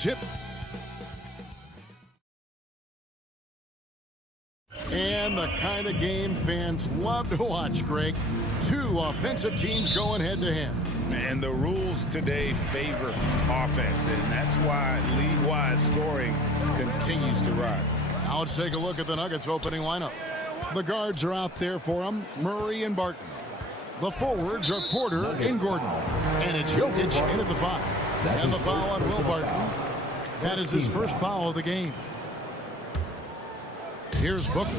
tip. And the kind of game fans love to watch, Greg. Two offensive teams going head-to-head. And the rules today favor offense, and that's why league-wide scoring continues to rise. Now let's take a look at the Nuggets opening lineup. The guards are out there for them, Murray and Barton. The forwards are Porter and Gordon. And it's Jokic in at the 5. And the foul on Will Barton. That is his first foul of the game. Here's Booker.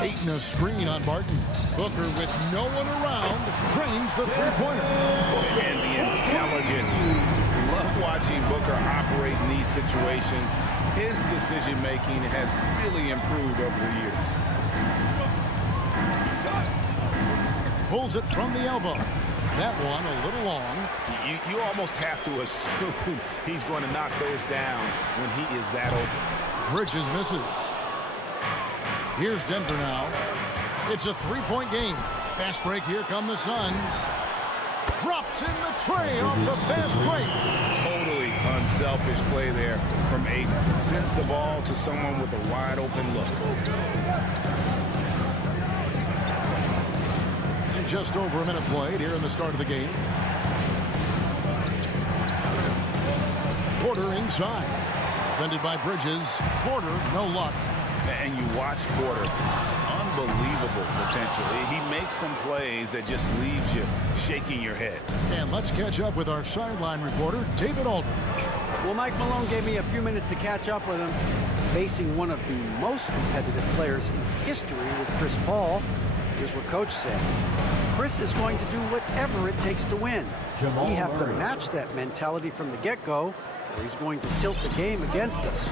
Ayton a screen on Barton. Booker with no one around drains the three-pointer. And the intelligence. Love watching Booker operate in these situations. His decision-making has really improved over the years. Pulls it from the elbow. That one a little long. You almost have to assume he's going to knock those down when he is that open. Bridges misses. Here's Denver now. It's a three-point game. Fast break. Here come the Suns. Drops in the tray off the fast break. Totally unselfish play there from Ayton. Sends the ball to someone with a wide-open look. And just over a minute played here in the start of the game. Porter inside. Defended by Bridges. Porter, no luck. And you watch Porter. Unbelievable potential. He makes some plays that just leaves you shaking your head. And let's catch up with our sideline reporter, David Aldridge. Well, Mike Malone gave me a few minutes to catch up with him. Facing one of the most competitive players in history with Chris Paul. Here's what Coach said. Chris is going to do whatever it takes to win. We have to match that mentality from the get-go, or he's going to tilt the game against us.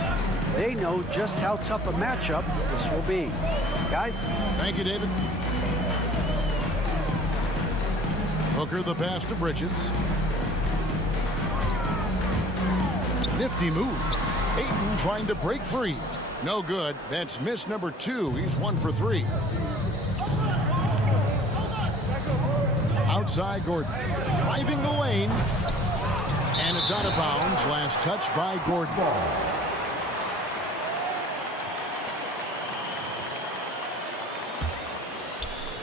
They know just how tough a matchup this will be. Guys? Thank you, David. Booker the pass to Bridges. Nifty move. Ayton trying to break free. No good. That's miss number 2. He's 1 for 3. Outside Gordon. Driving the lane. And it's out of bounds. Last touch by Gordon.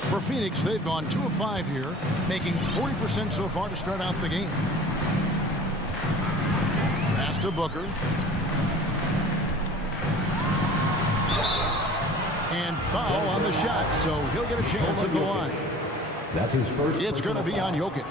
For Phoenix, they've gone 2 of 5 here, making 40% so far to start out the game. Pass to Booker. And foul on the shot, so he'll get a chance at the line. That's his first. It's going to be on Jokic.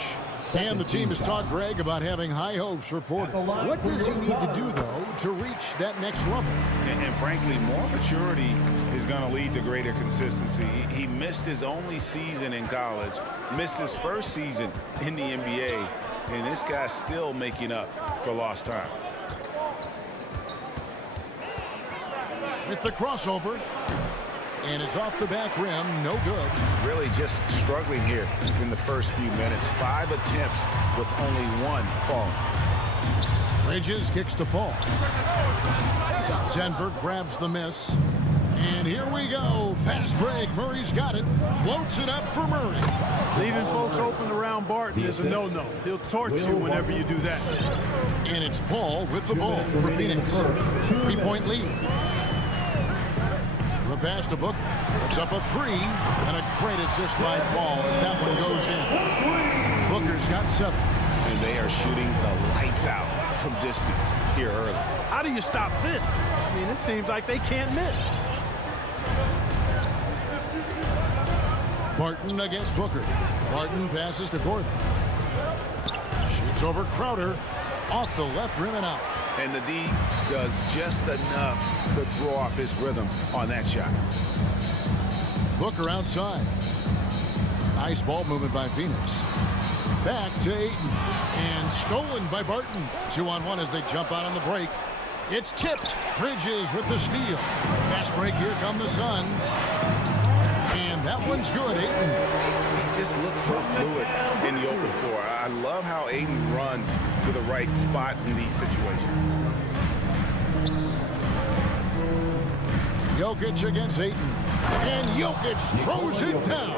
And the team has talked, Greg, about having high hopes for Porter. What does he need to do, though, to reach that next level? And frankly, more maturity is going to lead to greater consistency. He missed his only season in college, missed his first season in the NBA, and this guy's still making up for lost time. With the crossover. And it's off the back rim, no good. Really just struggling here in the first few minutes. 5 attempts with only 1 falling. Bridges kicks to Paul. Denver grabs the miss. And here we go. Fast break. Murray's got it. Floats it up for Murray. Leaving folks open around Barton is a no-no. He'll torch you whenever you do that. And it's Paul with the ball for Phoenix. 3-point lead. The pass to Booker. Puts up a 3. And a great assist by Paul as that one goes in. Booker's got 7. And they are shooting the lights out from distance here early. How do you stop this? I mean, it seems like they can't miss. Barton against Booker. Barton passes to Gordon. Shoots over Crowder. Off the left rim and out. And the D does just enough to throw off his rhythm on that shot. Booker outside. Nice ball movement by Phoenix. Back to Ayton. And stolen by Barton. 2-on-1 as they jump out on the break. It's tipped. Bridges with the steal. Fast break. Here come the Suns. And that one's good. Ayton. He just looks so fluid in the open floor. I love how Ayton runs to the right spot in these situations. Jokic against Ayton. And Jokic throws it down.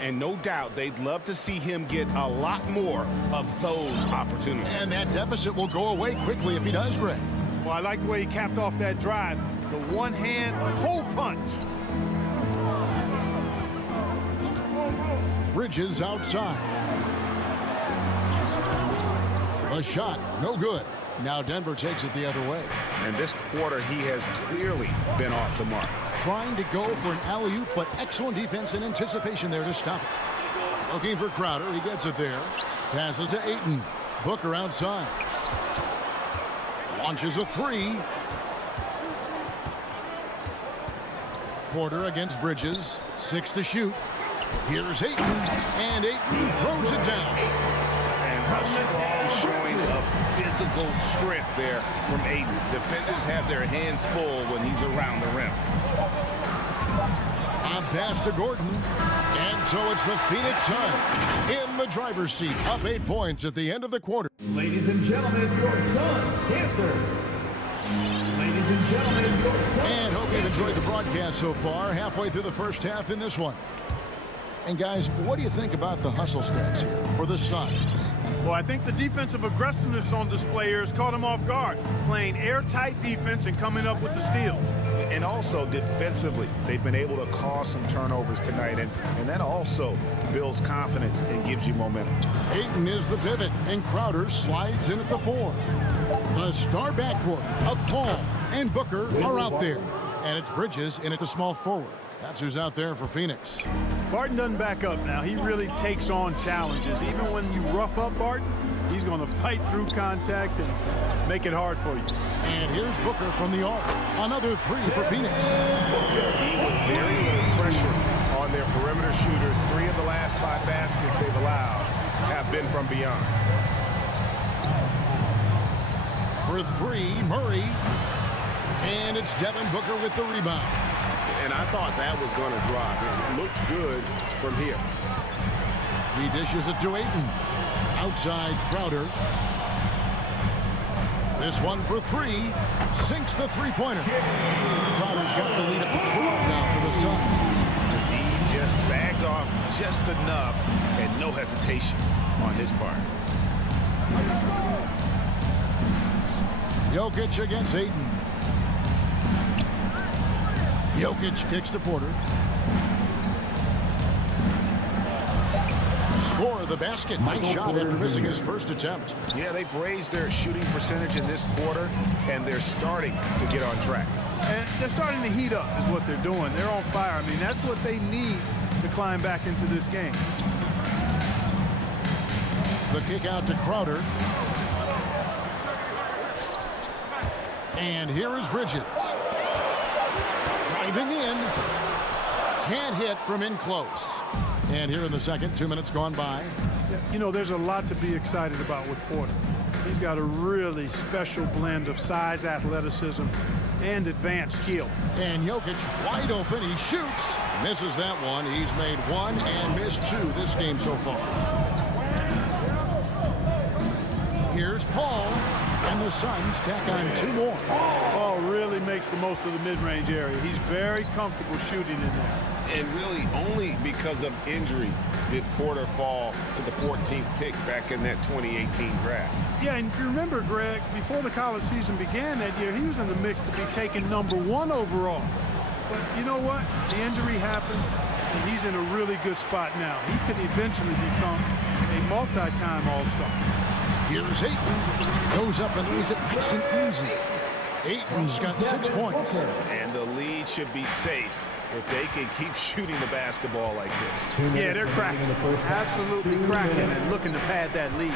And no doubt they'd love to see him get a lot more of those opportunities. And that deficit will go away quickly if he does, Greg. Well, I like the way he capped off that drive. The one-hand pull punch. Bridges outside. A shot, no good. Now Denver takes it the other way. And this quarter, he has clearly been off the mark. Trying to go for an alley-oop, but excellent defense and anticipation there to stop it. Looking for Crowder. He gets it there. Passes to Ayton. Booker outside. Launches a three. Porter against Bridges. 6 to shoot. Here's Ayton. And Ayton throws it down. And a strong showing of physical strength there from Ayton. Defenders have their hands full when he's around the rim. On pass to Gordon. And so it's the Phoenix Suns in the driver's seat. Up 8 points at the end of the quarter. Ladies and gentlemen, your Suns Panther. Ladies and gentlemen, your Suns. And hope you've enjoyed the broadcast so far. Halfway through the first half in this one. And guys, what do you think about the hustle stats here for the Suns? Well, I think the defensive aggressiveness on display here has caught him off guard. Playing airtight defense and coming up with the steals. And also defensively, they've been able to cause some turnovers tonight. And that also builds confidence and gives you momentum. Ayton is the pivot, and Crowder slides in at the 4. The star backcourt of Paul and Booker are out there. And it's Bridges in at the small forward. That's who's out there for Phoenix. Barton doesn't back up now. He really takes on challenges. Even when you rough up Barton, he's going to fight through contact and make it hard for you. And here's Booker from the arc. Another 3 for Phoenix. He with very little pressure on their perimeter shooters. 3 of the last 5 baskets they've allowed have been from beyond. For 3, Murray. And it's Devin Booker with the rebound. And I thought that was going to drop. It looked good from here. He dishes it to Ayton. Outside Crowder. This one for 3. Sinks the three-pointer. Crowder's got the lead up to 12 now for the Suns. The D just sagged off just enough and no hesitation on his part. Jokic against Ayton. Jokic kicks to Porter. Score the basket. Nice shot after missing his first attempt. Yeah, they've raised their shooting percentage in this quarter, and they're starting to get on track. And they're starting to heat up is what they're doing. They're on fire. I mean, that's what they need to climb back into this game. The kick out to Crowder. And here is Bridges. Driving in. Can't hit from in close. And here in the second, 2 minutes gone by. You know, there's a lot to be excited about with Porter. He's got a really special blend of size, athleticism, and advanced skill. And Jokic wide open. He shoots. Misses that one. He's made 1 and missed 2 this game so far. Here's Paul. And the Suns tack on 2 more. Paul really makes the most of the mid-range area. He's very comfortable shooting in there. And really only because of injury did Porter fall to the 14th pick back in that 2018 draft. Yeah, and if you remember, Greg, before the college season began that year, he was in the mix to be taken #1 overall. But you know what? The injury happened, and he's in a really good spot now. He could eventually become a multi-time All-Star. Here's Ayton. Goes up and lays it nice and easy. Ayton's got 6 points. And the lead should be safe if they can keep shooting the basketball like this. Yeah, they're cracking. Absolutely cracking and looking to pad that lead.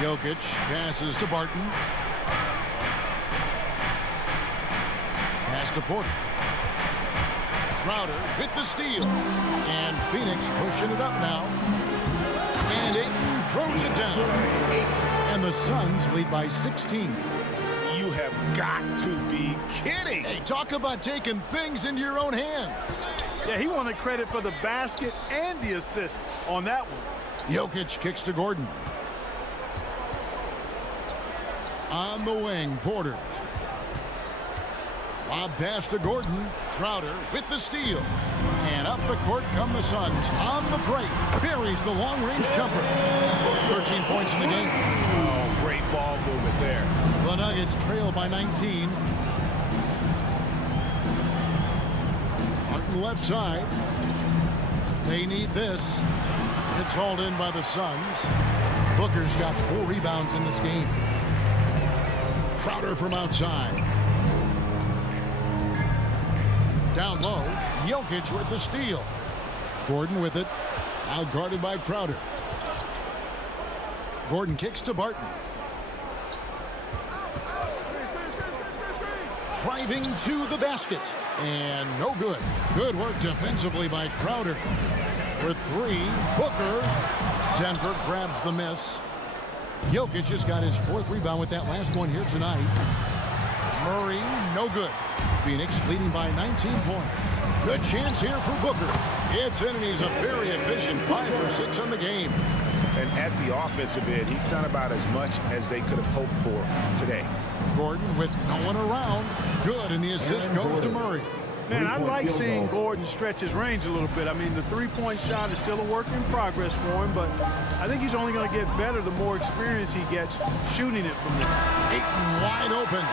Jokic passes to Barton. Pass to Porter. Crowder with the steal. And Phoenix pushing it up now. And Ayton throws it down. And the Suns lead by 16. You have got to be kidding. Hey, talk about taking things into your own hands. Yeah, he wanted credit for the basket and the assist on that one. Jokic kicks to Gordon. On the wing, Porter. Lob pass to Gordon. Crowder with the steal. And Up the court come the Suns. On the break, buries the long-range jumper. 13 points in the game. Oh, great ball movement there. The Nuggets trail by 19. Martin left side. They need this. It's hauled in by the Suns. Booker's got 4 rebounds in this game. Crowder from outside. Down low, Jokic with the steal. Gordon with it. Out guarded by Crowder. Gordon kicks to Barton. Driving to the basket. And no good. Good work defensively by Crowder. For 3, Booker. Denver grabs the miss. Jokic just got his 4th rebound with that last one here tonight. Murray, no good. Phoenix leading by 19 points. Good chance here for Booker. It's in, and he's a very efficient 5 for 6 on the game. And at the offensive end, he's done about as much as they could have hoped for today. Gordon with no one around. Good, and the assist goes to Murray. Man, I like seeing Gordon stretch his range a little bit. I mean, the three-point shot is still a work in progress for him, but I think he's only going to get better the more experience he gets shooting it from there. Ayton wide open,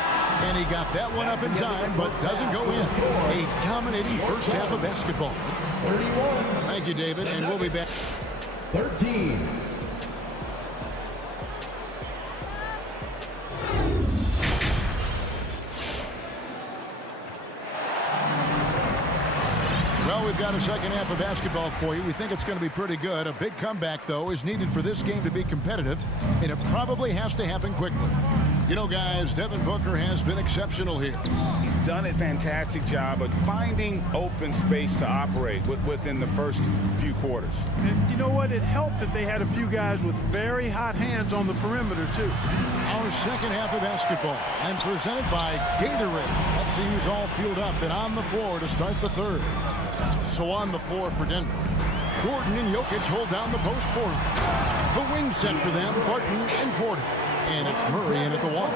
and he got that one up in time, but doesn't go in. A dominating first half of basketball. 31. Thank you, David, and we'll be back. 13. Well, we've got a second half of basketball for you. We think it's going to be pretty good. A big comeback, though, is needed for this game to be competitive, and it probably has to happen quickly. You know, guys, Devin Booker has been exceptional here. He's done a fantastic job of finding open space to operate within the first few quarters. And you know what? It helped that they had a few guys with very hot hands on the perimeter, too. Our second half of basketball, and presented by Gatorade. Let's see who's all fueled up and on the floor to start the third. So on the floor for Denver, Gordon and Jokic hold down the post forward. The wing set for them, Barton and Gordon. And it's Murray in at the one.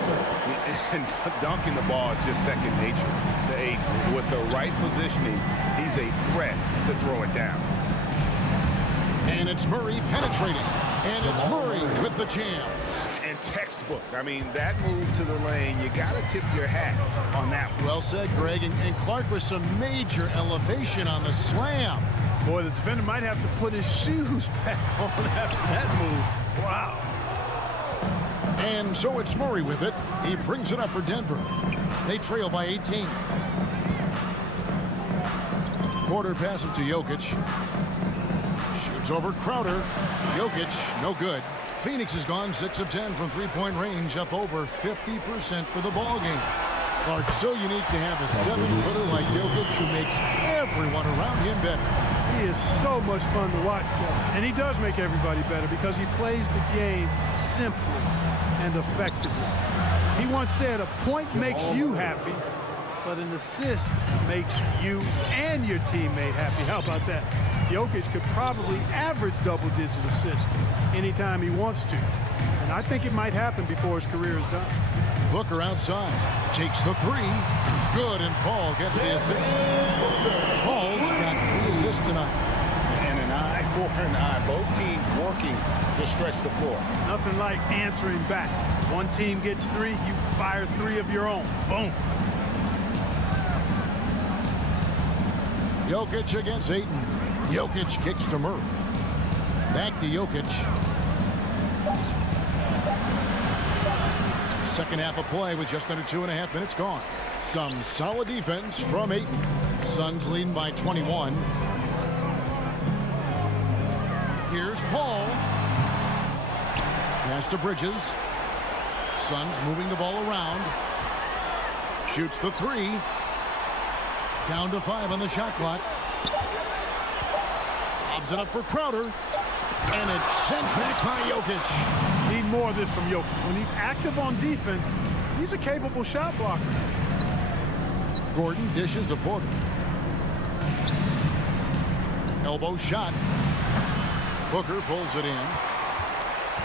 And dunking the ball is just second nature to Ayton. With the right positioning, he's a threat to throw it down. And it's Murray penetrating. And it's Murray with the jam. And textbook. I mean, that move to the lane, you got to tip your hat on that one. Well said, Greg. And Clark with some major elevation on the slam. Boy, the defender might have to put his shoes back on after that move. Wow. And so it's Murray with it. He brings it up for Denver. They trail by 18. Porter passes to Jokic. Shoots over Crowder. Jokic, no good. Phoenix has gone 6 of 10 from three-point range, up over 50% for the ball game. Clark, so unique to have a 7-footer like Jokic who makes everyone around him better. He is so much fun to watch, Kevin. And he does make everybody better because he plays the game simply and effectively. He once said, a point makes you happy, but an assist makes you and your teammate happy. How about that? Jokic could probably average double-digit assists anytime he wants to. And I think it might happen before his career is done. Booker outside. Takes the 3. Good, and Paul gets the assist. Paul's got 3 assists tonight. And an eye for an eye. Both teams working to stretch the floor. Nothing like answering back. One team gets 3, you fire 3 of your own. Boom. Jokic against Ayton. Jokic kicks to Murray. Back to Jokic. Second half of play with just under 2.5 minutes gone. Some solid defense from Ayton. Suns leading by 21. Here's Paul. Pass to Bridges. Suns moving the ball around. Shoots the 3. Down to 5 on the shot clock. Lobs it up for Crowder. And it's sent back by Jokic. Need more of this from Jokic. When he's active on defense, he's a capable shot blocker. Gordon dishes to Porter. Elbow shot. Booker pulls it in.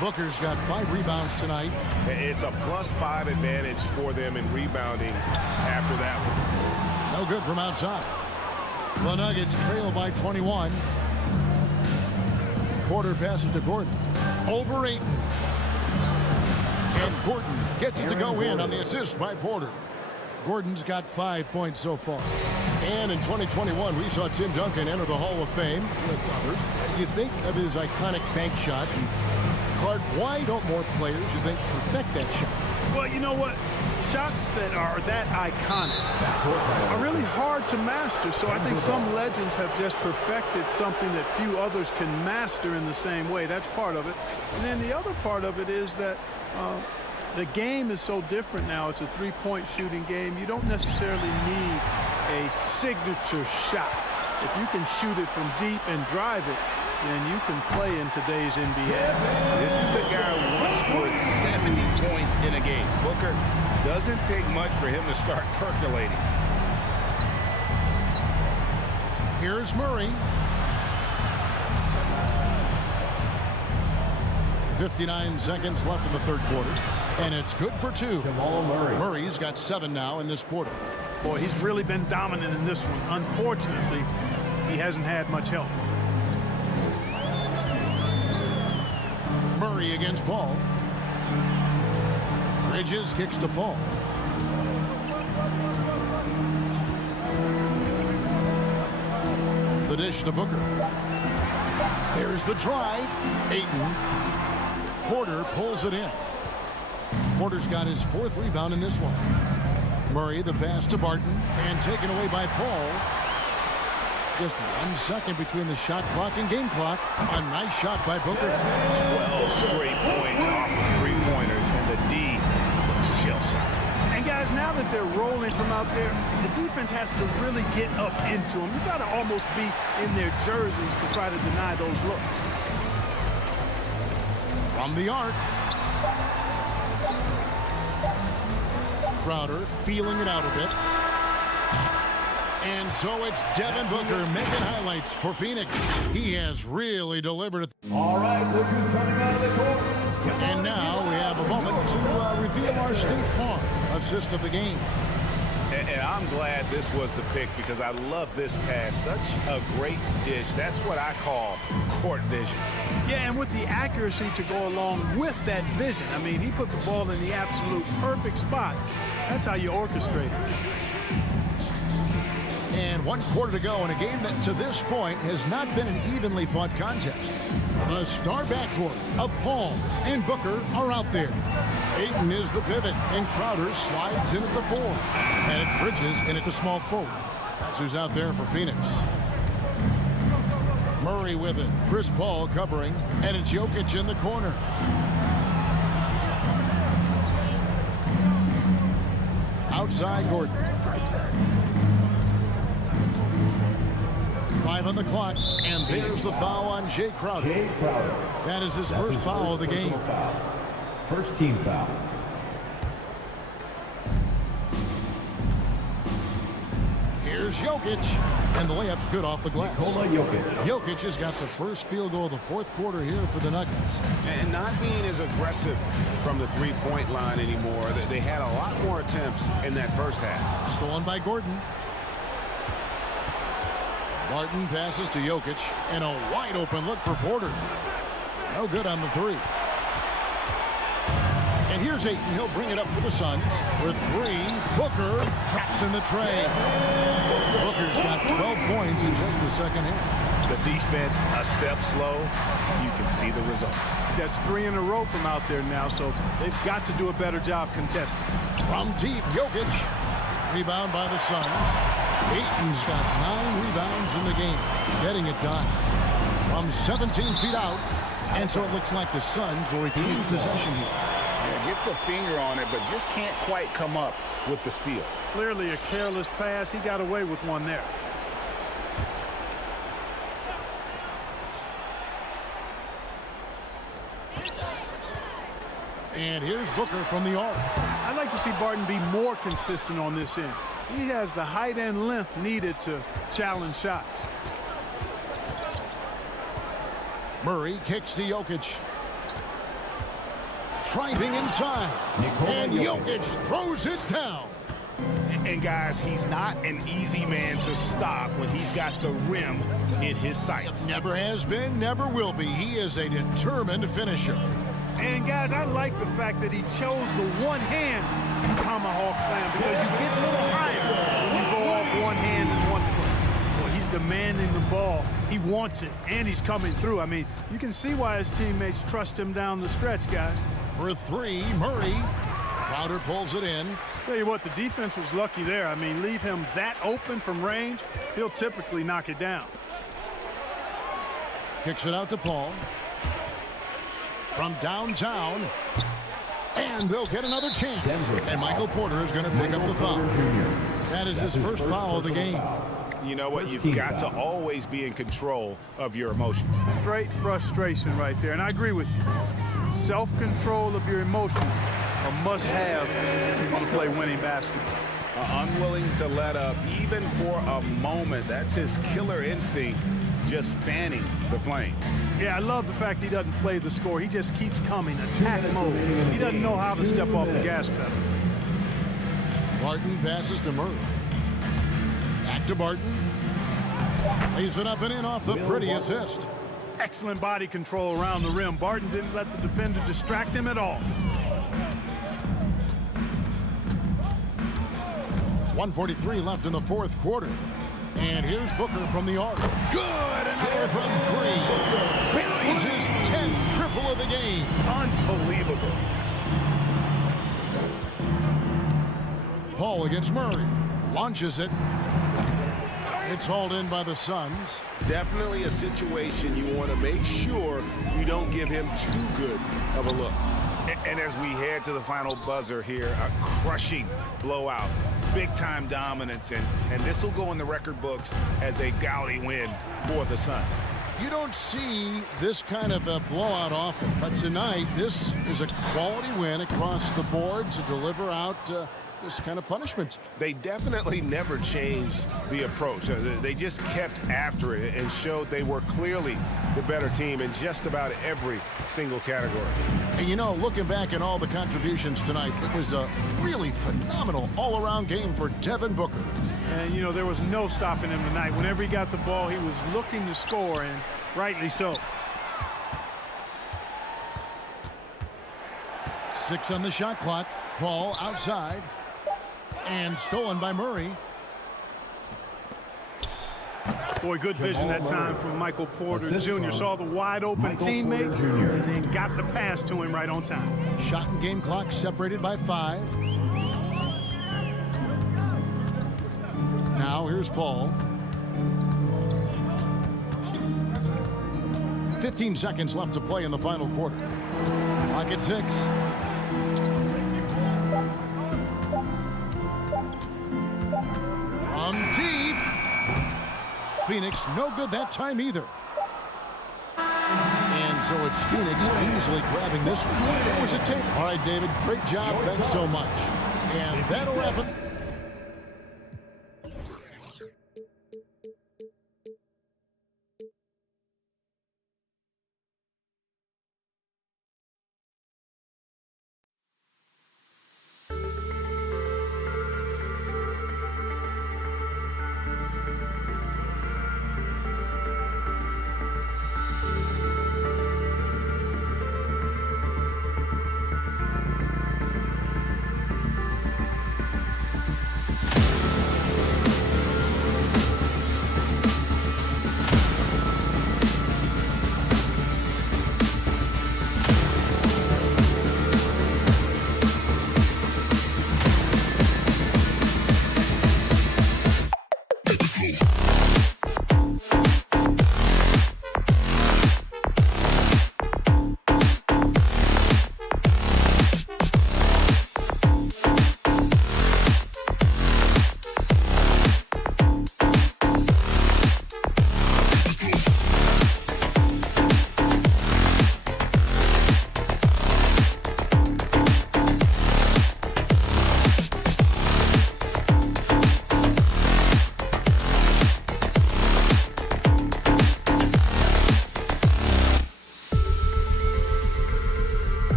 Booker's got 5 rebounds tonight. It's a +5 advantage for them in rebounding after that one. No good from outside. The Nuggets trail by 21. Porter passes to Gordon. Over Ayton. And Gordon gets it to go in on the assist by Porter. Gordon's got 5 points so far. And in 2021, we saw Tim Duncan enter the Hall of Fame with others. You think of his iconic bank shot. And Clark, why don't more players, you think, perfect that shot? Well, you know what? Shots that are that iconic are really hard to master. So I think some legends have just perfected something that few others can master in the same way. That's part of it. And then the other part of it is that the game is so different now. It's a three-point shooting game. You don't necessarily need a signature shot. If you can shoot it from deep and drive it, then you can play in today's NBA. This is a guy who once scored 70 points in a game. Booker, doesn't take much for him to start percolating. Here's Murray. 59 seconds left in the third quarter. And it's good for two. Jamal Murray. Murray's got 7 now in this quarter. Boy, he's really been dominant in this one. Unfortunately, he hasn't had much help. Murray against Paul. Bridges kicks to Paul. The dish to Booker. There's the drive. Ayton. Porter pulls it in. Porter's got his 4th rebound in this one. Murray, the pass to Barton, and taken away by Paul. Just 1 second between the shot clock and game clock. A nice shot by Booker. 12 straight points off of three-pointers, and the D looks shell-shocked. And guys, now that they're rolling from out there, the defense has to really get up into them. You got to almost be in their jerseys to try to deny those looks. From the arc. Crowder feeling it out a bit. And so it's Devin Booker making highlights for Phoenix. He has really delivered. All right, Booker's coming out of the court. And now we have a moment to reveal our State Farm assist of the game. And I'm glad this was the pick because I love this pass. Such a great dish. That's what I call court vision. Yeah, and with the accuracy to go along with that vision. I mean, he put the ball in the absolute perfect spot. That's how you orchestrate it. And 1 quarter to go in a game that to this point has not been an evenly fought contest. The star backcourt of Paul and Booker are out there. Ayton is the pivot, and Crowder slides in at the 4. And it's Bridges in at the small forward. That's who's out there for Phoenix. Murray with it. Chris Paul covering, and it's Jokic in the corner. Outside Gordon. 5 on the clock, and there's the foul on Jay Crowder. Jay Crowder. That is his first foul of the game. Foul. First team foul. Here's Jokic, and the layup's good off the glass. Nikola Jokic. Jokic has got the first field goal of the 4th quarter here for the Nuggets. And not being as aggressive from the three-point line anymore. They had a lot more attempts in that first half. Stolen by Gordon. Barton passes to Jokic, and a wide open look for Porter. No good on the 3. And here's Ayton. He'll bring it up for the Suns. With 3, Booker traps in the tray. Booker's got 12 points in just the second half. The defense a step slow. You can see the result. That's 3 in a row from out there now, so they've got to do a better job contesting. From deep, Jokic. Rebound by the Suns. Ayton's got 9 rebounds in the game, getting it done from 17 feet out. And so it looks like the Suns will retain possession here. Yeah, gets a finger on it, but just can't quite come up with the steal. Clearly a careless pass. He got away with one there. And here's Booker from the arc. I'd like to see Barton be more consistent on this end. He has the height and length needed to challenge shots. Murray kicks to Jokic. Driving inside. And Jokic throws it down. And guys, he's not an easy man to stop when he's got the rim in his sights. Never has been, never will be. He is a determined finisher. And guys, I like the fact that he chose the one-hand tomahawk slam because you get a little higher when you go off one hand and one foot. Well, he's demanding the ball. He wants it, and he's coming through. I mean, you can see why his teammates trust him down the stretch, guys. For three, Murray. Crowder pulls it in. Tell you what, the defense was lucky there. I mean, leave him that open from range, he'll typically knock it down. Kicks it out to Paul. From downtown. And they'll get another chance. And Michael Porter is going to pick up the foul. That is his first foul of the game. You know what? You've got to always be in control of your emotions. Straight frustration right there, and I agree with you. Self-control of your emotions a must-have if you want to play winning basketball. Unwilling to let up even for a moment. That's his killer instinct, just fanning the flame. Yeah, I love the fact he doesn't play the score. He just keeps coming, attack mode. He doesn't know how to step off the gas pedal. Barton passes to Murray. Back to Barton. Leaves it up and in off the pretty assist. Excellent body control around the rim. Barton didn't let the defender distract him at all. 1:43 left in the fourth quarter. And here's Booker from the arc. Good! Another from three. Buries his 10th triple of the game. Unbelievable. Paul against Murray. Launches it. It's hauled in by the Suns. Definitely a situation you want to make sure you don't give him too good of a look. And as we head to the final buzzer here, a crushing blowout, big-time dominance, and this will go in the record books as a gaudy win for the Suns. You don't see this kind of a blowout often, but tonight this is a quality win across the board to deliver out this kind of punishment. They definitely never changed the approach. They just kept after it and showed they were clearly the better team in just about every single category. And you know, looking back at all the contributions tonight, it was a really phenomenal all-around game for Devin Booker. And, you know, there was no stopping him tonight. Whenever he got the ball, he was looking to score, and rightly so. 6 on the shot clock. Paul outside. And stolen by Murray. Boy, good vision that time from Michael Porter Jr. Saw the wide-open teammate and then got the pass to him right on time. Shot and game clock separated by 5. Now here's Paul. 15 seconds left to play in the final quarter. Clock at 6. From deep. Phoenix, no good that time either. And so it's Phoenix easily grabbing this one. It was a take. All right, David, great job. Thanks so much. And that'll wrap it.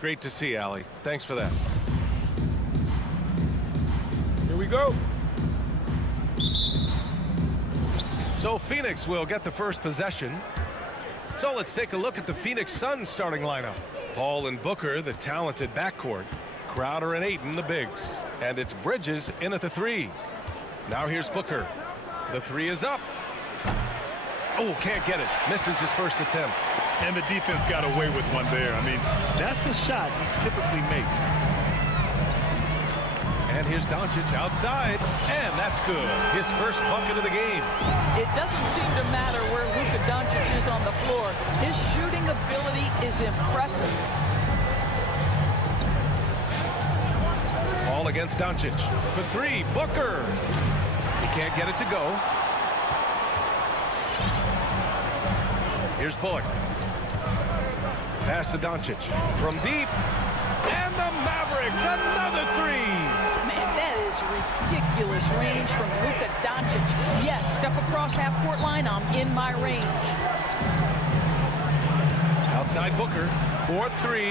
Great to see, Allie. Thanks for that. Here we go. So Phoenix will get the first possession. So let's take a look at the Phoenix Suns starting lineup. Paul and Booker, the talented backcourt. Crowder and Ayton, the bigs. And it's Bridges in at the 3. Now here's Booker. The 3 is up. Oh, can't get it. Misses his first attempt. And the defense got away with one there. I mean, that's a shot he typically makes. And here's Doncic outside. And that's good. His first bucket of the game. It doesn't seem to matter where Luka Doncic is on the floor. His shooting ability is impressive. Ball against Doncic. For 3, Booker. He can't get it to go. Here's Bullock. Pass to Doncic. From deep. And the Mavericks, another 3. Man, that is ridiculous range from Luka Doncic. Yes, step across half-court line, I'm in my range. Outside Booker. 4-3.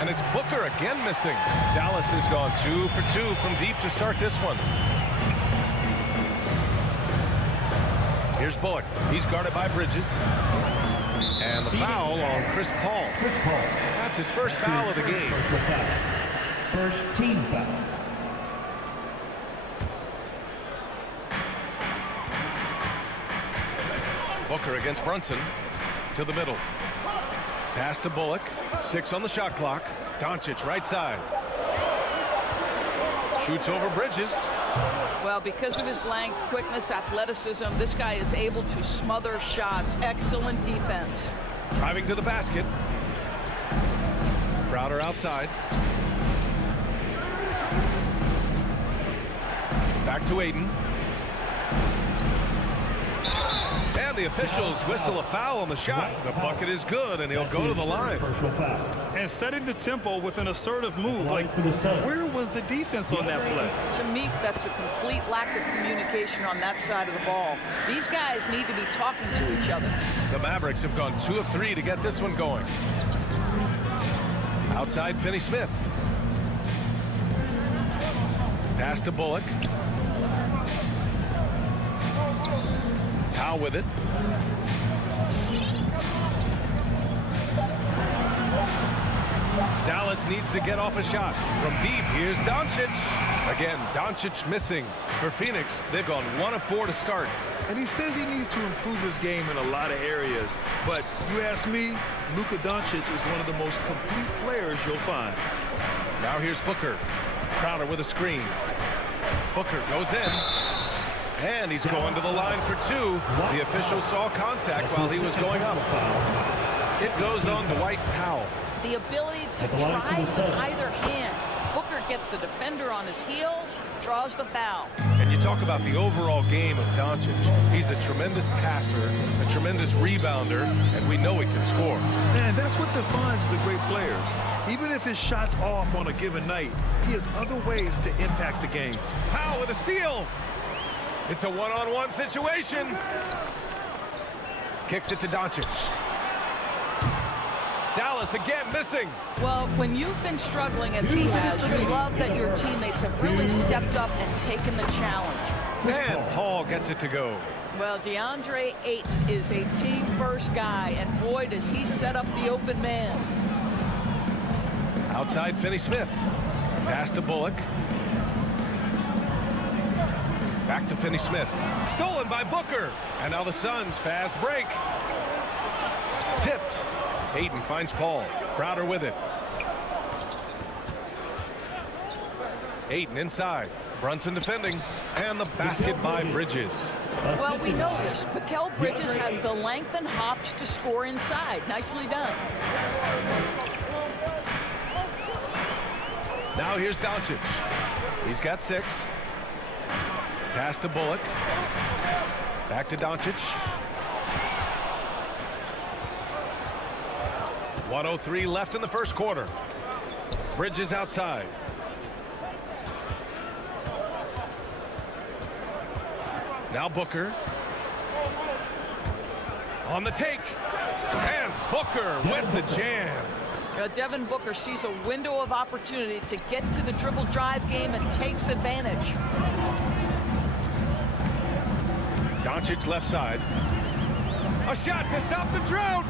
And it's Booker again missing. Dallas has gone 2 for 2 from deep to start this one. Here's Bullock. He's guarded by Bridges. And the foul on Chris Paul. That's his first foul of the game. First team foul. Booker against Brunson. To the middle. Pass to Bullock. 6 on the shot clock. Doncic right side. Shoots over Bridges. Well, because of his length, quickness, athleticism, this guy is able to smother shots. Excellent defense. Driving to the basket. Crowder outside. Back to Ayton. And the officials whistle a foul on the shot. The bucket is good, and he'll go to the line. And setting the tempo with an assertive move. Like, where was the defense on that play? To me, that's a complete lack of communication on that side of the ball. These guys need to be talking to each other. The Mavericks have gone 2 of 3 to get this one going. Outside, Finney-Smith. Pass to Bullock. Powell with it. Dallas needs to get off a shot. From deep, here's Doncic. Again, Doncic missing. For Phoenix, they've gone 1 of 4 to start. And he says he needs to improve his game in a lot of areas. But you ask me, Luka Doncic is one of the most complete players you'll find. Now here's Booker. Crowder with a screen. Booker goes in. And he's going to the line for 2. The official saw contact while he was going up. It goes on Dwight Powell. The ability to drive with either hand. Booker gets the defender on his heels, draws the foul. And you talk about the overall game of Doncic. He's a tremendous passer, a tremendous rebounder, and we know he can score. And that's what defines the great players. Even if his shot's off on a given night, he has other ways to impact the game. Powell with a steal. It's a one-on-one situation. Kicks it to Doncic. Dallas again missing. Well, when you've been struggling as he has, you love that your teammates have really stepped up and taken the challenge. And Paul gets it to go. Well, DeAndre Ayton is a team-first guy, and boy, does he set up the open man. Outside Finney-Smith. Pass to Bullock. Back to Finney-Smith. Stolen by Booker. And now the Suns fast break. Tipped. Ayton finds Paul. Crowder with it. Ayton inside. Brunson defending. And the basket by Bridges. Well, we know this. Mikal Bridges has the length and hops to score inside. Nicely done. Now here's Doncic. He's got 6. Pass to Bullock. Back to Doncic. 1:03 left in the first quarter. Bridges outside. Now Booker. On the take. And Booker with the jam. Devin Booker sees a window of opportunity to get to the dribble drive game and takes advantage. Doncic left side. A shot to stop the drought.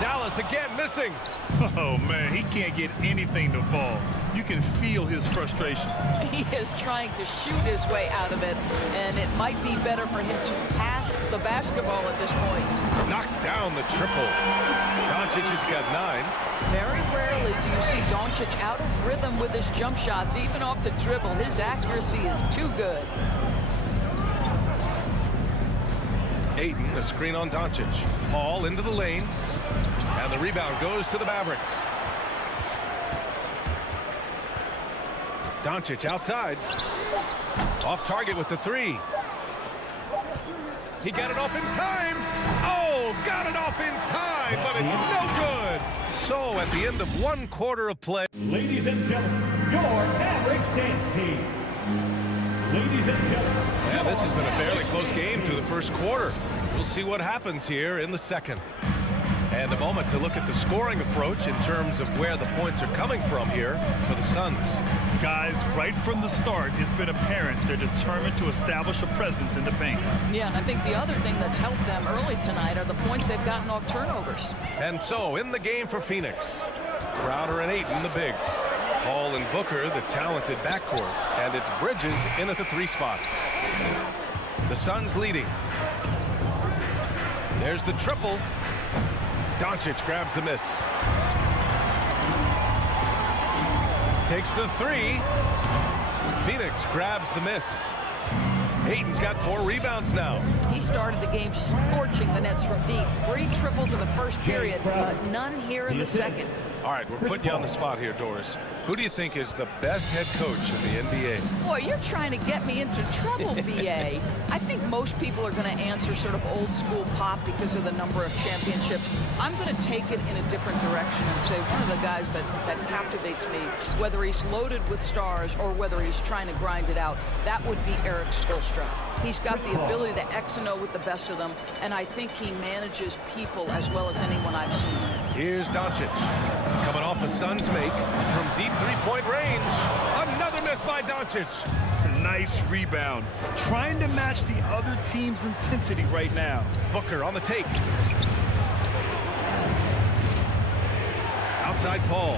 Dallas again missing. Oh, man, he can't get anything to fall. You can feel his frustration. He is trying to shoot his way out of it, and it might be better for him to pass the basketball at this point. Knocks down the triple. Doncic has got 9. Very rarely do you see Doncic out of rhythm with his jump shots, even off the dribble. His accuracy is too good. Ayton, a screen on Doncic. Paul into the lane. And the rebound goes to the Mavericks. Doncic outside. Off target with the 3. He got it off in time. Oh, got it off in time, but it's no good. So at the end of 1 quarter of play. Ladies and gentlemen, your Mavericks dance team. Ladies and gentlemen. Yeah, this has been a fairly close game through the first quarter. We'll see what happens here in the second. And a moment to look at the scoring approach in terms of where the points are coming from here for the Suns. Guys, right from the start, it's been apparent they're determined to establish a presence in the paint. Yeah, and I think the other thing that's helped them early tonight are the points they've gotten off turnovers. And so in the game for Phoenix, Crowder and Ayton, the bigs. Paul and Booker, the talented backcourt. And it's Bridges in at the 3 spot. The Suns leading. There's the triple. Doncic grabs the miss. Takes the 3. Phoenix grabs the miss. Ayton's got 4 rebounds now. He started the game scorching the Nets from deep. 3 triples in the first period, but none here in the second. All right, we're putting you on the spot here, Doris. Who do you think is the best head coach in the NBA? Boy, you're trying to get me into trouble, BA. I think most people are going to answer sort of old school Pop because of the number of championships. I'm going to take it in a different direction and say one of the guys that captivates me, whether he's loaded with stars or whether he's trying to grind it out, that would be Erik Spoelstra. He's got the ability to X and O with the best of them, and I think he manages people as well as anyone I've seen. Here's Doncic. Coming off a Suns make from deep three-point range. Another miss by Doncic. Nice rebound. Trying to match the other team's intensity right now. Booker on the take. Outside Paul.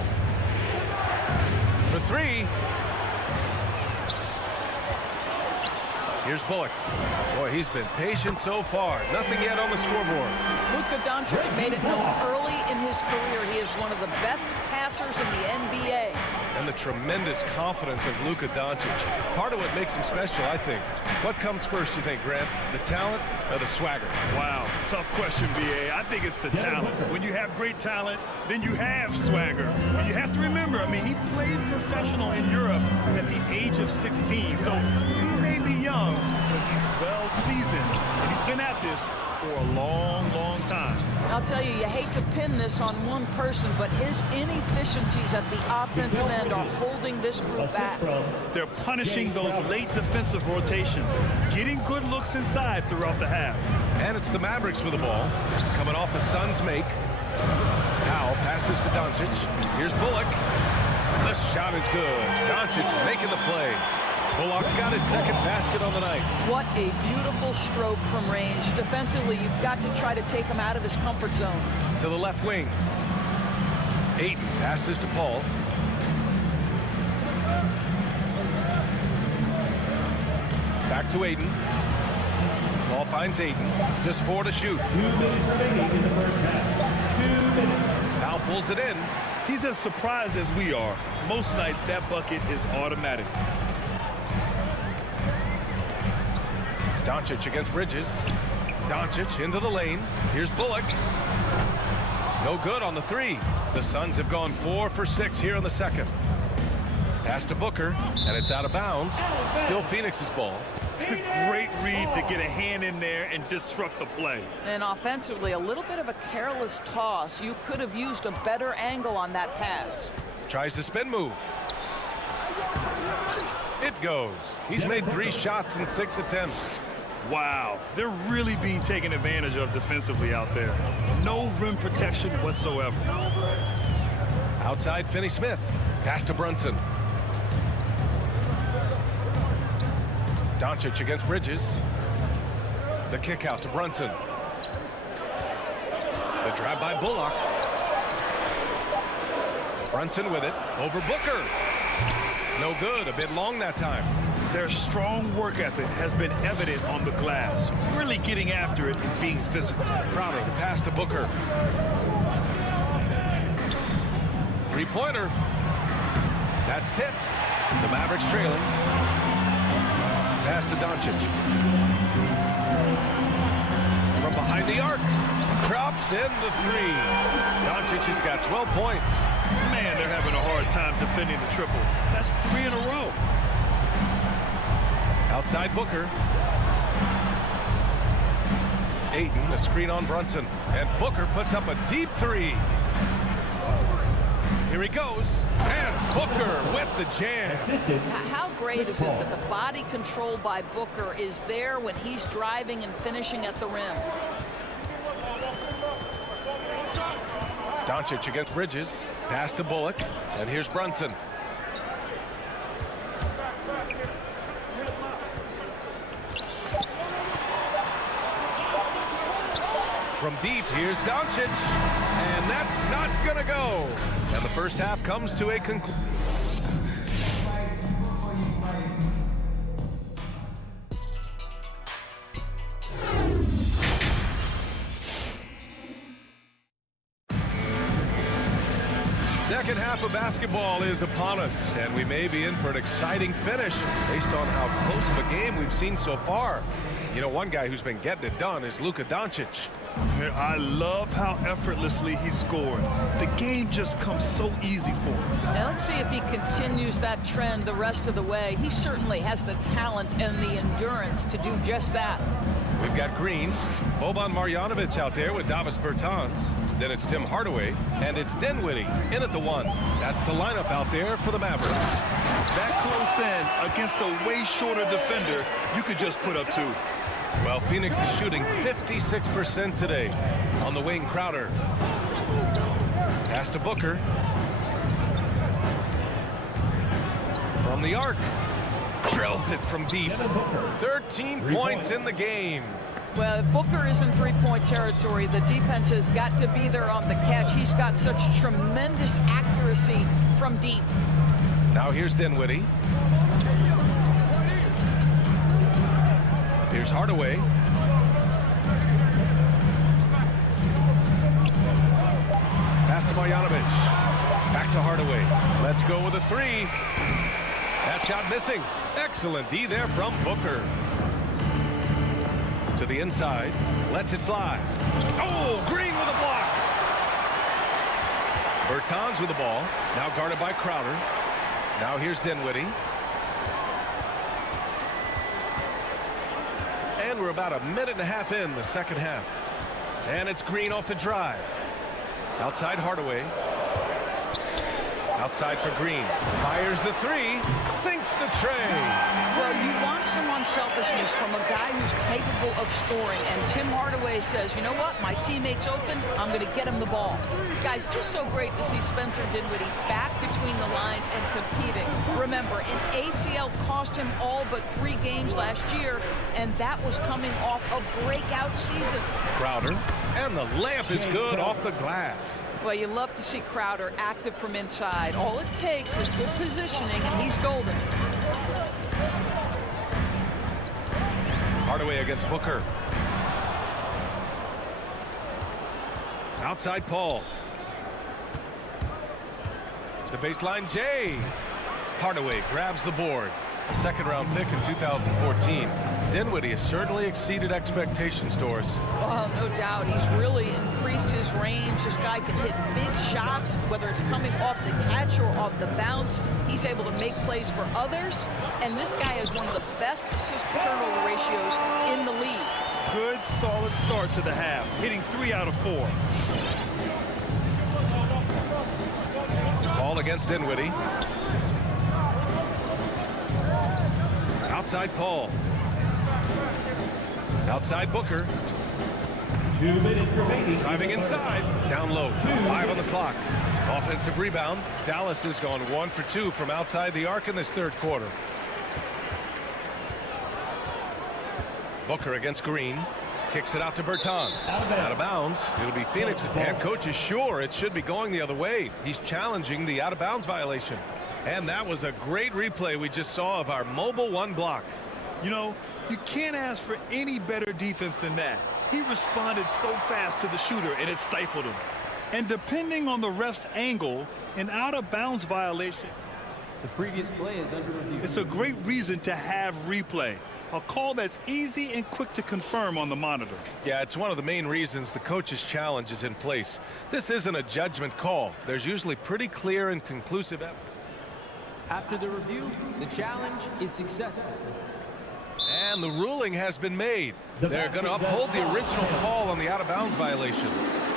For 3. Here's Bullock. Boy, he's been patient so far. Nothing yet on the scoreboard. Luka Doncic made it known early in his career he is one of the best passers in the NBA. And the tremendous confidence of Luka Doncic. Part of what makes him special, I think. What comes first, you think, Grant? The talent or the swagger? Wow, tough question, B.A. I think it's the talent. When you have great talent, then you have swagger. And you have to remember, I mean, he played professional in Europe at the age of 16. So he may be young, but he's well seasoned. And he's been at this for a long, long time. I'll tell you, you hate to pin this on one person, but his inefficiencies at the offensive end are holding this group back. They're punishing those late defensive rotations, getting good looks inside throughout the half. And it's the Mavericks with the ball. Coming off the Suns' make. Powell passes to Doncic. Here's Bullock. The shot is good. Doncic making the play. Bullock's got his second basket on the night. What a beautiful stroke from range. Defensively, you've got to try to take him out of his comfort zone. To the left wing. Ayton passes to Paul. Back to Ayton. Ball finds Ayton. Just 4 to shoot. 2 minutes remaining in the first half. 2 minutes. Powell pulls it in. He's as surprised as we are. Most nights, that bucket is automatic. Doncic against Bridges. Doncic into the lane. Here's Bullock. No good on the 3. The Suns have gone 4 for 6 here in the second. Pass to Booker, and it's out of bounds. Still Phoenix's ball. Great read to get a hand in there and disrupt the play. And offensively, a little bit of a careless toss. You could have used a better angle on that pass. Tries the spin move. It goes. He's made 3 shots in 6 attempts. Wow, they're really being taken advantage of defensively out there. No rim protection whatsoever. Outside Finney-Smith. Pass to Brunson. Doncic against Bridges. The kick out to Brunson. The drive by Bullock. Brunson with it. Over Booker. No good. A bit long that time. Their strong work ethic has been evident on the glass. Really getting after it and being physical. Crowder, the pass to Booker. Three-pointer. That's tipped. The Mavericks trailing. Pass to Doncic. From behind the arc. Drops in the 3. Doncic has got 12 points. Man, they're having a hard time defending the triple. That's 3 in a row. Outside Booker. Ayton, a screen on Brunson. And Booker puts up a deep 3. Here he goes. And Booker with the jam. How great is it that the body control by Booker is there when he's driving and finishing at the rim? Doncic against Bridges. Pass to Bullock. And here's Brunson. From deep, here's Doncic. And that's not going to go. And the first half comes to a conclusion. Second half of basketball is upon us, and we may be in for an exciting finish based on how close of a game we've seen so far. You know, one guy who's been getting it done is Luka Doncic. I love how effortlessly he scored. The game just comes so easy for him. Now let's see if he continues that trend the rest of the way. He certainly has the talent and the endurance to do just that. We've got Green, Boban Marjanovic out there with Davis Bertans. Then it's Tim Hardaway, and it's Dinwiddie in at the 1. That's the lineup out there for the Mavericks. That close in against a way shorter defender, you could just put up 2. Well, Phoenix is shooting 56% today. On the wing, Crowder. Pass to Booker. From the arc. Drills it from deep. 13 points in the game. Well, if Booker is in three-point territory, the defense has got to be there on the catch. He's got such tremendous accuracy from deep. Now here's Dinwiddie. Here's Hardaway. Pass to Marjanovic. Back to Hardaway. Let's go with a three. That shot missing. Excellent D there from Booker. To the inside. Lets it fly. Oh, Green with a block. Bertans with the ball. Now guarded by Crowder. Now here's Dinwiddie. And we're about a minute and a half in the second half. And it's Green off the drive. Outside Hardaway. Outside for Green. Fires the three. Sinks the tray. Well, you want some unselfishness from a guy who's capable of scoring. And Tim Hardaway says, you know what? My teammate's open. I'm going to get him the ball. Guys, just so great to see Spencer Dinwiddie back between the lines and competing. Remember, an ACL cost him all but 3 games last year, and that was coming off a breakout season. Crowder. And the layup is good off the glass. Well, you love to see Crowder active from inside. All it takes is good positioning, and he's golden. Hardaway against Booker. Outside Paul. The baseline Jay. Hardaway grabs the board. A second-round pick in 2014. Dinwiddie has certainly exceeded expectations, Doris. Well, no doubt. He's really increased his range. This guy can hit big shots, whether it's coming off the catch or off the bounce. He's able to make plays for others. And this guy has one of the best assist-to-turnover ratios in the league. Good, solid start to the half, hitting 3 out of 4. Ball against Dinwiddie. Outside Paul. Outside Booker. 2 minutes remaining. Driving inside. Down low. 5 on the clock. Offensive rebound. Dallas has gone 1 for 2 from outside the arc in this third quarter. Booker against Green. Kicks it out to Bertans. Out of bounds. It'll be Phoenix. And coach is sure it should be going the other way. He's challenging the out of bounds violation. And that was a great replay we just saw of our mobile 1 block. You know, you can't ask for any better defense than that. He responded so fast to the shooter, and it stifled him. And depending on the ref's angle, an out-of-bounds violation, the previous play is under review. It's a great reason to have replay. A call that's easy and quick to confirm on the monitor. Yeah, it's one of the main reasons the coach's challenge is in place. This isn't a judgment call. There's usually pretty clear and conclusive evidence. After the review, the challenge is successful. And the ruling has been made. They're going to uphold the original call on the out-of-bounds violation.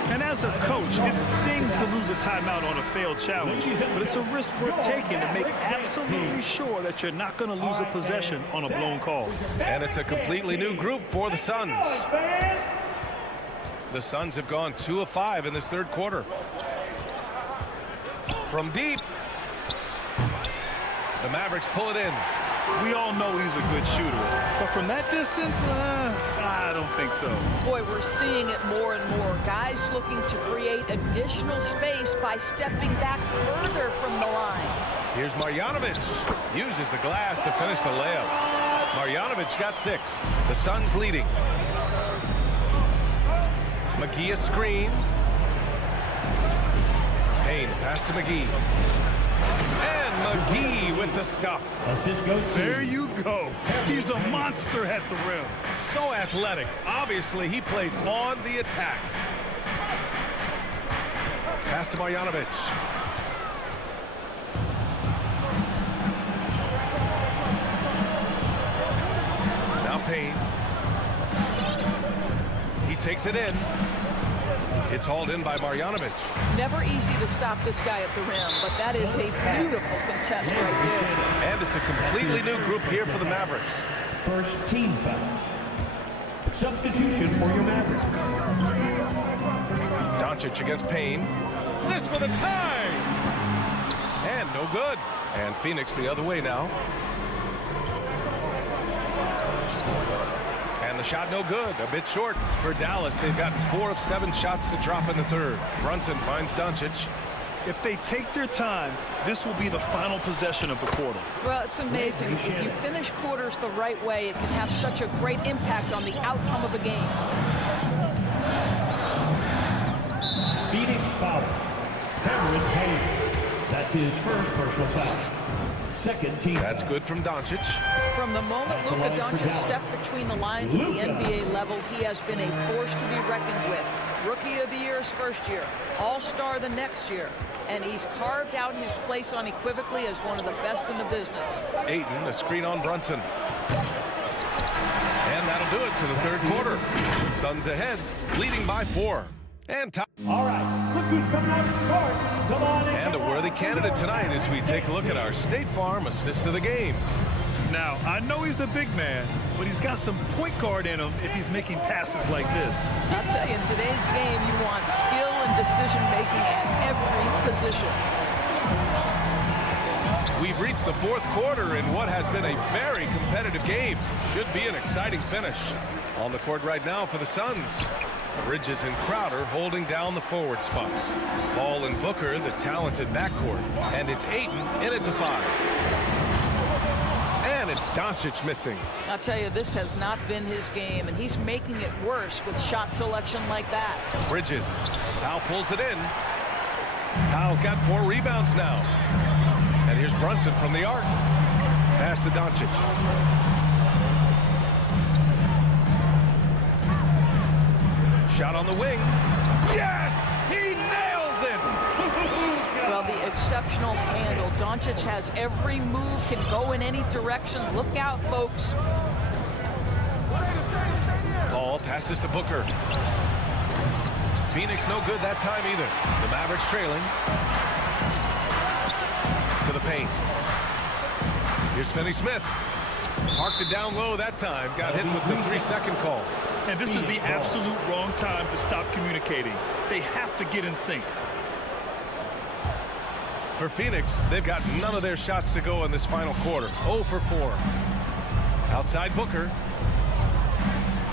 And as a coach, it stings to lose a timeout on a failed challenge, but it's a risk worth taking to make absolutely sure that you're not going to lose a possession on a blown call. And it's a completely new group for the Suns. The Suns have gone 2 of 5 in this third quarter. From deep. The Mavericks pull it in. We all know he's a good shooter, but from that distance, I don't think so. Boy, we're seeing it more and more. Guys looking to create additional space by stepping back further from the line. Here's Marjanovic. Uses the glass to finish the layup. Marjanovic got 6. The Suns leading. McGee a screen. Payne pass to McGee. And McGee with the stuff. There you go. He's a monster at the rim. So athletic. Obviously, he plays on the attack. Pass to Marjanovic. Now Payne. He takes it in. It's hauled in by Marjanovic. Never easy to stop this guy at the rim, but that is a beautiful contest right there. And it's a completely new group here for the Mavericks. First team foul. Substitution for your Mavericks. Doncic against Payne. This for the tie! And no good. And Phoenix the other way now. And the shot no good. A bit short for Dallas. They've gotten 4 of 7 shots to drop in the third. Brunson finds Doncic. If they take their time, this will be the final possession of the quarter. Well, it's amazing. If you finish quarters the right way, it can have such a great impact on the outcome of a game. Phoenix foul. Cameron Payne. That's his first personal foul. Second team. That's good from Doncic. From the moment Luka Doncic stepped between the lines at the NBA level, he has been a force to be reckoned with. Rookie of the Year his first year, All-Star the next year, and he's carved out his place unequivocally as one of the best in the business. Ayton, a screen on Brunson. And that'll do it for the third quarter. Suns ahead, leading by 4. And all right, look who's coming out to start. Come on in. And a worthy candidate tonight as we take a look at our State Farm assist of the game. Now, I know he's a big man, but he's got some point guard in him if he's making passes like this. I'll tell you, in today's game, you want skill and decision-making at every position. We've reached the fourth quarter in what has been a very competitive game. Should be an exciting finish. On the court right now for the Suns. Bridges and Crowder holding down the forward spots. Paul and Booker, the talented backcourt. And it's Ayton in it to 5. And it's Doncic missing. I'll tell you, this has not been his game, and he's making it worse with shot selection like that. Bridges. Powell pulls it in. Powell's got 4 rebounds now. And here's Brunson from the arc. Pass to Doncic. Shot on the wing. Yes! He nails it! Well, the exceptional handle. Doncic has every move, can go in any direction. Look out, folks. Ball passes to Booker. Phoenix no good that time either. The Mavericks trailing. To the paint. Here's Finney-Smith. Parked it down low that time. Got hit with the 3-second call. And this is the absolute wrong time to stop communicating. They have to get in sync. For Phoenix, they've got none of their shots to go in this final quarter. 0 for 4. Outside Booker.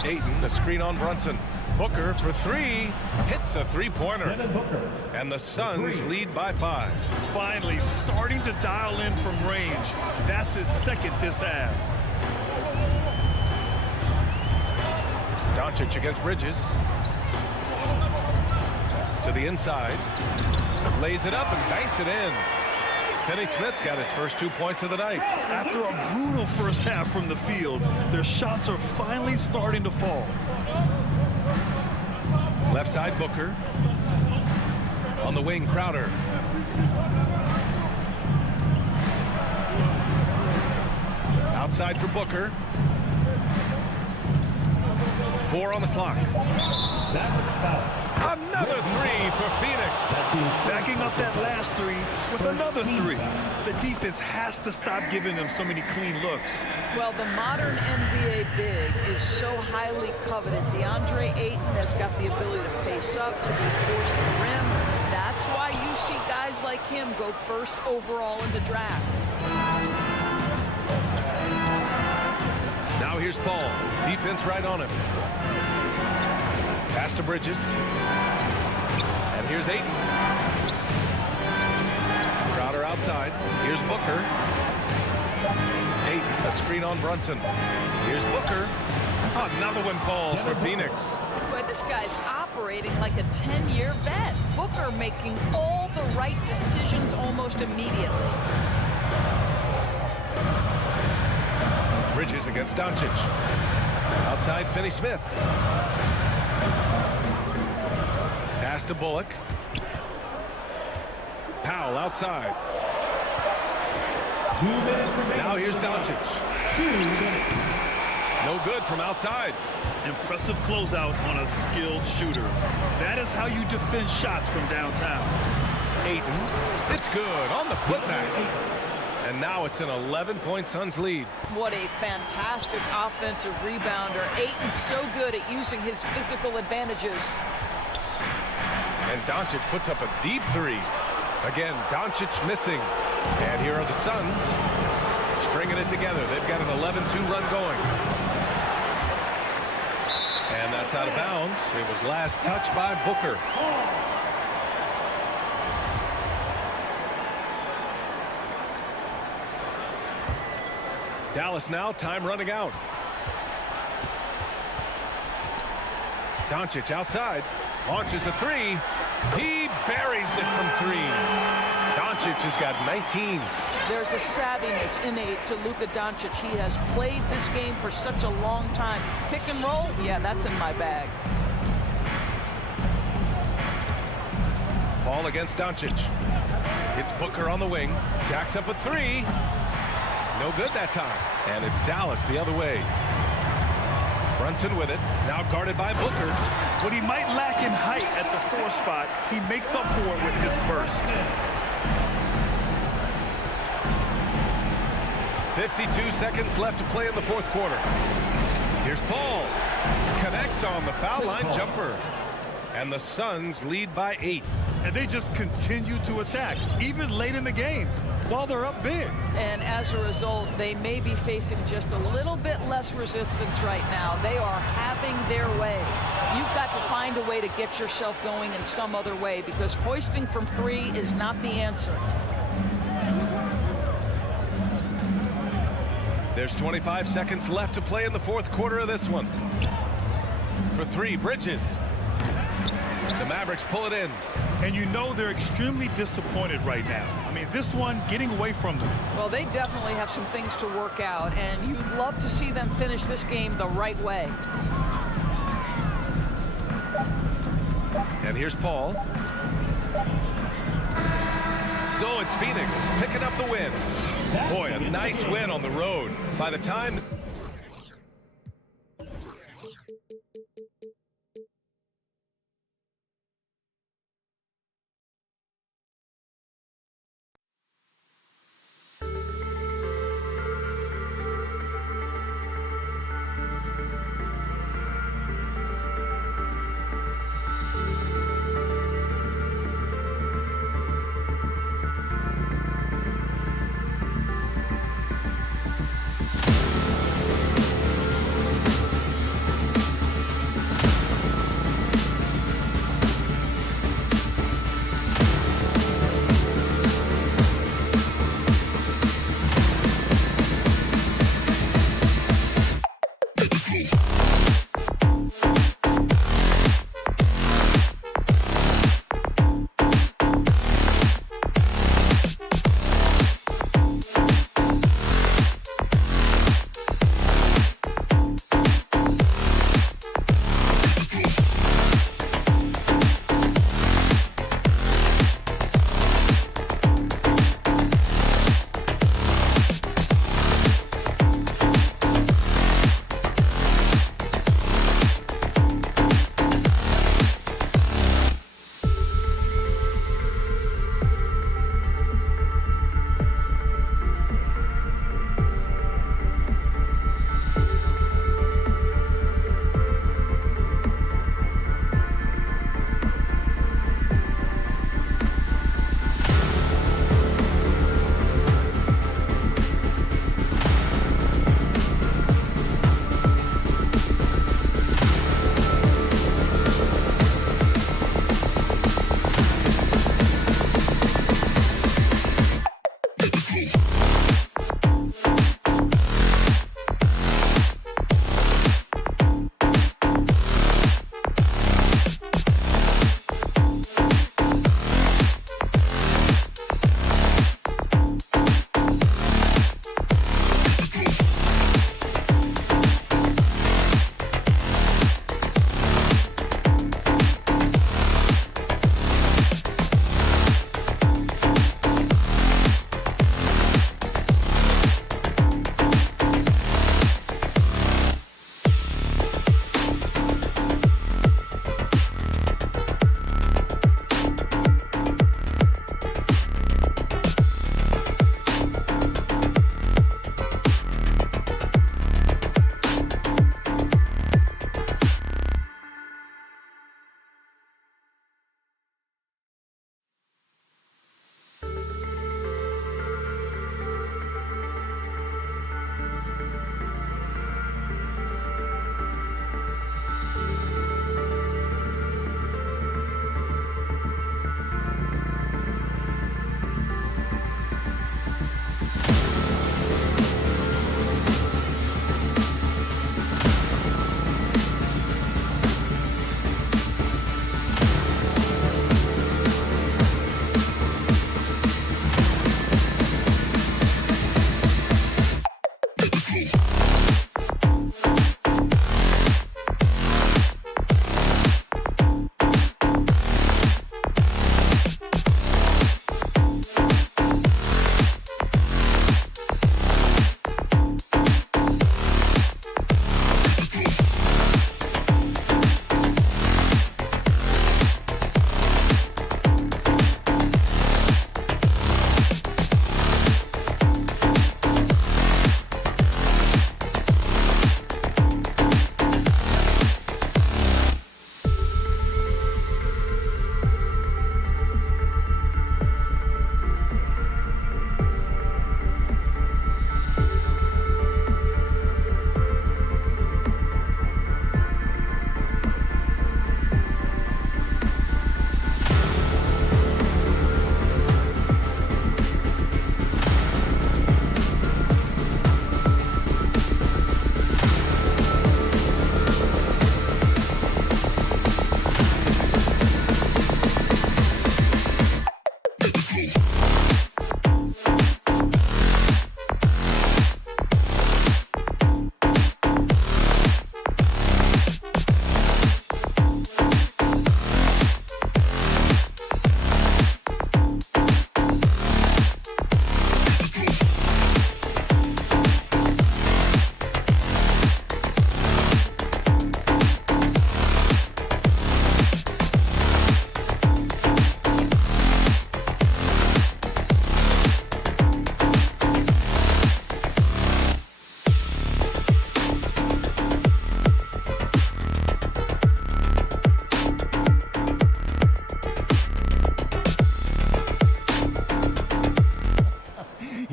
Ayton, the screen on Brunson. Booker for 3. Hits a 3-pointer. And the Suns lead by 5. Finally, starting to dial in from range. That's his second this half. Doncic against Bridges. To the inside. Lays it up and banks it in. Finney-Smith's got his first 2 points of the night. After a brutal first half from the field, their shots are finally starting to fall. Left side Booker. On the wing, Crowder. Outside for Booker. 4 on the clock. Another 3 for Phoenix. Backing up that last 3 with another 3. The defense has to stop giving them so many clean looks. Well, the modern NBA big is so highly coveted. DeAndre Ayton has got the ability to face up, to be forced to the rim. That's why you see guys like him go first overall in the draft. Now here's Paul. Defense right on him. Pass to Bridges. And here's Ayton. Crowder outside. Here's Booker. Ayton, a screen on Brunson. Here's Booker. Another one falls for Phoenix. Boy, this guy's operating like a 10-year vet. Booker making all the right decisions almost immediately. Bridges against Doncic. Outside Finney-Smith. Pass to Bullock. Powell outside. Now here's Doncic. No good from outside. Impressive closeout on a skilled shooter. That is how you defend shots from downtown. Ayton. It's good on the putback. And now it's an 11-point Suns lead. What a fantastic offensive rebounder. Ayton's so good at using his physical advantages. And Doncic puts up a deep 3. Again, Doncic missing. And here are the Suns stringing it together. They've got an 11-2 run going. And that's out of bounds. It was last touched by Booker. Dallas now, time running out. Doncic outside, launches a three. He buries it from three. Doncic has got 19. There's a savviness innate to Luka Doncic. He has played this game for such a long time. Pick and roll, yeah, that's in my bag. Paul against Doncic. It's Booker on the wing. Jacks up a three. No good that time. And it's Dallas the other way. Brunson with it. Now guarded by Booker. What he might lack in height at the 4 spot, he makes up for it with his burst. 52 seconds left to play in the fourth quarter. Here's Paul. Connects on the foul line jumper. And the Suns lead by 8. And they just continue to attack, even late in the game, while they're up big. And as a result, they may be facing just a little bit less resistance right now. They are having their way. You've got to find a way to get yourself going in some other way, because hoisting from 3 is not the answer. There's 25 seconds left to play in the fourth quarter of this one. For 3, Bridges. The Mavericks pull it in. And you know they're extremely disappointed right now. I mean, this one getting away from them. Well, they definitely have some things to work out, and you'd love to see them finish this game the right way. And here's Paul. So it's Phoenix picking up the win. Boy, a nice win on the road. By the time...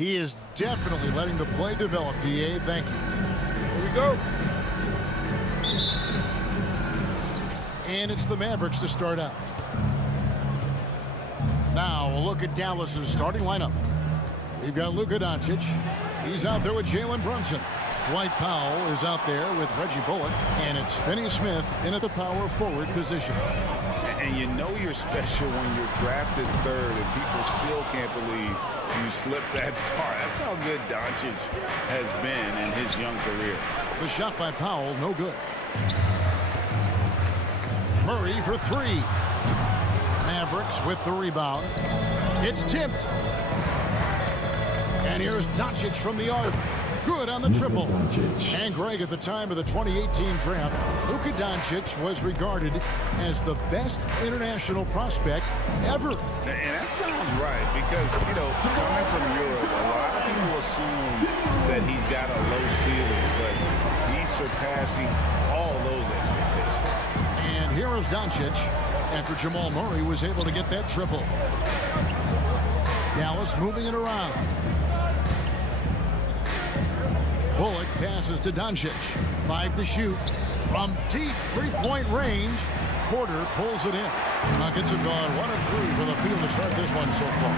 He is definitely letting the play develop, DA. Thank you. Here we go. And it's the Mavericks to start out. Now a look at Dallas's starting lineup. We've got Luka Doncic. He's out there with Jalen Brunson. Dwight Powell is out there with Reggie Bullock. And it's Finney Smith in at the power forward position. And you know you're special when you're drafted third and people still can't believe you slipped that far. That's how good Doncic has been in his young career. The shot by Powell, no good. Murray for three. Mavericks with the rebound. It's tipped. And here's Doncic from the arc. Good on the triple. And Greg, at the time of the 2018 draft, Luka Doncic was regarded as the best international prospect ever. And that sounds right because, you know, coming from Europe, a lot of people assume that he's got a low ceiling, but he's surpassing all those expectations. And here is Doncic after Jamal Murray was able to get that triple. Dallas moving it around. Bullock passes to Doncic. 5 to shoot. From deep three-point range, Porter pulls it in. Nuggets have gone 1 of 3 for the field to start this one so far.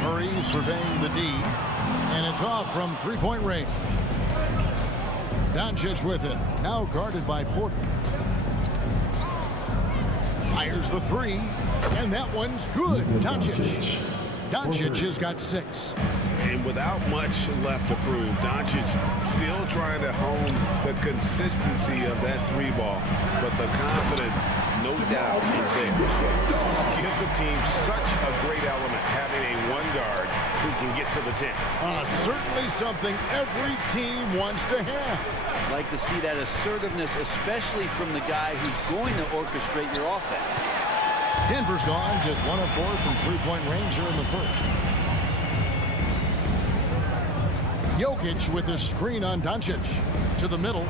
Murray surveying the D, and it's off from three-point range. Doncic with it, now guarded by Porter. Fires the three, and that one's good. Doncic. Doncic has got 6. And without much left to prove, Doncic still trying to hone the consistency of that three ball. But the confidence, no doubt, is there. Gives the team such a great element, having a one guard who can get to the 10. Certainly something every team wants to have. I'd like to see that assertiveness, especially from the guy who's going to orchestrate your offense. Denver's gone just 1 of 4 from three-point range here in the first. Jokic with his screen on Doncic to the middle.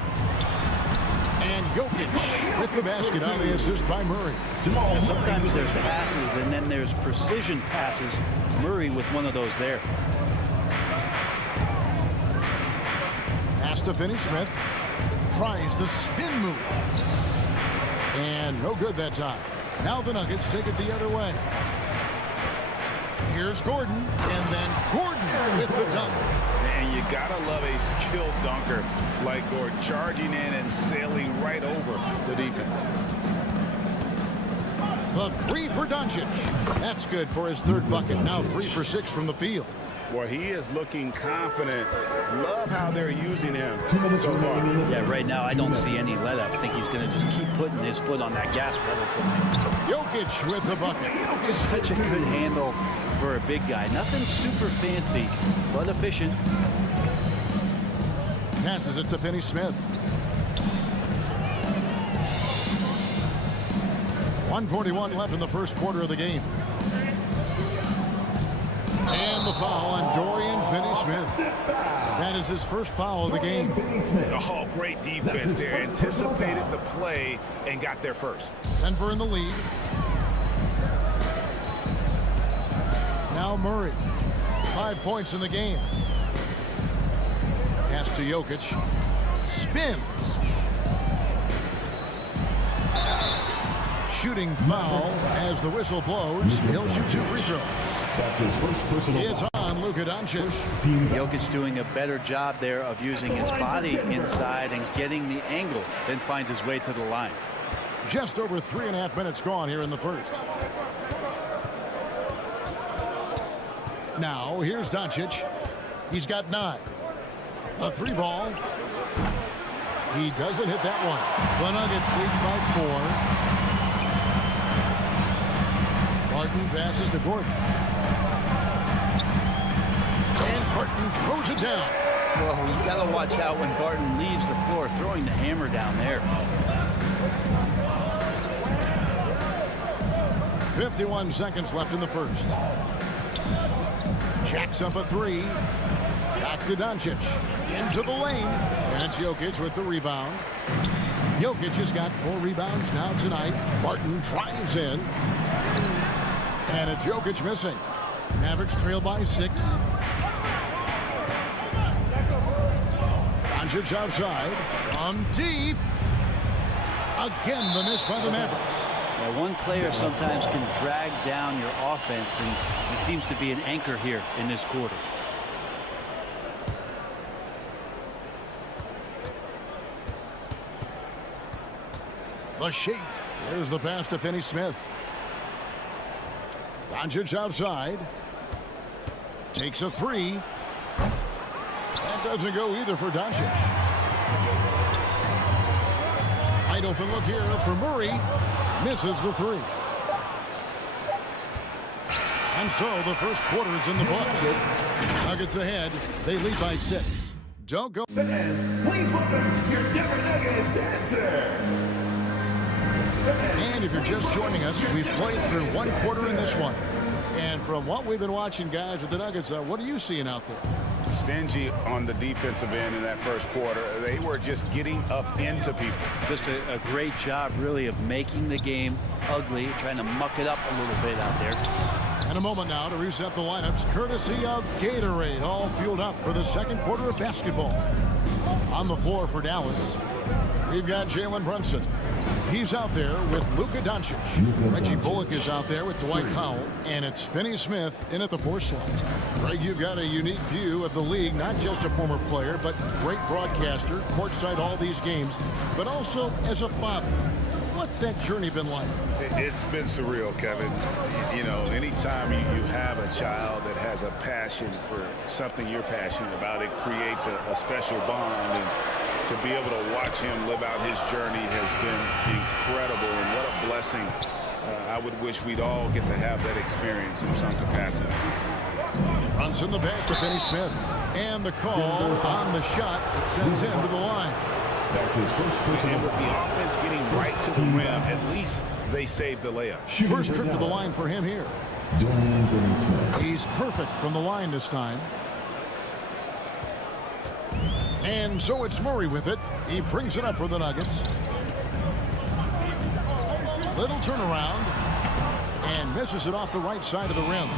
And Jokic with the basket on the assist by Murray. Yeah, sometimes there's passes and then there's precision passes. Murray with one of those there. Pass to Finney Smith. Tries the spin move. And no good that time. Now the Nuggets take it the other way. Here's Gordon, and then Gordon with the dunk. And you gotta love a skilled dunker like Gordon, charging in and sailing right over the defense. The three for Doncic. That's good for his third bucket. Now 3 for 6 from the field. Well, he is looking confident. Love how they're using him so far. Yeah, right now I don't see any let up. I think he's going to just keep putting his foot on that gas pedal tonight. Jokic with the bucket. Such a good handle for a big guy. Nothing super fancy, but efficient. Passes it to Finney Smith. 1:41 left in the first quarter of the game. And the foul on Dorian Finney-Smith. That is his first foul of the game. Oh, great defense there. Anticipated the play and got there first. Denver in the lead. Now Murray. 5 points in the game. Pass to Jokic. Spins. Shooting foul as the whistle blows. He'll shoot 2 free throws. That's his first personal It's on Luka Doncic. Jokic doing a better job there of using his body inside and getting the angle, then finds his way to the line. Just over 3.5 minutes gone here in the first. Now here's Doncic. He's got 9. A 3 ball. He doesn't hit that one. The Nuggets lead by 4. Barton passes to Gordon. And Barton throws it down. Well, you got to watch out when Barton leaves the floor, throwing the hammer down there. 51 seconds left in the first. Jacks up a 3. Back to Doncic. Into the lane. And it's Jokic with the rebound. Jokic has got 4 rebounds now tonight. Barton drives in. And it's Jokic missing. Mavericks trail by 6. Doncic outside. From deep. Again, the miss by the Mavericks. Now, one player sometimes can drag down your offense, and he seems to be an anchor here in this quarter. The shake. There's the pass to Finney-Smith. Doncic outside. Takes a 3. That doesn't go either for Doncic. Wide open look here for Murray. Misses the 3. And so the first quarter is in the books. Nuggets ahead. They lead by 6. Don't go. Fans, please welcome your Denver Nuggets dancer. And if you're just joining us, we've played through one quarter in this one. And from what we've been watching, guys, with the Nuggets, what are you seeing out there? Stingy on the defensive end in that first quarter. They were just getting up into people. Just a great job, really, of making the game ugly, trying to muck it up a little bit out there. And a moment now to reset the lineups, courtesy of Gatorade, all fueled up for the second quarter of basketball. On the floor for Dallas, we've got Jalen Brunson. He's out there with Luka Doncic. Reggie Bullock is out there with Dwight Powell. And it's Finney-Smith in at the 4 slot. Greg, you've got a unique view of the league, not just a former player, but great broadcaster, courtside all these games, but also as a father. What's that journey been like? It's been surreal, Kevin. You know, anytime you have a child that has a passion for something you're passionate about, it creates a special bond. And to be able to watch him live out his journey has been incredible, and what a blessing. I would wish we'd all get to have that experience in some capacity. Runs in the pass to Finney-Smith. And the call on the shot that sends him to the line. That's his first personal. And with the offense getting right to the rim, at least they saved the layup. First trip to the line for him here. He's perfect from the line this time. And so it's Murray with it. He brings it up for the Nuggets. Little turnaround. And misses it off the right side of the rim.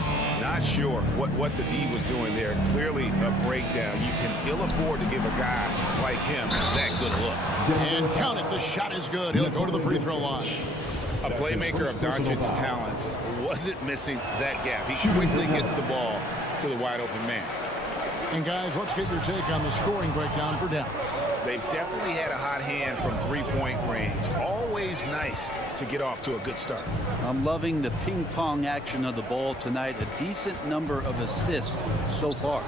Not sure what the D was doing there. Clearly a breakdown. You can ill afford to give a guy like him that good look. And count it. The shot is good. He'll go to the free throw line. A playmaker of Doncic's talents wasn't missing that gap. He quickly gets the ball to the wide open man. And guys, let's get your take on the scoring breakdown for Dallas. They've definitely had a hot hand from three-point range. Always nice to get off to a good start. I'm loving the ping-pong action of the ball tonight. A decent number of assists so far.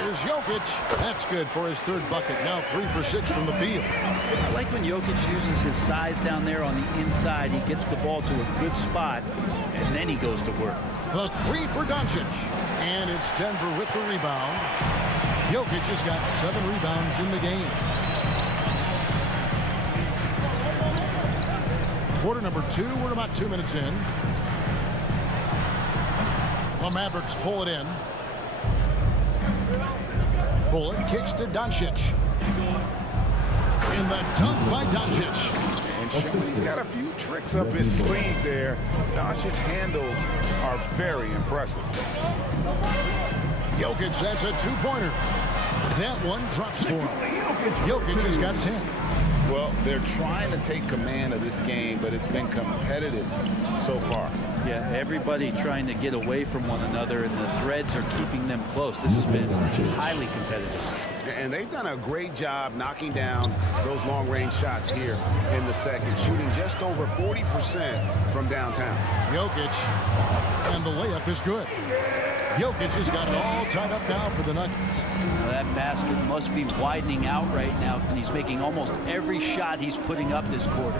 Here's Jokic. That's good for his 3rd bucket. Now 3 for 6 from the field. I like when Jokic uses his size down there on the inside. He gets the ball to a good spot, and then he goes to work. The 3 for Doncic. And it's Denver with the rebound. Jokic has got 7 rebounds in the game. Quarter number 2. We're about 2 minutes in. The Mavericks pull it in. Bullock kicks to Doncic. And the dunk by Doncic. And he's got a few tricks up his sleeve there. Doncic's handles are very impressive. Jokic, that's a 2-pointer. That one drops for him. Jokic has got 10. Well, they're trying to take command of this game, but it's been competitive so far. Yeah, everybody trying to get away from one another, and the threads are keeping them close. This has been highly competitive. And they've done a great job knocking down those long-range shots here in the second, shooting just over 40% from downtown. Jokic, and the layup is good. Jokic has got it all tied up now for the Nuggets. Now that basket must be widening out right now, and he's making almost every shot he's putting up this quarter.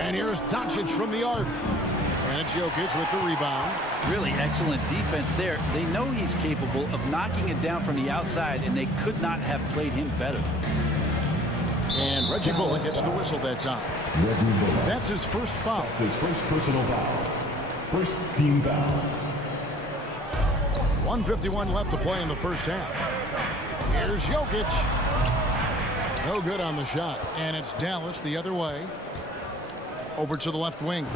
And here's Doncic from the arc. And it's Jokic with the rebound. Really excellent defense there. They know he's capable of knocking it down from the outside, and they could not have played him better. And Reggie Bullock gets the whistle that time. That's his first foul. That's his first personal foul. First team foul. 1:51 left to play in the first half. Here's Jokic. No good on the shot. And it's Dallas the other way. Over to the left wing.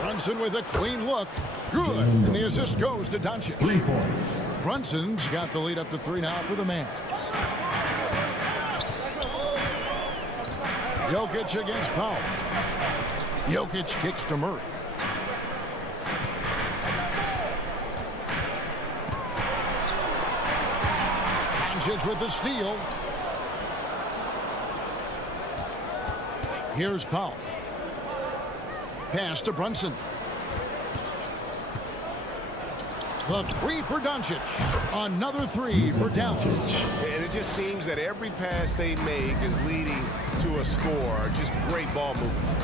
Brunson with a clean look. Good. And the assist goes to Doncic. 3 points. Brunson's got the lead up to 3 now for the Mavs. Jokic against Powell. Jokic kicks to Murray. Doncic with the steal. Here's Powell. Pass to Brunson. The 3 for Doncic. Another 3 for Dallas. And it just seems that every pass they make is leading to a score. Just great ball movement.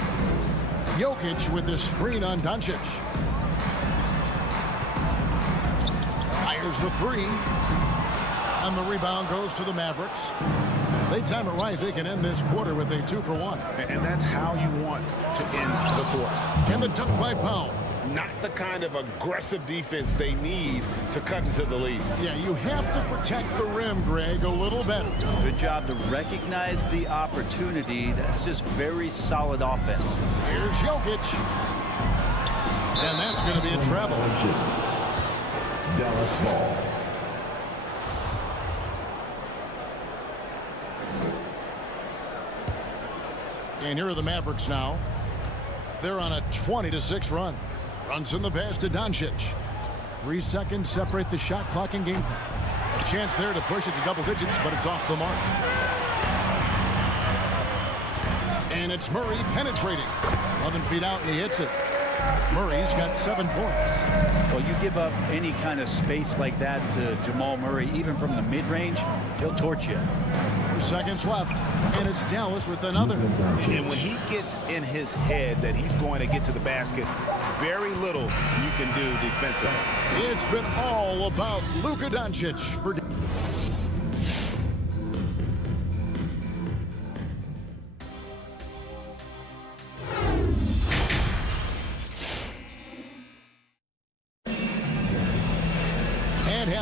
Jokic with the screen on Doncic. Fires the 3. And the rebound goes to the Mavericks. They time it right. They can end this quarter with a 2-for-1. And that's how you want to end the quarter. And the dunk by Powell. Not the kind of aggressive defense they need to cut into the lead. Yeah, you have to protect the rim, Greg, a little better. Good job to recognize the opportunity. That's just very solid offense. Here's Jokic. And that's going to be a travel. Dallas ball. And here are the Mavericks now. They're on a 20-6 run. Runs in the pass to Doncic. 3 seconds separate the shot clock and game clock. A chance there to push it to double digits, but it's off the mark. And it's Murray penetrating. 11 feet out, and he hits it. Murray's got 7 points. Well, you give up any kind of space like that to Jamal Murray, even from the mid-range, he'll torch you. 4 seconds left, and it's Dallas with another. And when he gets in his head that he's going to get to the basket, very little you can do defensively. It's been all about Luka Doncic for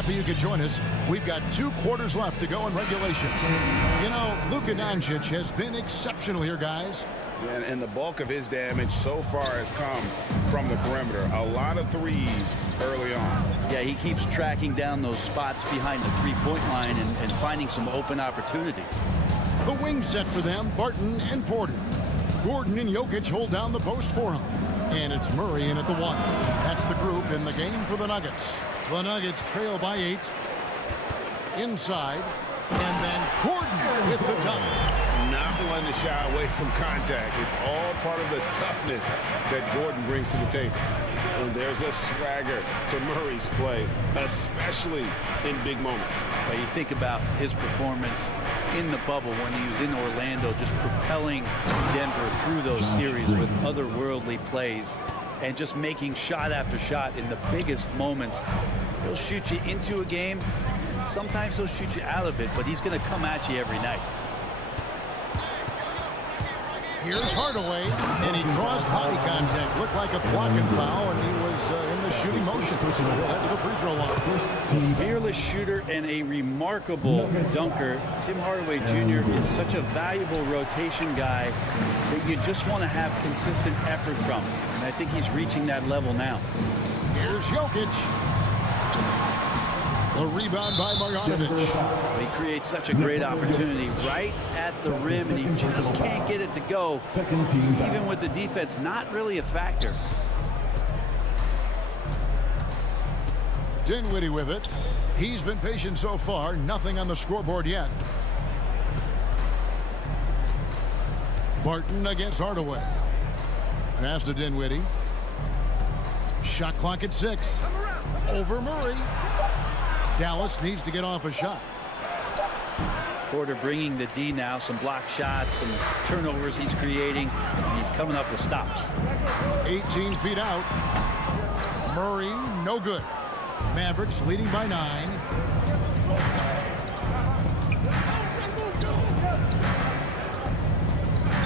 happy you could join us. We've got 2 quarters left to go in regulation. You know, Luka Doncic has been exceptional here, guys. And the bulk of his damage so far has come from the perimeter. A lot of threes early on. Yeah, he keeps tracking down those spots behind the three-point line and finding some open opportunities. The wing set for them, Barton and Porter. Gordon and Jokic hold down the post for him. And it's Murray in at the 1. That's the group in the game for the Nuggets. The Nuggets trail by 8. Inside. And then Gordon with the dunk. Not one to shy away from contact. It's all part of the toughness that Gordon brings to the table. And there's a swagger to Murray's play, especially in big moments. But you think about his performance in the bubble when he was in Orlando, just propelling Denver through those series with otherworldly plays and just making shot after shot in the biggest moments. He'll shoot you into a game, and sometimes he'll shoot you out of it, but he's going to come at you every night. Here's Hardaway, and he draws body contact. Looked like a blocking foul, and he was in the shooting motion. So he'll head to the free throw line. A fearless shooter and a remarkable dunker. Tim Hardaway Jr. is such a valuable rotation guy that you just want to have consistent effort from. And I think he's reaching that level now. Here's Jokic. A rebound by Marjanovic. He creates such a great opportunity right at the rim, and he just can't get it to go. Even with the defense, not really a factor. Dinwiddie with it. He's been patient so far. Nothing on the scoreboard yet. Barton against Hardaway. Pass to Dinwiddie. Shot clock at 6. Over Murray. Dallas needs to get off a shot. Porter bringing the D now. Some block shots, some turnovers he's creating, and he's coming up with stops. 18 feet out. Murray, no good. Mavericks leading by 9.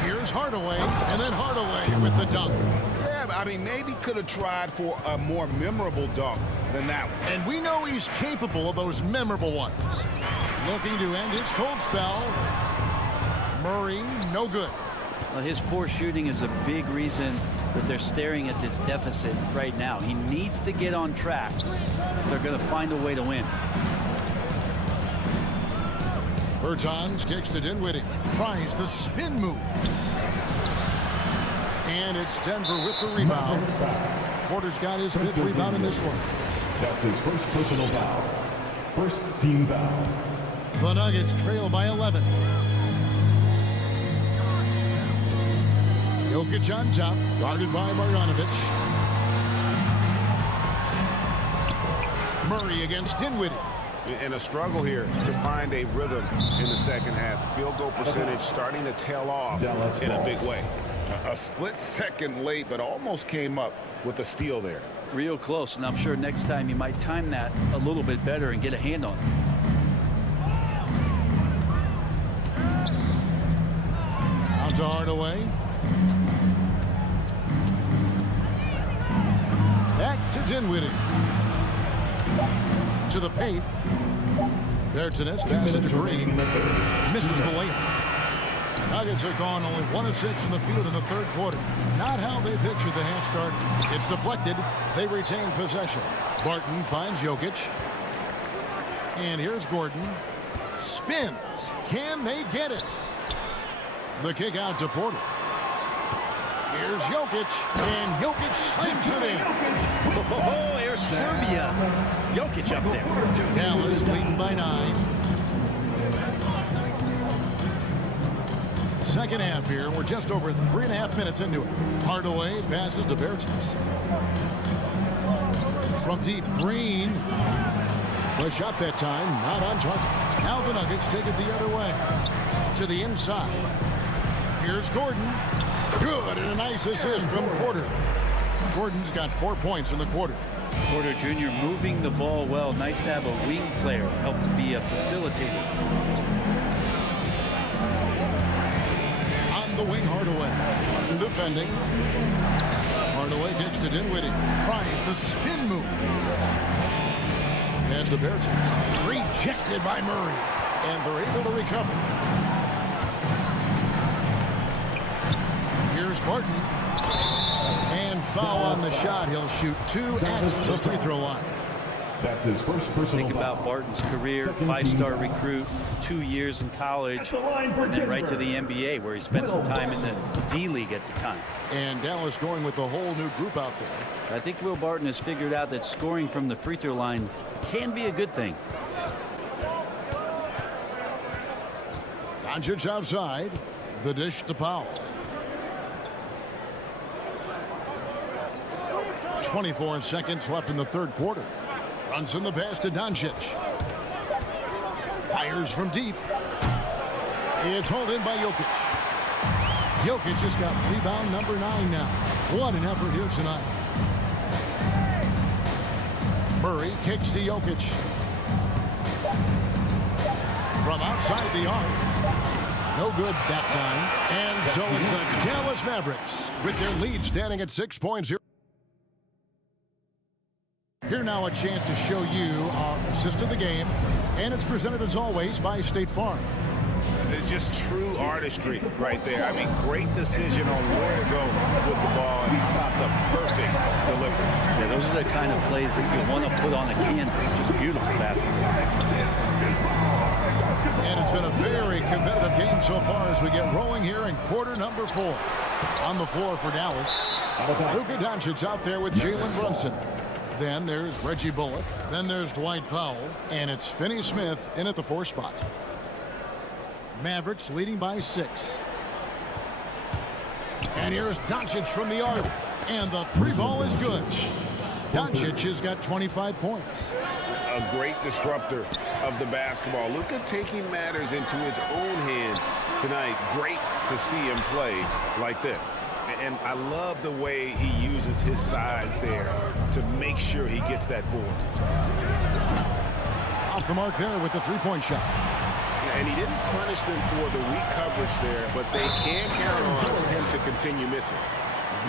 Here's Hardaway, and then Hardaway with the dunk. Yeah, I mean, maybe could have tried for a more memorable dunk than that one. And we know he's capable of those memorable ones. Looking to end his cold spell. Murray, no good. Well, his poor shooting is a big reason that they're staring at this deficit right now. He needs to get on track. They're going to find a way to win. Bertans kicks to Dinwiddie. Tries the spin move. And it's Denver with the rebound. Porter's got his 5th rebound in this one. That's his first personal foul. First team foul. The Nuggets trail by 11. Jokic on top, guarded by Marjanovic. Murray against Dinwiddie. And a struggle here to find a rhythm in the second half. The field goal percentage starting to tail off in a big way. A split second late, but almost came up with a steal there. Real close, and I'm sure next time you might time that a little bit better and get a hand on it. Out to Hardaway. Back to Dinwiddie. To the paint. Bertans passes to Green. Misses the layup. Nuggets are gone only 1 of 6 in the field in the third quarter. Not how they pictured the half start. It's deflected. They retain possession. Barton finds Jokic. And here's Gordon. Spins. Can they get it? The kick out to Porter. Here's Jokic. And Jokic slams it in. Oh, here's Serbia. Jokic up there. Dallas leading by 9. Second half here. We're just over 3.5 minutes into it. Hardaway passes to Bertans. From deep, Green. The shot that time, not on target. Now the Nuggets take it the other way. To the inside. Here's Gordon. Good, and a nice assist from Porter. Gordon's got 4 points in the quarter. Porter Jr. moving the ball well. Nice to have a wing player help to be a facilitator. On the wing, Hardaway. Defending. Hardaway kicks to Dinwiddie. Tries the spin move. Pass to Bertans. Rejected by Murray. And they're able to recover. Here's Barton. And foul on the shot. He'll shoot 2 at the free throw line. That's his first personal Think about Barton's career, 5-star recruit, 2 years in college, and then right to the NBA where he spent some time in the D-League at the time. And Dallas going with a whole new group out there. I think Will Barton has figured out that scoring from the free throw line can be a good thing. Doncic outside. The dish to Powell. 24 seconds left in the third quarter. Runs in the pass to Doncic. Fires from deep. It's hauled in by Jokic. Jokic just got rebound number 9 now. What an effort here tonight. Murray kicks to Jokic. From outside the arc. No good that time. And so it's the Dallas Mavericks with their lead standing at 6 points here. Here now a chance to show you our assist of the game. And it's presented as always by State Farm. It's just true artistry right there. I mean, great decision on where to go with the ball and the perfect delivery. Yeah, those are the kind of plays that you want to put on a canvas. Just beautiful basketball. And it's been a very competitive game so far as we get rolling here in quarter number 4. On the floor for Dallas, Luka Doncic out there with Jalen Brunson. Then there's Reggie Bullock. Then there's Dwight Powell. And it's Finney Smith in at the 4 spot. Mavericks leading by 6. And here's Doncic from the arc. And the 3 ball is good. Doncic has got 25 points. A great disruptor of the basketball. Luka taking matters into his own hands tonight. Great to see him play like this. And I love the way he uses his size there to make sure he gets that board. Off the mark there with the 3-point shot. And he didn't punish them for the weak coverage there, but they can count on him to continue missing.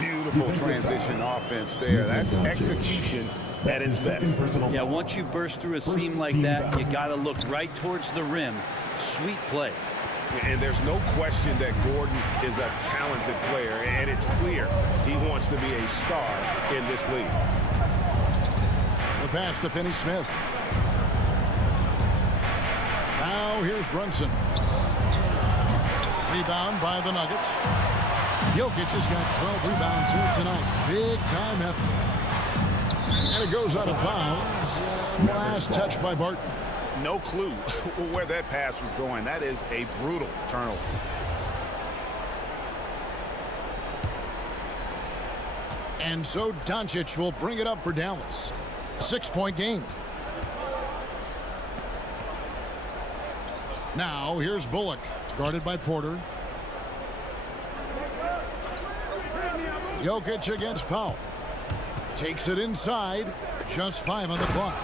Beautiful transition offense there. That's execution at its best. Yeah, once you burst through a seam like that, you got to look right towards the rim. Sweet play. And there's no question that Gordon is a talented player, and it's clear he wants to be a star in this league. The pass to Finney-Smith. Now here's Brunson. Rebound by the Nuggets. Jokic has got 12 rebounds here tonight. Big time effort. And it goes out of bounds. Last touch by Barton. No clue where that pass was going. That is a brutal turnover. And so Doncic will bring it up for Dallas. 6-point game. Now here's Bullock, guarded by Porter. Jokic against Powell. Takes it inside. Just 5 on the clock.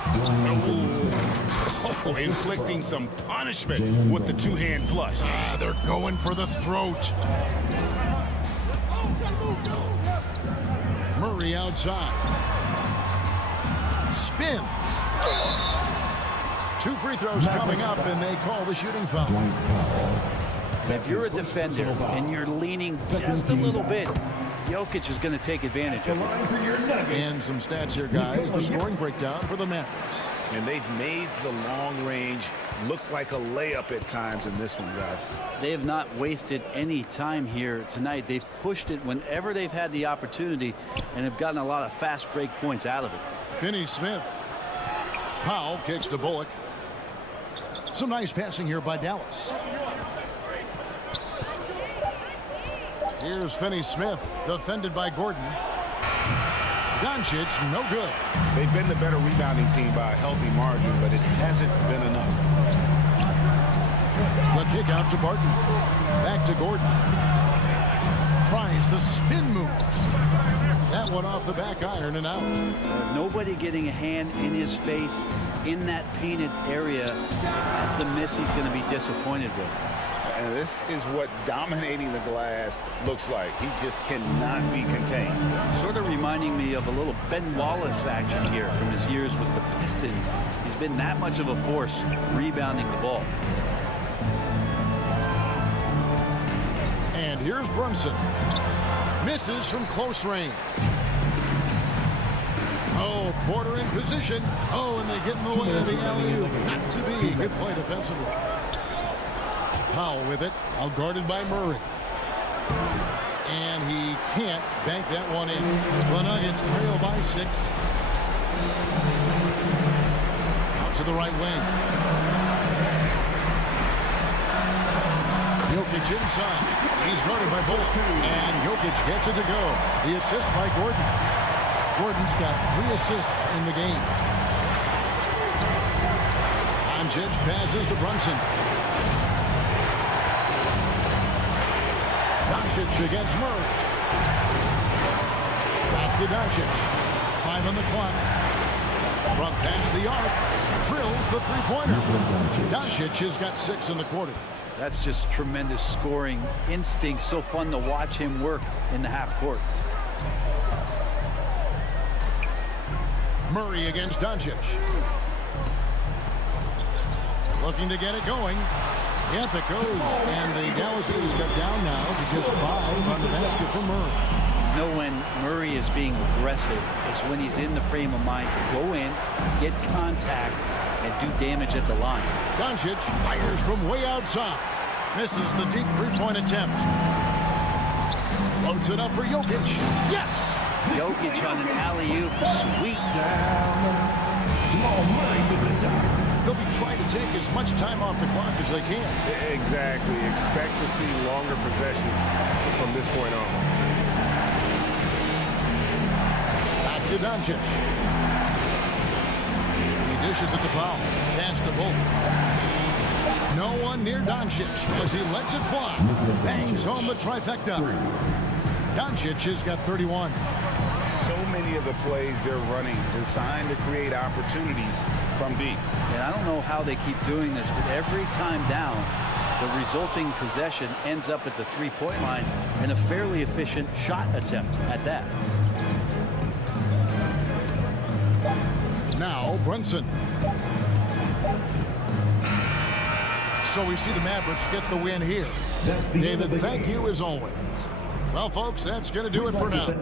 Oh, inflicting some punishment with the two-hand flush. They're going for the throat. Murray outside. Spins. 2 free throws coming up, and they call the shooting foul. If you're a defender and you're leaning just a little bit, Jokic is going to take advantage of it. And some stats here, guys. The scoring breakdown for the Mavericks. And they've made the long range look like a layup at times in this one, guys. They have not wasted any time here tonight. They've pushed it whenever they've had the opportunity and have gotten a lot of fast break points out of it. Finney-Smith. Powell kicks to Bullock. Some nice passing here by Dallas. Here's Finney-Smith, defended by Gordon. Doncic, no good. They've been the better rebounding team by a healthy margin, but it hasn't been enough. The kick out to Barton. Back to Gordon. Tries the spin move. That one off the back iron and out. Nobody getting a hand in his face in that painted area. That's a miss he's going to be disappointed with. And this is what dominating the glass looks like. He just cannot be contained. Sort of reminding me of a little Ben Wallace action here from his years with the Pistons. He's been that much of a force rebounding the ball. And here's Brunson. Misses from close range. Oh, Porter in position. Oh, and they get in the way of the alley-oop. Not to be. Good play defensively. Powell with it, out guarded by Murray. And he can't bank that one in. The Nuggets trail by 6. Out to the right wing. Jokic inside. He's guarded by Bullock. And Jokic gets it to go. The assist by Gordon. Gordon's got 3 assists in the game. Doncic passes to Brunson. Doncic against Murray. Back to Doncic. 5 on the clock. From past the arc. Drills the three-pointer. Doncic has got 6 in the quarter. That's just tremendous scoring instinct. So fun to watch him work in the half court. Murray against Doncic. Looking to get it going. Yep, it goes. And the Dallas Eagles got down now to just 5 on the basket for Murray. You know when Murray is being aggressive, it's when he's in the frame of mind to go in, get contact, and do damage at the line. Doncic fires from way outside. Misses the deep three-point attempt. Floats it up for Jokic. Yes! Jokic on an alley-oop. Sweet. They'll be trying to take as much time off the clock as they can. Exactly. Expect to see longer possessions from this point on. Back to Doncic. He dishes it to Powell. Pass to Bullock. No one near Doncic as he lets it fly. Bangs home the trifecta. Doncic has got 31. So many of the plays they're running designed to create opportunities from deep. And I don't know how they keep doing this, but every time down, the resulting possession ends up at the three-point line and a fairly efficient shot attempt at that. Now Brunson. So we see the Mavericks get the win here. David, thank you as always. Well, folks, that's going to do it for now.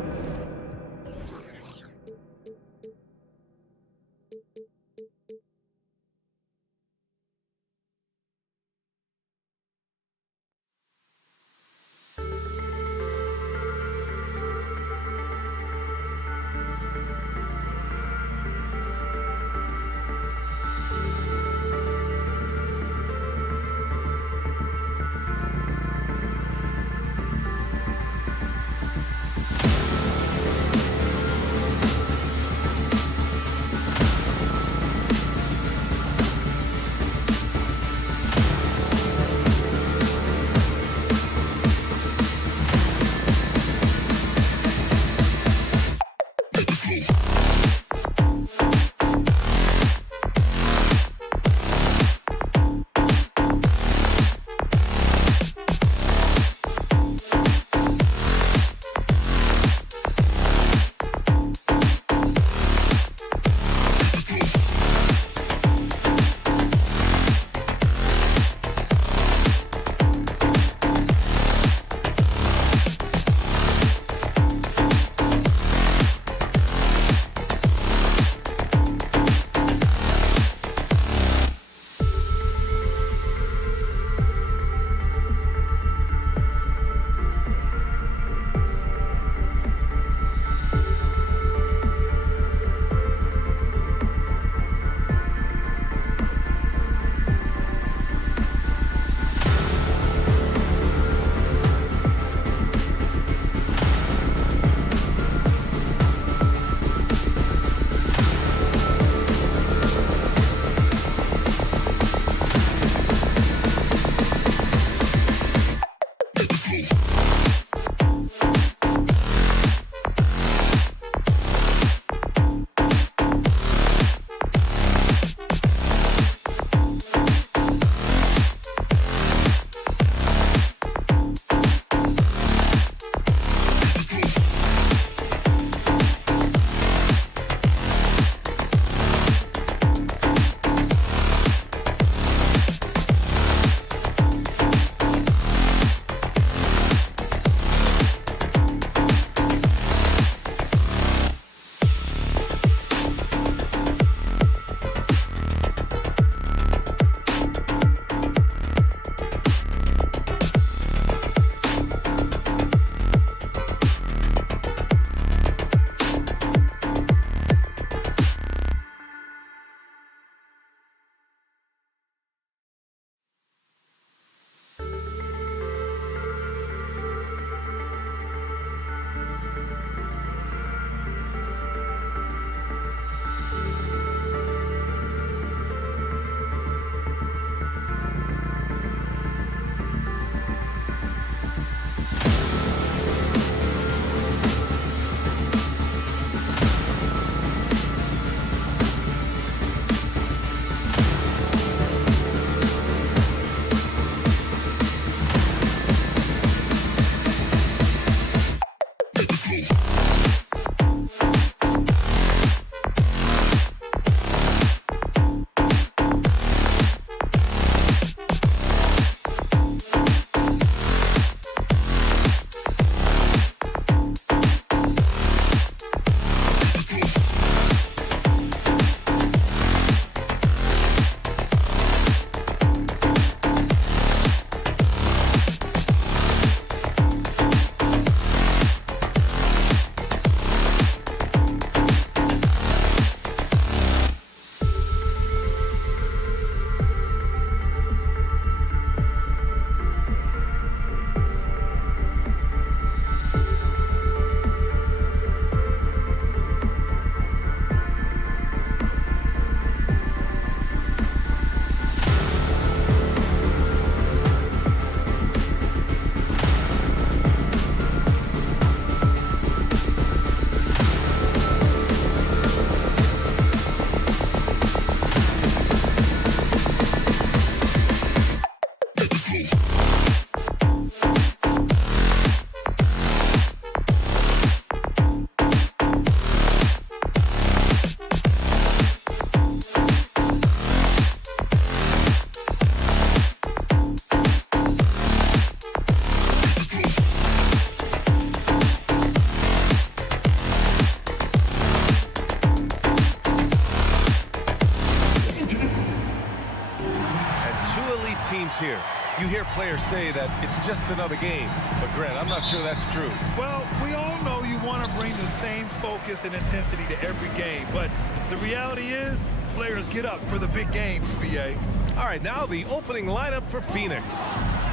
here. You hear players say that it's just another game. But, Grant, I'm not sure that's true. Well, we all know you want to bring the same focus and intensity to every game. But the reality is, players get up for the big games, B.A. All right, now the opening lineup for Phoenix.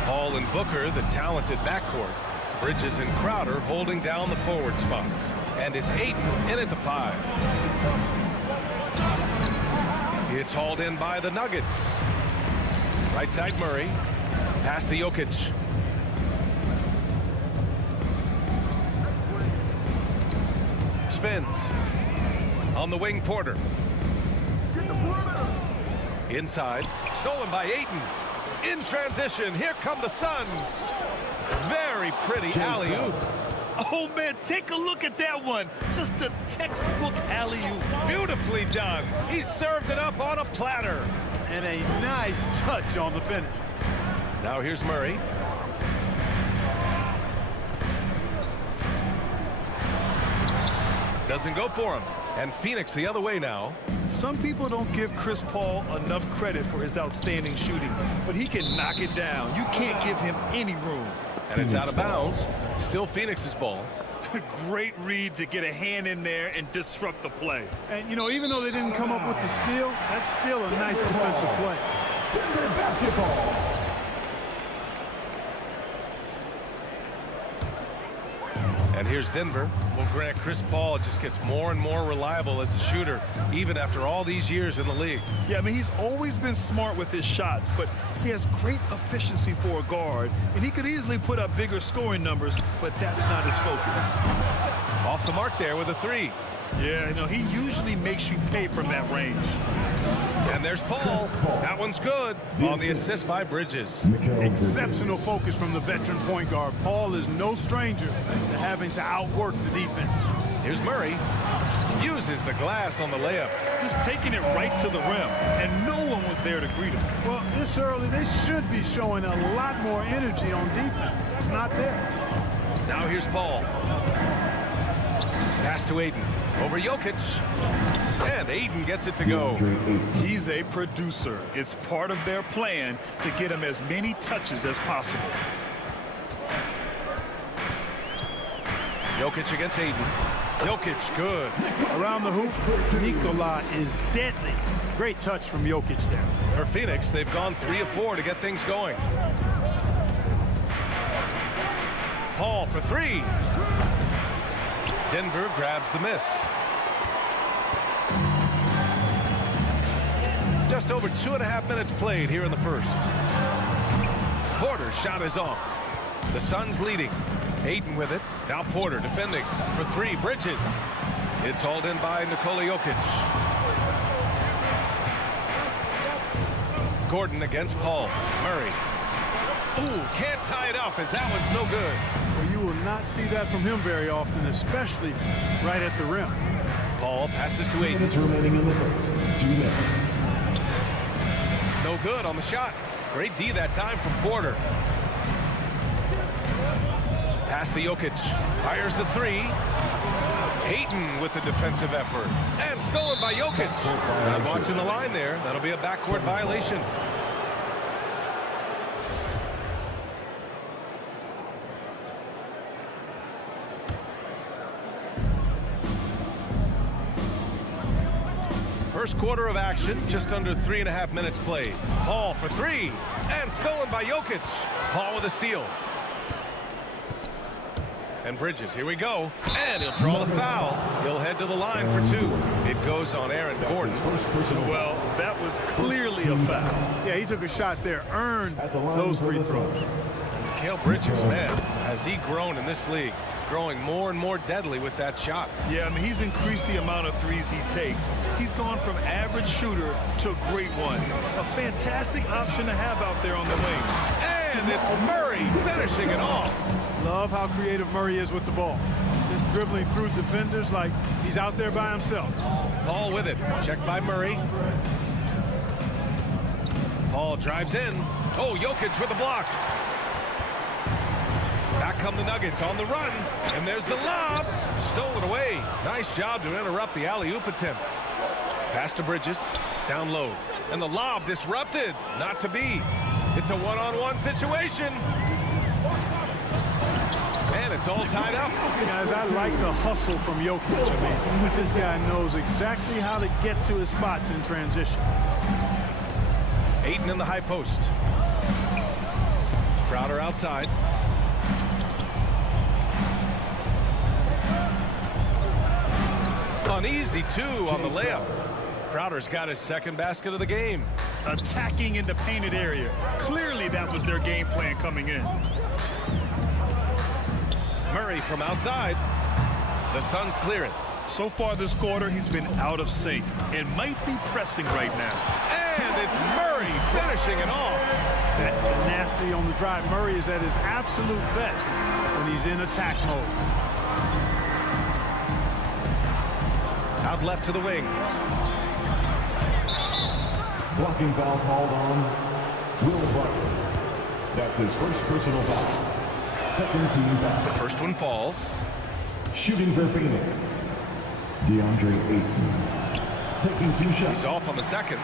Paul and Booker, the talented backcourt. Bridges and Crowder holding down the forward spots. And it's Ayton in at the 5. It's hauled in by the Nuggets. Right side Murray. Pass to Jokic. Spins. On the wing, Porter. Inside. Stolen by Ayton. In transition. Here come the Suns. Very pretty alley-oop. Oh, man, take a look at that one. Just a textbook alley-oop. Beautifully done. He served it up on a platter. And a nice touch on the finish. Now here's Murray. Doesn't go for him. And Phoenix the other way now. Some people don't give Chris Paul enough credit for his outstanding shooting, but he can knock it down. You can't give him any room. And it's out of bounds. Still Phoenix's ball. Great read to get a hand in there and disrupt the play. And, you know, even though they didn't come up with the steal, that's still a nice defensive play. Denver basketball. And here's Denver. Well, Grant, Chris Paul just gets more and more reliable as a shooter, even after all these years in the league. Yeah, I mean, he's always been smart with his shots, but he has great efficiency for a guard, and he could easily put up bigger scoring numbers, but that's not his focus. Off the mark there with a 3. Yeah, no, he usually makes you pay from that range. And there's Paul. That one's good on the assist by Bridges. Exceptional focus from the veteran point guard. Paul is no stranger to having to outwork the defense. Here's Murray. Uses the glass on the layup. Just taking it right to the rim, and no one was there to greet him. Well, this early, they should be showing a lot more energy on defense. It's not there. Now here's Paul. Pass to Ayton. Over Jokic. And Ayton gets it to go. He's a producer. It's part of their plan to get him as many touches as possible. Jokic against Ayton. Jokic, good. Around the hoop, Nikola is deadly. Great touch from Jokic there. For Phoenix, they've gone 3 of 4 to get things going. Paul for 3. Denver grabs the miss. Just over 2.5 minutes played here in the first. Porter's shot is off. The Suns leading. Ayton with it. Now Porter defending for 3. Bridges. It's hauled in by Nikola Jokic. Gordon against Paul. Murray. Ooh, can't tie it up as that one's no good. Well, you will not see that from him very often, especially right at the rim. Paul passes to Ayton. Minutes remaining in the first. 2 minutes. No good on the shot. Great D that time from Porter. Pass to Jokic. Fires the 3. Ayton with the defensive effort. And stolen by Jokic. Not watching the line there. That'll be a backcourt violation. First quarter of action, just under 3.5 minutes played. Paul for 3, and stolen by Jokic. Paul with a steal. And Bridges, here we go. And he'll draw the foul. He'll head to the line for 2. It goes on Aaron Gordon. Well, that was clearly a foul. Yeah, he took a shot there, earned those free throws. Mikal Bridges, man, has he grown in this league? Growing more and more deadly with that shot. Yeah, I mean, he's increased the amount of threes he takes. He's gone from average shooter to a great one. A fantastic option to have out there on the wing. And it's Murray finishing it off. Love how creative Murray is with the ball. Just dribbling through defenders like he's out there by himself. Paul with it. Checked by Murray. Paul drives in. Oh, Jokic with the block. Back come the Nuggets on the run. And there's the lob. Stolen away. Nice job to interrupt the alley-oop attempt. Pass to Bridges. Down low. And the lob disrupted. Not to be. It's a one-on-one situation. And it's all tied up. Guys, I like the hustle from Jokic. I mean, this guy knows exactly how to get to his spots in transition. Ayton in the high post. Crowder outside. Uneasy, too, on the layup. Crowder's got his second basket of the game. Attacking in the painted area. Clearly, that was their game plan coming in. Murray from outside. The Suns clear it. So far this quarter, he's been out of sync and might be pressing right now. And it's Murray finishing it off. That tenacity on the drive. Murray is at his absolute best when he's in attack mode. Out left to the wing. Blocking foul called on Will Barton. That's his first personal foul. Second team foul. The first one falls. Shooting for Phoenix, DeAndre Ayton. Taking 2 shots. He's off on the second.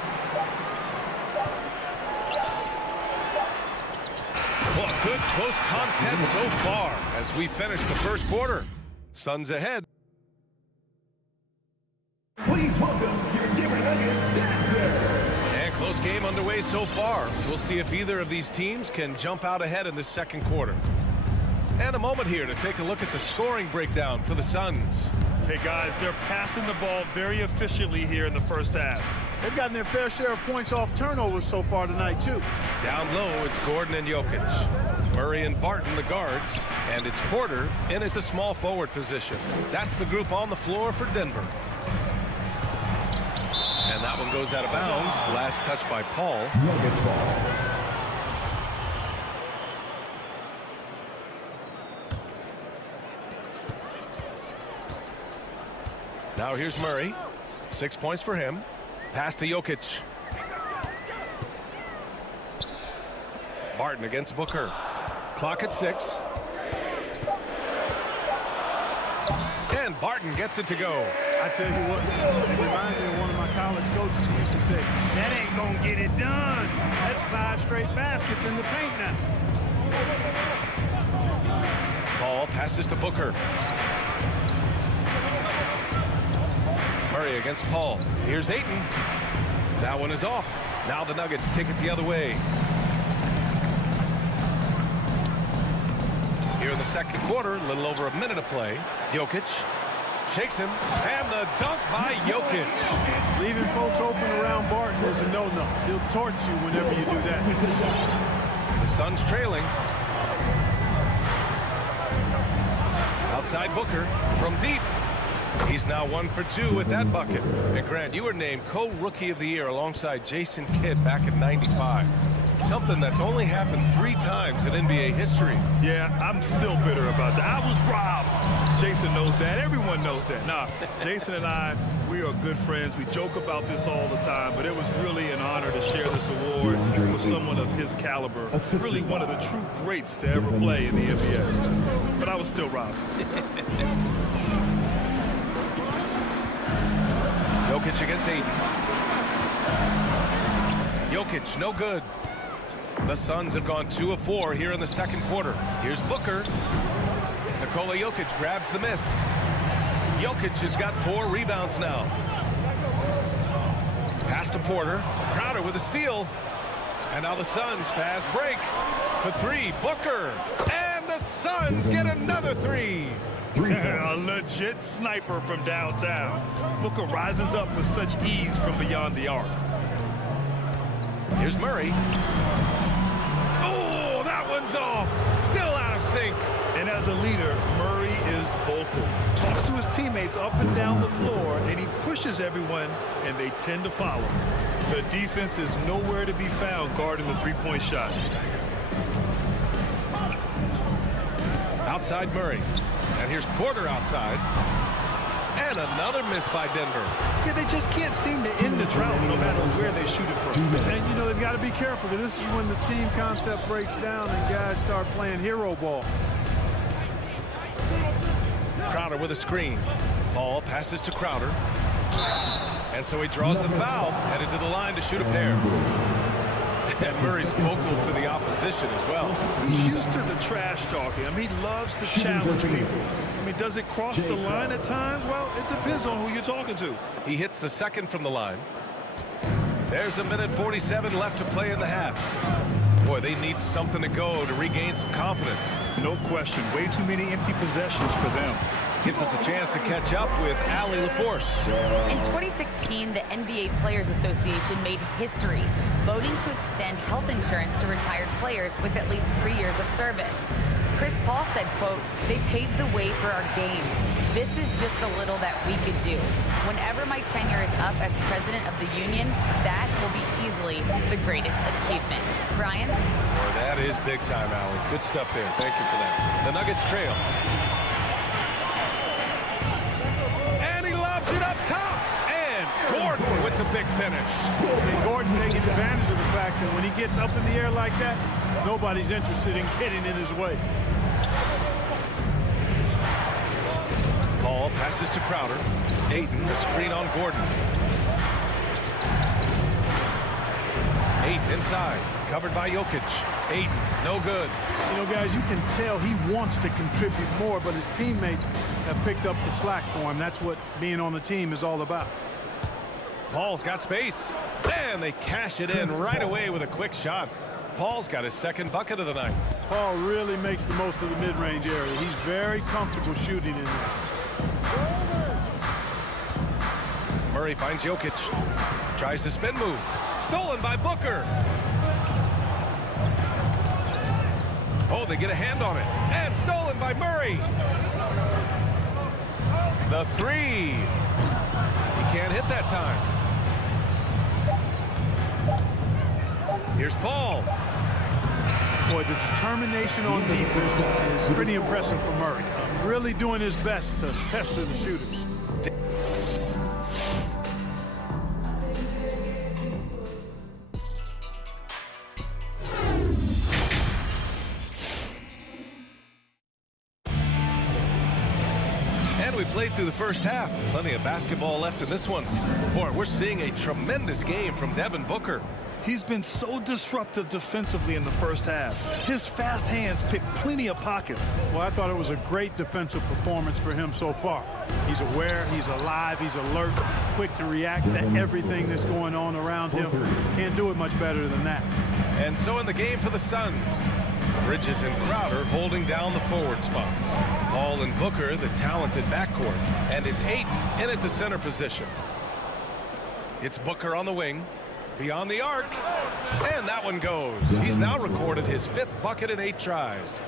Well, a good close contest so far as we finish the first quarter. Suns ahead. Please welcome your Denver Nuggets dancer. And close game underway so far. We'll see if either of these teams can jump out ahead in this second quarter. And a moment here to take a look at the scoring breakdown for the Suns. Hey, guys, they're passing the ball very efficiently here in the first half. They've gotten their fair share of points off turnovers so far tonight, too. Down low, it's Gordon and Jokic. Murray and Barton, the guards. And it's Porter in at the small forward position. That's the group on the floor for Denver. And that one goes out of bounds. Last touch by Paul. Nuggets ball. Now here's Murray. 6 points for him. Pass to Jokic. Barton against Booker. Clock at 6. And Barton gets it to go. I tell you what, it reminds me of one of my college coaches who used to say, that ain't gonna get it done. That's 5 straight baskets in the paint now. Paul passes to Booker. Murray against Paul. Here's Ayton. That one is off. Now the Nuggets take it the other way. Here in the second quarter, a little over a minute of play. Jokic shakes him, and the dunk by Jokic. Leaving folks open around Barton is a no-no. He'll torch you whenever you do that. The Suns trailing. Outside Booker from deep. He's now 1 for 2 with that bucket. And Grant, you were named co-rookie of the year alongside Jason Kidd back in '95. Something that's only happened 3 times in NBA history. Yeah, I'm still bitter about that. I was robbed. Jason knows that. Everyone knows that. Nah, Jason and I, we are good friends. We joke about this all the time, but it was really an honor to share this award with someone of his caliber. Really one of the true greats to ever play in the NBA. But I was still robbed. Jokic against Ayton. Jokic, no good. The Suns have gone 2 of 4 here in the second quarter. Here's Booker. Nikola Jokic grabs the miss. Jokic has got 4 rebounds now. Pass to Porter. Crowder with a steal. And now the Suns fast break for 3. Booker. And the Suns get another 3. A legit sniper from downtown. Booker rises up with such ease from beyond the arc. Here's Murray. Oh, that one's off. Still out of sync. And as a leader, Murray is vocal. Talks to his teammates up and down the floor, and he pushes everyone, and they tend to follow. The defense is nowhere to be found guarding the three-point shot. Outside Murray. And here's Porter outside. And another miss by Denver. Yeah, they just can't seem to end the drought no matter where they shoot it from. And, you know, they've got to be careful because this is when the team concept breaks down and guys start playing hero ball. Crowder with a screen. Ball passes to Crowder. And so he draws the foul. Headed to the line to shoot a pair. And Murray's vocal to the opposition as well. He's used to the trash talking. I mean, he loves to challenge people. I mean, does it cross the line at times? Well, it depends on who you're talking to. He hits the second from the line. There's a minute 47 left to play in the half. Boy, they need something to go to regain some confidence. No question. Way too many empty possessions for them. Gives us a chance to catch up with Allie LaForce. In 2016, the NBA Players Association made history, voting to extend health insurance to retired players with at least 3 years of service. Chris Paul said, quote, "They paved the way for our game. This is just a little that we could do. Whenever my tenure is up as president of the union, that will be easily the greatest achievement." Brian? Well, that is big time, Allie. Good stuff there. Thank you for that. The Nuggets trail. And he lobs it up top. And Gordon with the big finish. And Gordon taking advantage of the fact that when he gets up in the air like that, nobody's interested in getting in his way. Paul passes to Crowder. Ayton, the screen on Gordon. Ayton inside, covered by Jokic. Ayton, no good. You know, guys, you can tell he wants to contribute more, but his teammates have picked up the slack for him. That's what being on the team is all about. Paul's got space. And they cash it in right away with a quick shot. Paul's got his second bucket of the night. Paul really makes the most of the mid-range area. He's very comfortable shooting in there. Murray finds Jokic. Tries the spin move. Stolen by Booker. Oh, they get a hand on it. And stolen by Murray. The three. He can't hit that time. Here's Paul. Boy, the determination on defense is pretty impressive for Murray. Really doing his best to pester the shooters. And we played through the first half. Plenty of basketball left in this one. Boy, we're seeing a tremendous game from Devin Booker. He's been so disruptive defensively in the first half. His fast hands pick plenty of pockets. Well, I thought it was a great defensive performance for him so far. He's aware, he's alive, he's alert, quick to react to everything that's going on around him. Can't do it much better than that. And so in the game for the Suns, Bridges and Crowder holding down the forward spots. Paul and Booker, the talented backcourt. And it's Ayton in at the center position. It's Booker on the wing. Beyond the arc, and that one goes. He's now recorded his 5th bucket in 8 tries.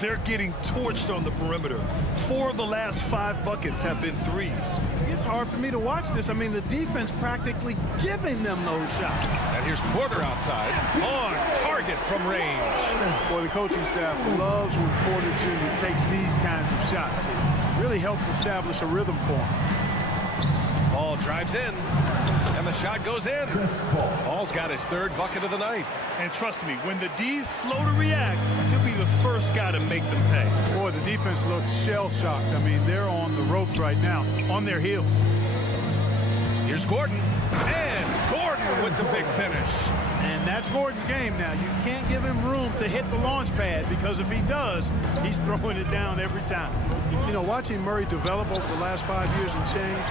They're getting torched on the perimeter. 4 of the last 5 buckets have been threes. It's hard for me to watch this. I mean, the defense practically giving them those shots. And here's Porter outside, on target from range. Boy, the coaching staff loves when Porter Jr. takes these kinds of shots. It really helps establish a rhythm for him. Paul drives in. And the shot goes in. Paul's got his 3rd bucket of the night. And trust me, when the D's slow to react, he'll be the first guy to make them pay. Boy, the defense looks shell-shocked. I mean, they're on the ropes right now, on their heels. Here's Gordon. And Gordon with the big finish. And that's Gordon's game now. You can't give him room to hit the launch pad, because if he does, he's throwing it down every time. You know, watching Murray develop over the last 5 years and change,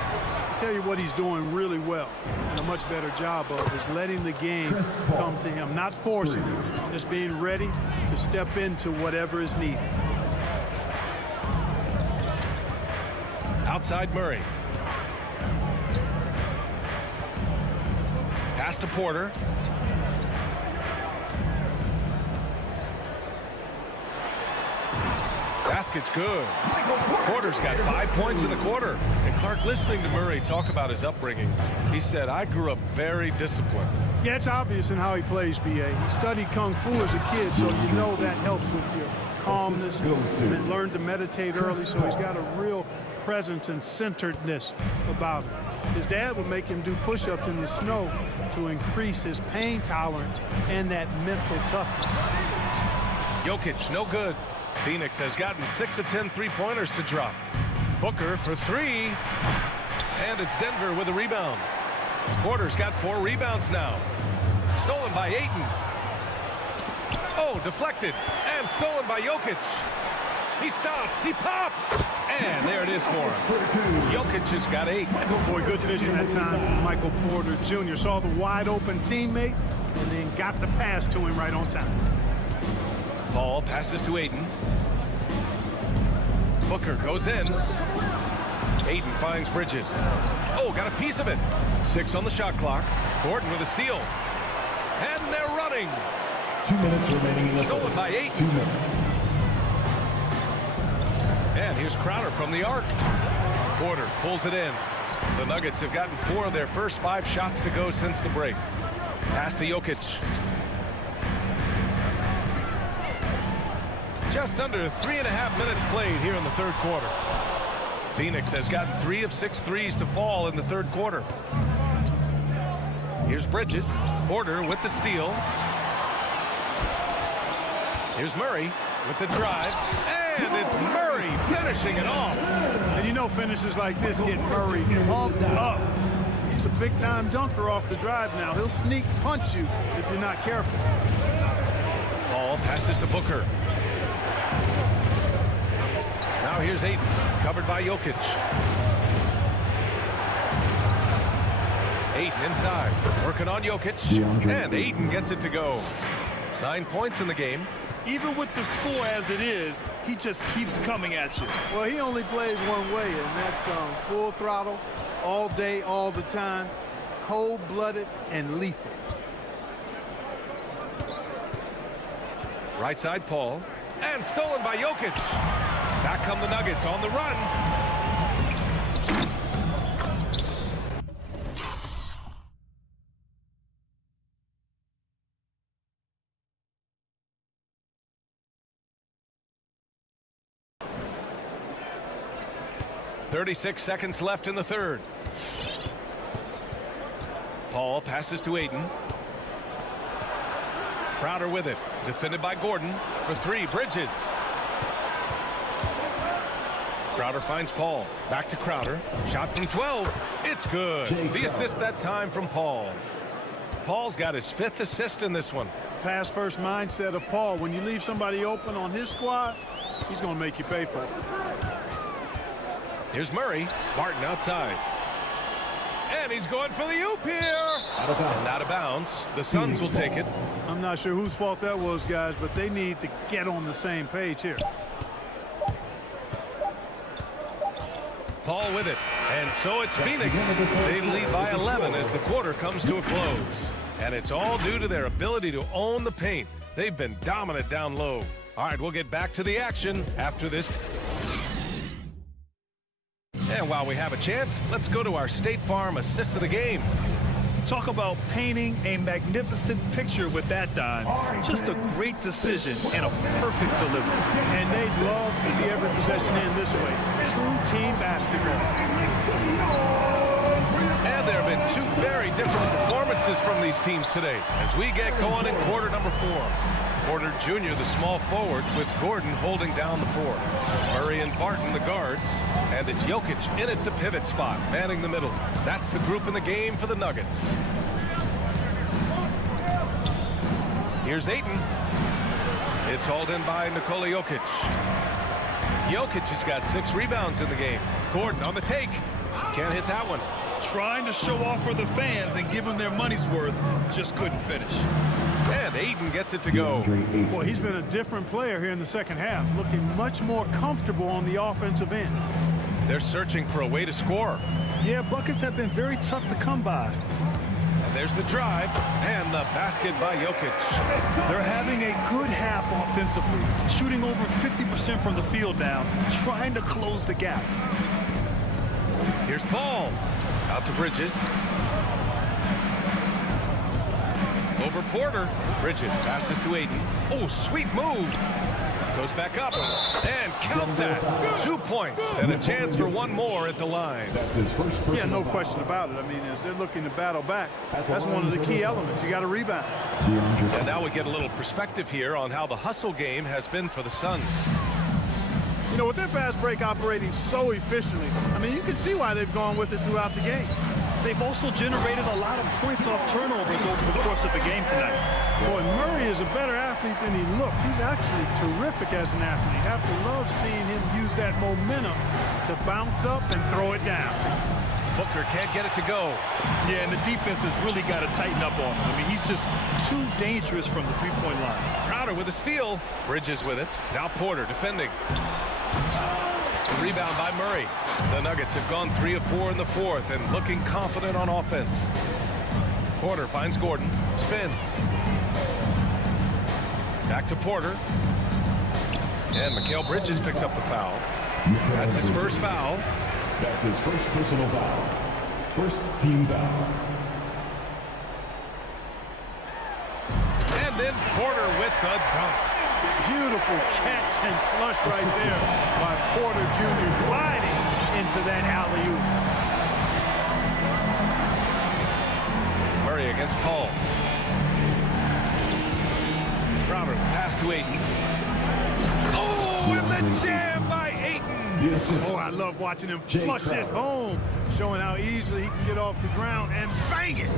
tell you what he's doing really well and a much better job of is letting the game come to him, not forcing it, just being ready to step into whatever is needed. Outside Murray. Pass to Porter. Basket's good. Porter's got 5 points in the quarter. And Clark, listening to Murray talk about his upbringing, he said, "I grew up very disciplined." Yeah, it's obvious in how he plays, B.A. He studied Kung Fu as a kid, so you know that helps with your calmness. And learned to meditate early, so he's got a real presence and centeredness about him. His dad would make him do push-ups in the snow to increase his pain tolerance and that mental toughness. Jokic, no good. Phoenix has gotten 6 of 10 three-pointers to drop. Booker for 3. And it's Denver with a rebound. Porter's got 4 rebounds now. Stolen by Ayton. Oh, deflected and stolen by Jokic. He stops, he pops, and there it is for him. Jokic has got 8. Boy, good vision that time from Michael Porter Jr. Saw the wide open teammate and then got the pass to him right on time. Paul passes to Ayton. Booker goes in. Ayton finds Bridges. Oh, got a piece of it. 6 on the shot clock. Gordon with a steal. And they're running. 2 minutes remaining in the Stolen by 8. 2 minutes. And here's Crowder from the arc. Porter pulls it in. The Nuggets have gotten 4 of their first 5 shots to go since the break. Pass to Jokic. Just under 3.5 minutes played here in the third quarter. Phoenix has gotten 3 of 6 threes to fall in the third quarter. Here's Bridges. Porter with the steal. Here's Murray with the drive. And it's Murray finishing it off. And you know finishes like this get Murray pumped up. He's a big-time dunker off the drive now. He'll sneak punch you if you're not careful. Ball passes to Booker. Now here's Ayton, covered by Jokic. Ayton inside, working on Jokic. And Ayton gets it to go. 9 points in the game. Even with the score as it is, he just keeps coming at you. Well, he only plays one way, and that's full throttle, all day, all the time, cold-blooded and lethal. Right side, Paul. And stolen by Jokic. Back come the Nuggets on the run. .36 seconds left in the third. Paul passes to Ayton. Crowder with it. Defended by Gordon. For 3, Bridges. Crowder finds Paul. Back to Crowder. Shot from 12. It's good. The assist that time from Paul. Paul's got his 5th assist in this one. Pass first mindset of Paul. When you leave somebody open on his squad, he's going to make you pay for it. Here's Murray. Barton outside. And he's going for the oop here. And out of bounds. The Suns will take it. I'm not sure whose fault that was, guys, but they need to get on the same page here. Paul with it. And so it's Phoenix. They lead by 11 as the quarter comes to a close. And it's all due to their ability to own the paint. They've been dominant down low. All right, we'll get back to the action after this. And while we have a chance, let's go to our State Farm assist of the game. Talk about painting a magnificent picture with that dime. Just a great decision and a perfect delivery. And they'd love to see every possession end this way. True team basketball. And there have been 2 very different performances from these teams today as we get going in quarter number 4. Porter Jr., the small forward, with Gordon holding down the 4. Murray and Barton, the guards. And it's Jokic in at the pivot spot, manning the middle. That's the group in the game for the Nuggets. Here's Ayton. It's hauled in by Nikola Jokic. Jokic has got 6 rebounds in the game. Gordon on the take. Can't hit that one. Trying to show off for the fans and give them their money's worth. Just couldn't finish. And Ayton gets it to go. Boy, he's been a different player here in the second half, looking much more comfortable on the offensive end. They're searching for a way to score. Yeah, buckets have been very tough to come by. And there's the drive and the basket by Jokic. They're having a good half offensively, shooting over 50% from the field now, trying to close the gap. Here's Paul. Out to Bridges. Over Porter. Bridges passes to Ayton. Oh, sweet move. Goes back up. And count that. 2 points and a chance for 1 more at the line. That's his first personal Yeah, no question about it. I mean, as they're looking to battle back, that's one of the key elements. You got to rebound. And now we get a little perspective here on how the hustle game has been for the Suns. You know, with their fast break operating so efficiently, I mean, you can see why they've gone with it throughout the game. they've also generated a lot of points off turnovers over the course of the game tonight. Boy, Murray is a better athlete than he looks. He's actually terrific as an athlete. You have to love seeing him use that momentum to bounce up and throw it down. Booker can't get it to go. Yeah, and the defense has really got to tighten up on him. I mean, he's just too dangerous from the three-point line. Crowder with a steal. Bridges with it. Now Porter defending. The rebound by Murray. The Nuggets have gone 3 of 4 in the fourth and looking confident on offense. Porter finds Gordon. Spins. Back to Porter. And Mikal Bridges picks up the foul. That's his first foul. That's his first personal foul. First team foul. And then Porter with the dunk. Beautiful catch and flush right there by Porter Jr. gliding into that alley-oop. Murray against Paul. Crowder pass to Ayton. Oh, and the jam by Ayton. Oh, I love watching him flush it home, showing how easily he can get off the ground and bang it.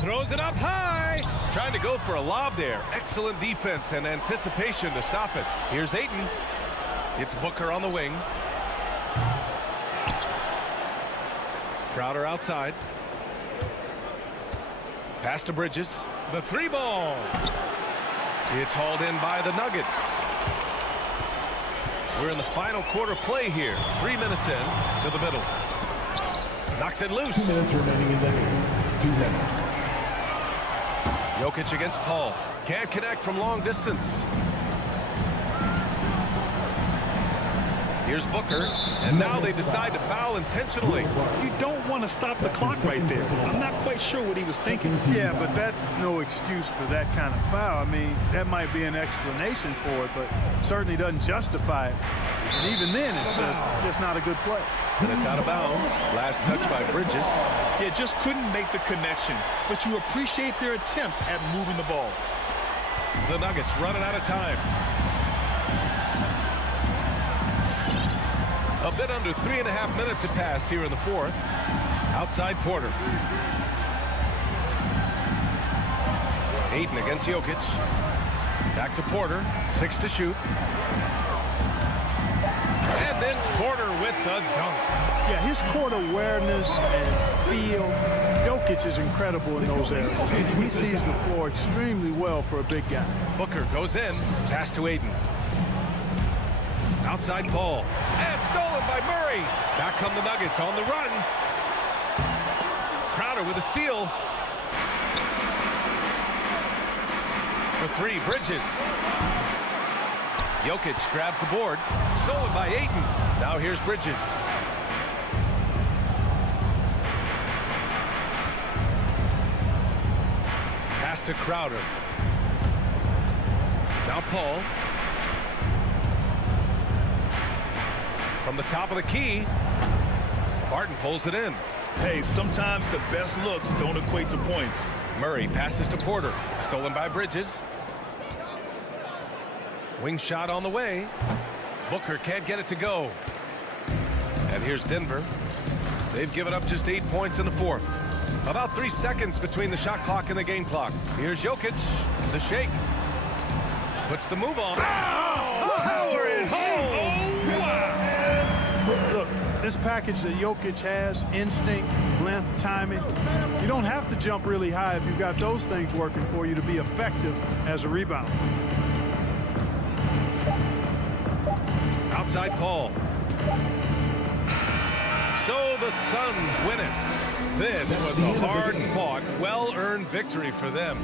Throws it up high. Trying to go for a lob there. Excellent defense and anticipation to stop it. Here's Ayton. It's Booker on the wing. Crowder outside. Pass to Bridges. The three ball. It's hauled in by the Nuggets. We're in the final quarter play here. 3 minutes in to the middle. Knocks it loose. 2 minutes remaining in the game. 2 minutes. Jokic against Paul. Can't connect from long distance. Here's Booker. And now they decide to foul intentionally. You don't want to stop the clock right there. I'm not quite sure what he was thinking. Yeah, but that's no excuse for that kind of foul. I mean, that might be an explanation for it, but certainly doesn't justify it. And even then, it's just not a good play. And it's out of bounds. Last touch by Bridges. Yeah, just couldn't make the connection. But you appreciate their attempt at moving the ball. The Nuggets running out of time. A bit under 3.5 minutes had passed here in the fourth. Outside Porter. Ayton against Jokic. Back to Porter. 6 to shoot. And then Porter with the dunk. Yeah, his court awareness and feel. Jokic is incredible in those areas. He sees the floor extremely well for a big guy. Booker goes in. Pass to Ayton. Outside Paul. And stolen by Murray. Back come the Nuggets on the run. Crowder with a steal. For three, Bridges. Jokic grabs the board. Stolen by Ayton. Now here's Bridges. Pass to Crowder. Now Paul. From the top of the key, Barton pulls it in. Hey, sometimes the best looks don't equate to points. Murray passes to Porter. Stolen by Bridges. Wing shot on the way. Booker can't get it to go. And here's Denver. They've given up just 8 points in the fourth. About 3 seconds between the shot clock and the game clock. Here's Jokic. The shake. Puts the move on. Power it home. Oh, wow. Look, this package that Jokic has, instinct, length, timing, you don't have to jump really high if you've got those things working for you to be effective as a rebounder. Outside Paul. So the Suns win it. This was a hard-fought, well-earned victory for them.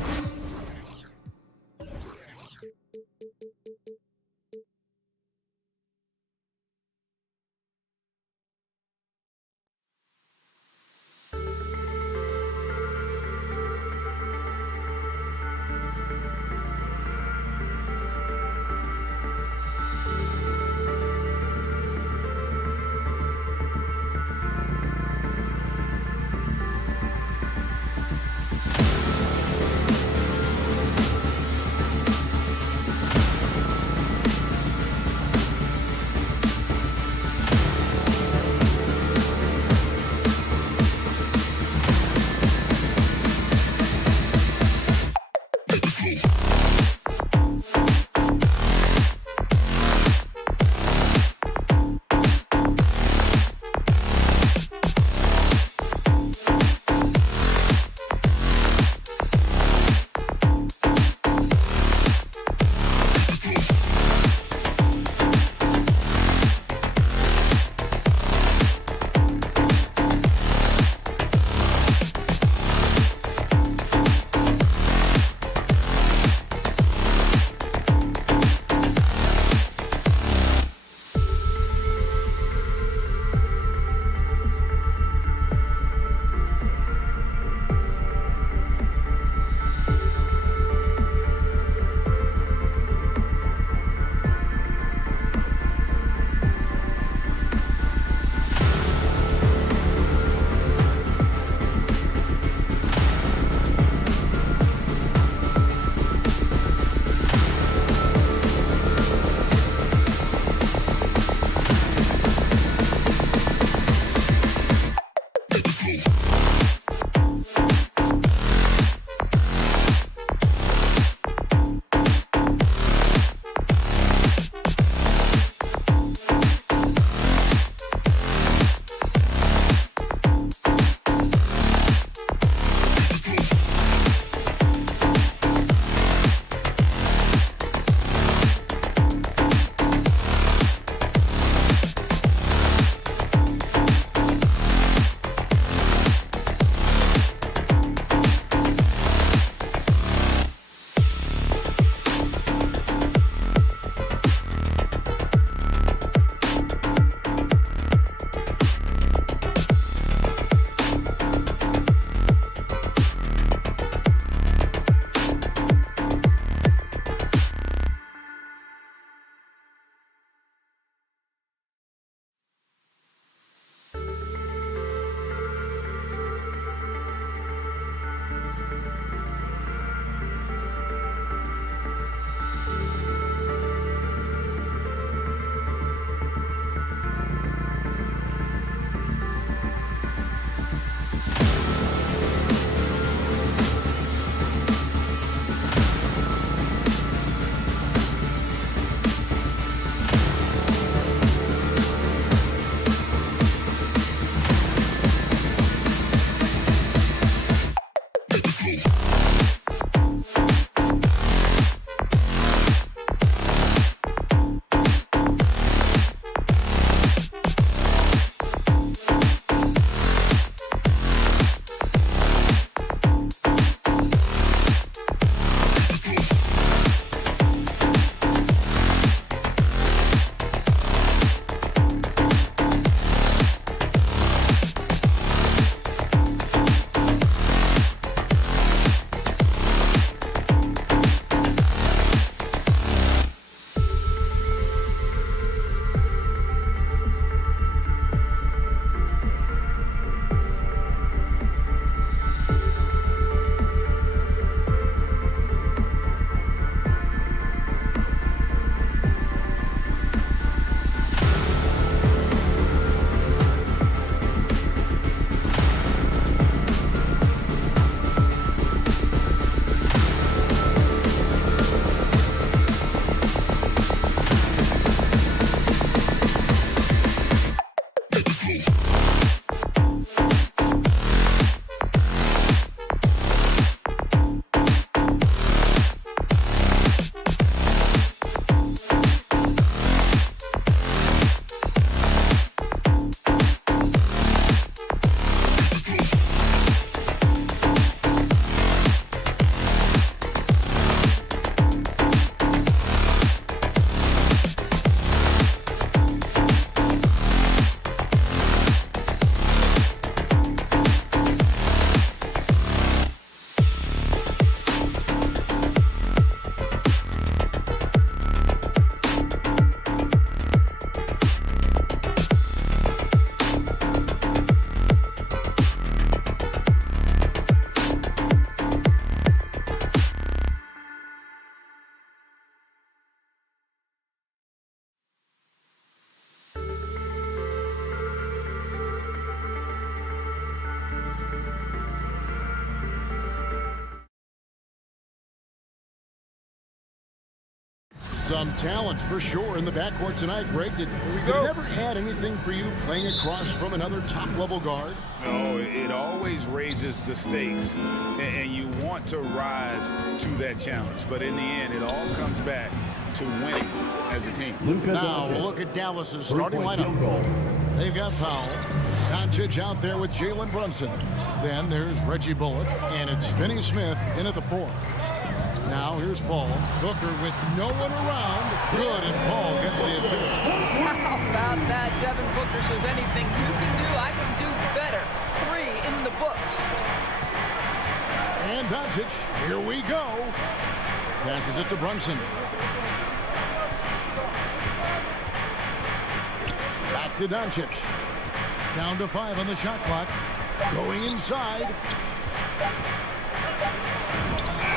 Some talent for sure in the backcourt tonight, Greg. Did it never had anything for you playing across from another top-level guard? No, it always raises the stakes, and you want to rise to that challenge. But in the end, it all comes back to winning as a team. Now we'll look at Dallas's starting lineup. They've got Powell, Doncic out there with Jalen Brunson. Then there's Reggie Bullock, and it's Finney-Smith in at the 4. Now here's Paul. Booker with no one around. Good, and Paul gets the assist. How about that? Devin Booker says anything you can do, I can do better. 3 in the books. And Doncic, here we go. Passes it to Brunson. Back to Doncic. Down to 5 on the shot clock. Going inside.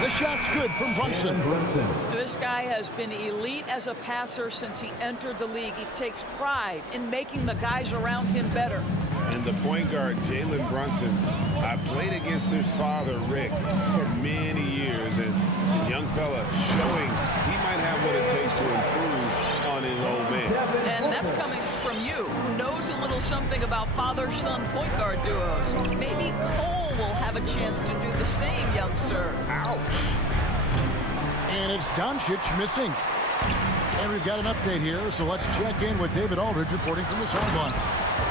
The shot's good from Brunson. This guy has been elite as a passer since he entered the league. He takes pride in making the guys around him better. And the point guard, Jalen Brunson, I played against his father, Rick, for many years. And the young fella showing he might have what it takes to improve on his old man. And that's coming from you, who knows a little something about father-son point guard duos. Maybe Cole will have a chance to do the same, young sir. Ouch. And it's Doncic missing. And we've got an update here, so let's check in with David Aldridge reporting from the sideline.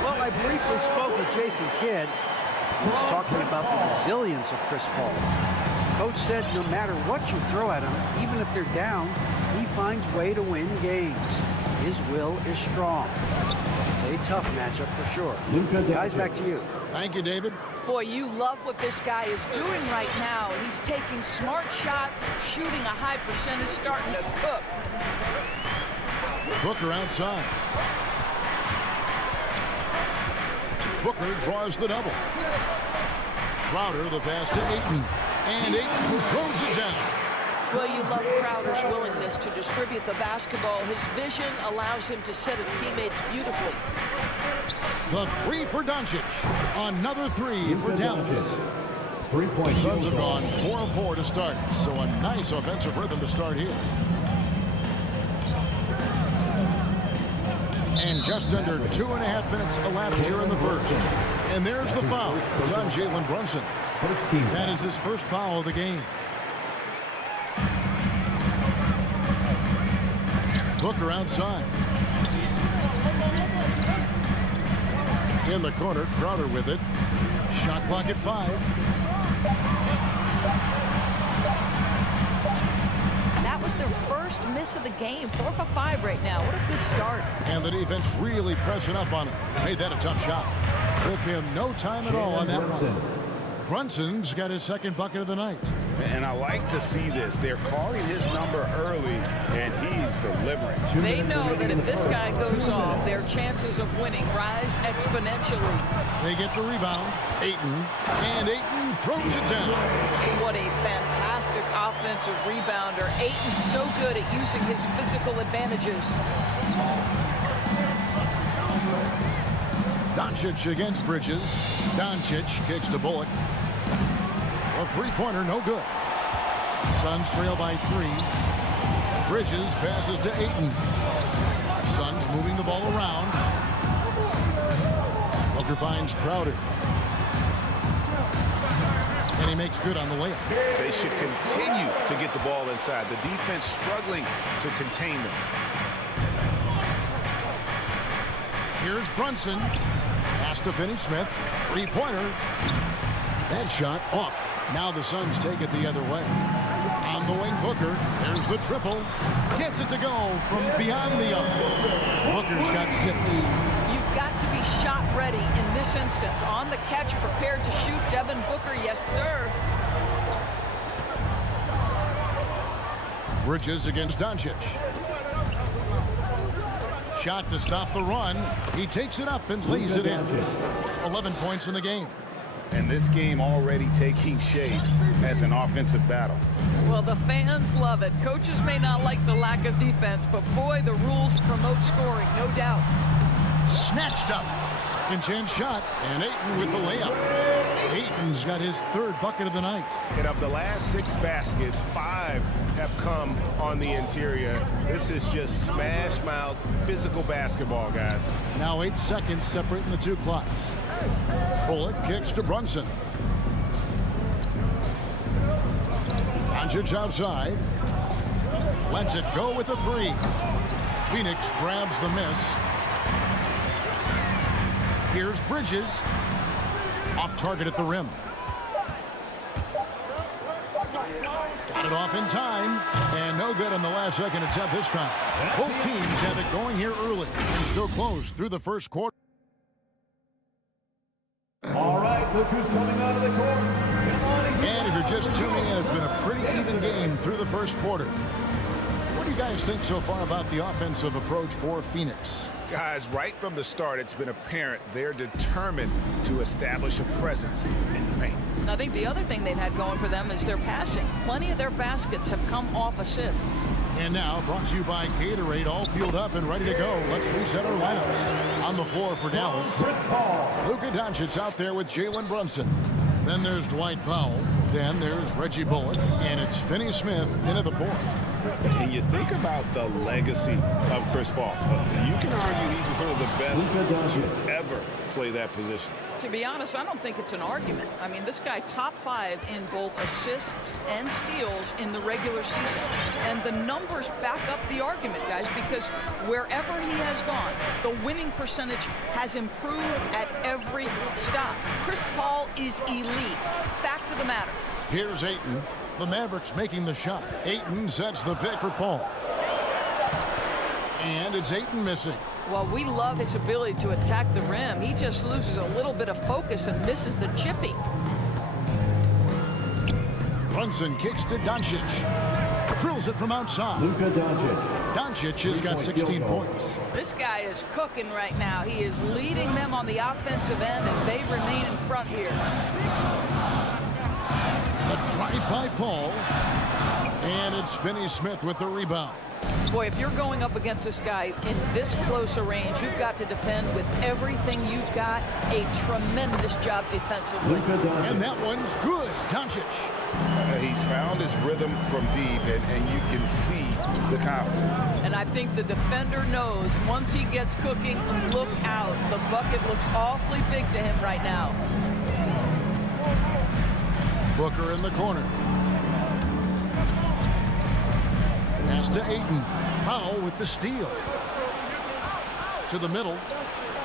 Well, I briefly spoke with Jason Kidd. He was talking about the resilience of Chris Paul. Coach said no matter what you throw at him, even if they're down, he finds a way to win games. His will is strong. It's a tough matchup for sure. Guys, back to you. Thank you, David. Boy, you love what this guy is doing right now. He's taking smart shots, shooting a high percentage, starting to cook. Booker outside. Booker draws the double. Crowder the pass to Ayton. And Ayton throws it down. Well, you love Crowder's willingness to distribute the basketball. His vision allows him to set his teammates beautifully. The three for Doncic. Another three for Dallas. 3-point Suns have gone 4-4 to start, so a nice offensive rhythm to start here. And just under 2.5 minutes elapsed here in the first. And there's the foul. It's on Jalen Brunson. That is his first foul of the game. Booker outside. In the corner, Crowder with it. Shot clock at 5. That was their first miss of the game. 4 for 5 right now. What a good start. And the defense really pressing up on him. Made that a tough shot. Took him no time at all on that one. Brunson's got his second bucket of the night. And I like to see this. They're calling his number early, and he's delivering. They know that if this guy goes off, their chances of winning rise exponentially. They get the rebound. Ayton. And Ayton throws it down. What a fantastic offensive rebounder. Ayton's so good at using his physical advantages. Doncic against Bridges. Doncic kicks to Bullock. A three-pointer, no good. Suns trail by 3. Bridges passes to Ayton. Suns moving the ball around. Booker finds Crowder. And he makes good on the layup. They should continue to get the ball inside. The defense struggling to contain them. Here's Brunson. Pass to Finney-Smith. Three-pointer. That shot off. Now the Suns take it the other way. On the wing, Booker. There's the triple. Gets it to go from beyond the arc. Booker's got 6. You've got to be shot ready in this instance. On the catch, prepared to shoot. Devin Booker, yes, sir. Bridges against Doncic. Shot to stop the run. He takes it up and lays it in. 11 points in the game. And this game already taking shape as an offensive battle. Well, the fans love it. Coaches may not like the lack of defense, but boy, the rules promote scoring, no doubt. Snatched up. Second chance shot. And Ayton with the layup. Ayton's got his third bucket of the night. And of the last 6 baskets, 5 have come on the interior. This is just smash mouth physical basketball, guys. Now 8 seconds separating the 2 clocks. Bullock kicks to Brunson. Doncic outside. Lets it go with the 3. Phoenix grabs the miss. Here's Bridges. Off target at the rim. Got it off in time. And no good on the last second attempt this time. Both teams have it going here early and still close through the first quarter. All right, look who's coming out of the court. And if you're just tuning in, it's been a pretty even game through the first quarter. What do you guys think so far about the offensive approach for Phoenix? Guys, right from the start, it's been apparent they're determined to establish a presence in the paint. I think the other thing they've had going for them is their passing. Plenty of their baskets have come off assists. And now, brought to you by Gatorade, all fueled up and ready to go. Let's reset our lineups. On the floor for Dallas, Luka Doncic out there with Jalen Brunson. Then there's Dwight Powell. Then there's Reggie Bullock. And it's Finney Smith in at the 4. And you think about the legacy of Chris Paul. You can argue he's one of the best to ever play that position. To be honest, I don't think it's an argument. I mean, this guy top 5 in both assists and steals in the regular season. And the numbers back up the argument, guys, because wherever he has gone, the winning percentage has improved at every stop. Chris Paul is elite. Fact of the matter. Here's Ayton. The Mavericks making the shot. Ayton sets the pick for Paul. And it's Ayton missing. Well, we love his ability to attack the rim. He just loses a little bit of focus and misses the chippy. Brunson kicks to Doncic. Drills it from outside. Luka Doncic. Doncic has got 16 points. This guy is cooking right now. He is leading them on the offensive end as they remain in front here. A drive by Paul. And it's Finney Smith with the rebound. Boy, if you're going up against this guy in this close a range, you've got to defend with everything you've got. A tremendous job defensively. And that one's good. Doncic. He's found his rhythm from deep, and you can see the confidence. And I think the defender knows once he gets cooking, look out. The bucket looks awfully big to him right now. Booker in the corner. Pass to Ayton. Powell with the steal. To the middle.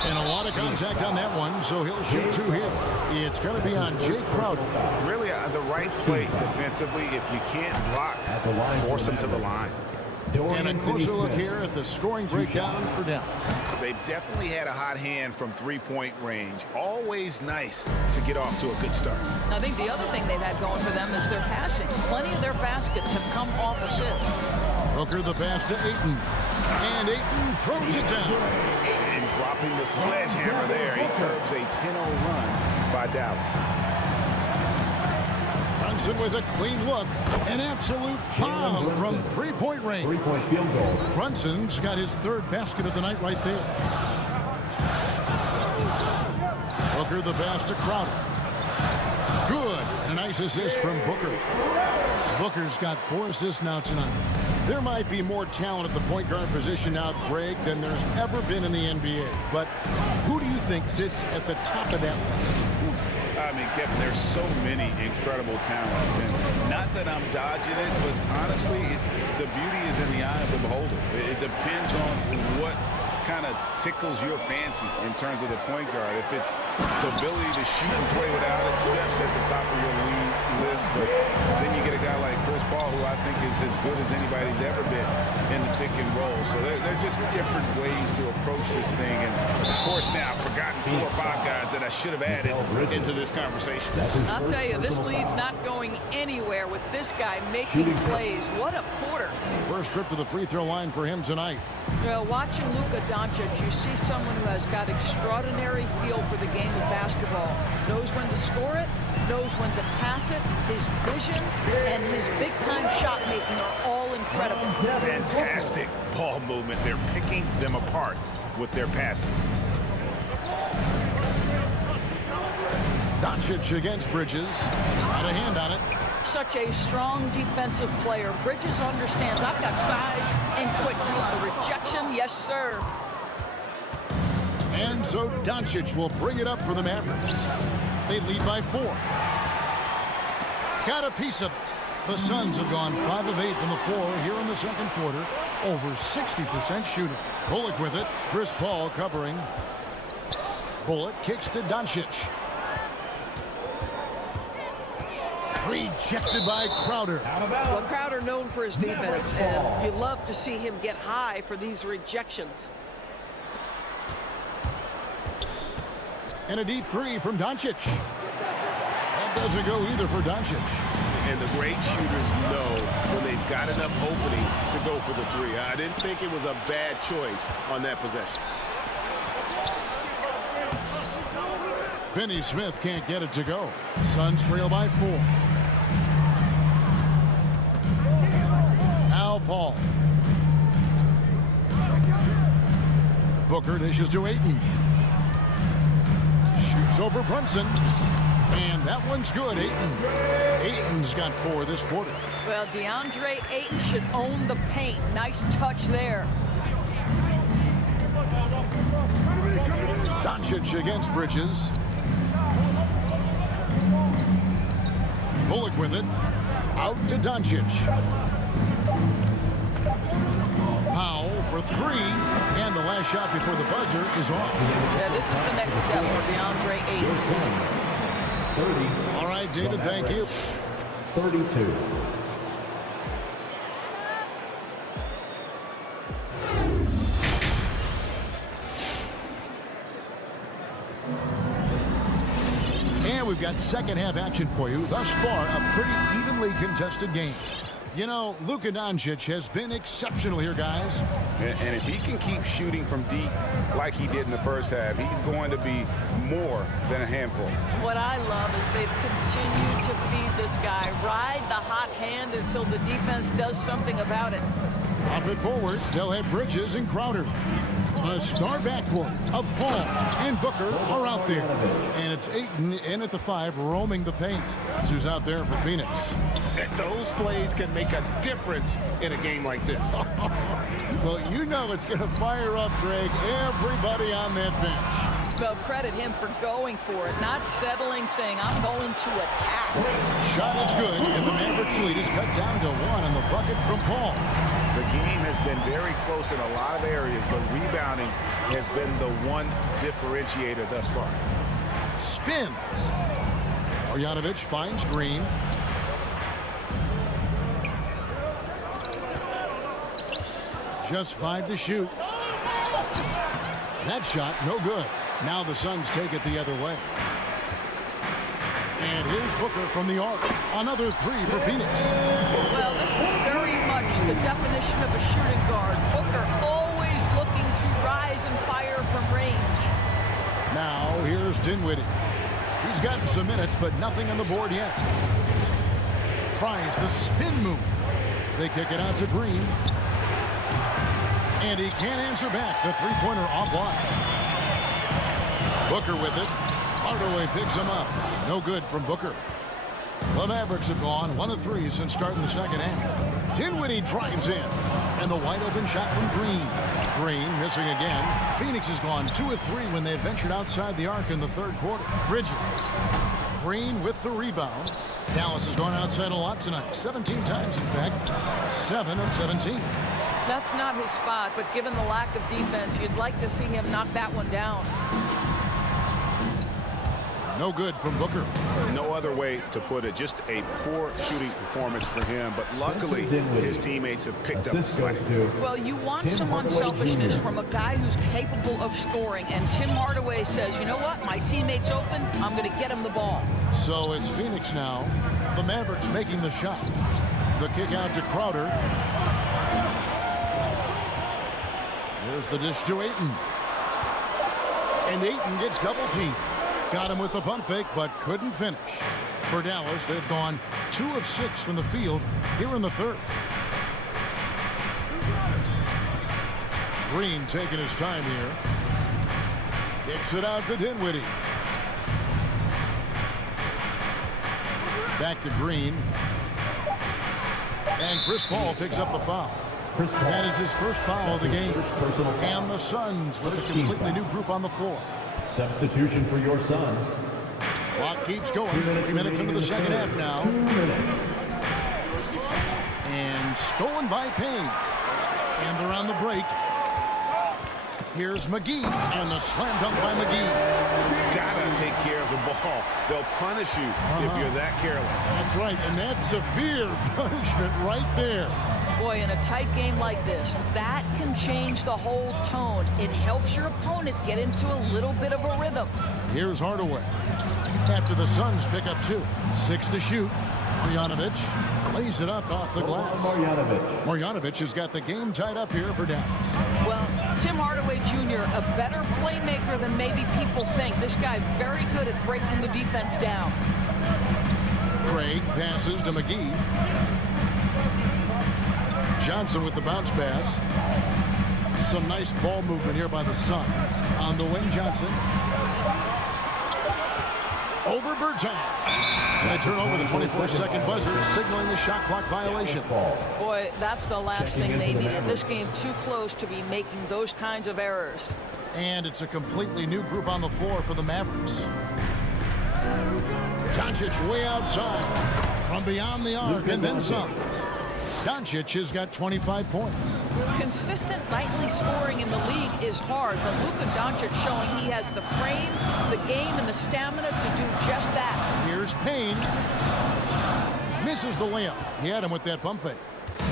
And a lot of contact on that one, so he'll shoot 2 here. It's going to be on Jay Crowder. Really, the right play defensively. If you can't block, force him to the line. And a closer look here at the scoring breakdown for Dallas. They've definitely had a hot hand from three-point range. Always nice to get off to a good start. I think the other thing they've had going for them is their passing. Plenty of their baskets have come off assists. Booker the pass to Ayton. And Ayton throws it down. And dropping the sledgehammer there. He curbs a 10-0 run by Dallas. Brunson with a clean look. An absolute bomb from three-point range. Three-point field goal. Brunson's got his 3rd basket of the night right there. Booker the pass to Crowder. Good. A nice assist from Booker. Booker's got 4 assists now tonight. There might be more talent at the point guard position now, Greg, than there's ever been in the NBA. But who do you think sits at the top of that list? I mean, Kevin, there's so many incredible talents. And not that I'm dodging it, but honestly, the beauty is in the eye of the beholder. It depends on what kind of tickles your fancy in terms of the point guard. If it's the ability to shoot and play without it, Steph's at the top of your list. But then you get a guy like Chris Paul, who I think is as good as anybody's ever been in the pick and roll. So they're just different ways to approach this thing. And, of course, now I've forgotten 4 or 5 guys that I should have added into this conversation. I'll tell you, this lead's not going anywhere with this guy making plays. What a quarter. First trip to the free throw line for him tonight. Well, watching Luka Doncic, you see someone who has got extraordinary feel for the game of basketball. Knows when to score it, knows when to pass it. His vision and his big-time shot making are all incredible. Fantastic ball movement. They're picking them apart with their passing. Doncic against Bridges. Got a hand on it. Such a strong defensive player. Bridges understands I've got size and quickness. The rejection, yes, sir. And so Doncic will bring it up for the Mavericks. They lead by 4. Got a piece of it. The Suns have gone 5 of 8 from the floor here in the second quarter. Over 60% shooting. Bullock with it. Chris Paul covering. Bullock kicks to Doncic. Rejected by Crowder. Well, Crowder known for his defense, and you love to see him get high for these rejections. And a deep 3 from Doncic. That doesn't go either for Doncic. And the great shooters know when they've got enough opening to go for the 3. I didn't think it was a bad choice on that possession. Finney Smith can't get it to go. Suns trail by 4. Al Paul. Booker dishes to Ayton. Shoots over Brunson. And that one's good. Ayton's got 4 this quarter. Well, DeAndre Ayton should own the paint. Nice touch there. Doncic against Bridges. Bullock with it. Out to Doncic. Powell for 3. And the last shot before the buzzer is off. Yeah, this is the next step for DeAndre Ayton. All right, David, thank you. 32. And we've got second half action for you. Thus far, a pretty evenly contested game. You know, Luka Doncic has been exceptional here, guys. And if he can keep shooting from deep like he did in the first half, he's going to be more than a handful. What I love is they've continued to feed this guy. Ride the hot hand until the defense does something about it. Up and forward, they'll have Bridges and Crowder. A star backcourt of Paul and Booker are out there. And it's Ayton in at the 5, roaming the paint. Who's out there for Phoenix. Those plays can make a difference in a game like this. Well, you know it's going to fire up, Greg, everybody on that bench. Well, credit him for going for it, not settling, saying, I'm going to attack. Shot is good, and the Mavericks lead is cut down to 1 on the bucket from Paul. The game has been very close in a lot of areas, but rebounding has been the one differentiator thus far. Spins. Marjanovic finds Green. Just 5 to shoot. That shot, no good. Now the Suns take it the other way. And here's Booker from the arc. Another 3 for Phoenix. Well, this is very much the definition of a shooting guard. Booker always looking to rise and fire from range. Now here's Dinwiddie. He's gotten some minutes, but nothing on the board yet. Tries the spin move. They kick it out to Green. And he can't answer back. The three-pointer offline. Booker with it. Hardaway picks him up. No good from Booker. The Mavericks have gone 1 of 3 since starting the second half. Dinwiddie drives in. And the wide-open shot from Green. Green missing again. Phoenix has gone 2 of 3 when they ventured outside the arc in the third quarter. Bridges. Green with the rebound. Dallas has gone outside a lot tonight. 17 times, in fact. 7 of 17. That's not his spot, but given the lack of defense, you'd like to see him knock that one down. No good from Booker. No other way to put it. Just a poor shooting performance for him, but luckily his teammates have picked up the slack. Well, you want some unselfishness from a guy who's capable of scoring, and Tim Hardaway says, you know what, my teammate's open, I'm going to get him the ball. So it's Phoenix now. The Mavericks making the shot. The kick out to Crowder. There's the dish to Ayton. And Ayton gets double teamed. Got him with the pump fake, but couldn't finish. For Dallas, they've gone 2 of 6 from the field here in the third. Green taking his time here. Kicks it out to Dinwiddie. Back to Green. And Chris Paul picks up the foul. That is his first foul of the game. And the Suns with a completely new group on the floor. Substitution for your Suns. Clock keeps going. 3 minutes into the second half now. 2 minutes. And stolen by Payne. And they're on the break. Here's McGee. And the slam dunk by McGee. Gotta take care of the ball. They'll punish you if you're that careless. That's right. And that's severe punishment right there. Boy, in a tight game like this, that can change the whole tone. It helps your opponent get into a little bit of a rhythm. Here's Hardaway. After the Suns pick up 2. 6 to shoot. Marjanovic lays it up off the glass. Marjanovic has got the game tied up here for Dallas. Well, Tim Hardaway Jr., a better playmaker than maybe people think. This guy very good at breaking the defense down. Craig passes to McGee. Johnson with the bounce pass. Some nice ball movement here by the Suns. On the wing, Johnson. Over Bergeron. They turn over the 24-second buzzer, signaling the shot clock violation. Boy, that's the last thing they needed. This game too close to be making those kinds of errors. And it's a completely new group on the floor for the Mavericks. Doncic way outside. From beyond the arc and then some. Doncic has got 25 points. Consistent nightly scoring in the league is hard, but Luka Doncic showing he has the frame, the game, and the stamina to do just that. Here's Payne. Misses the layup. He had him with that pump fake.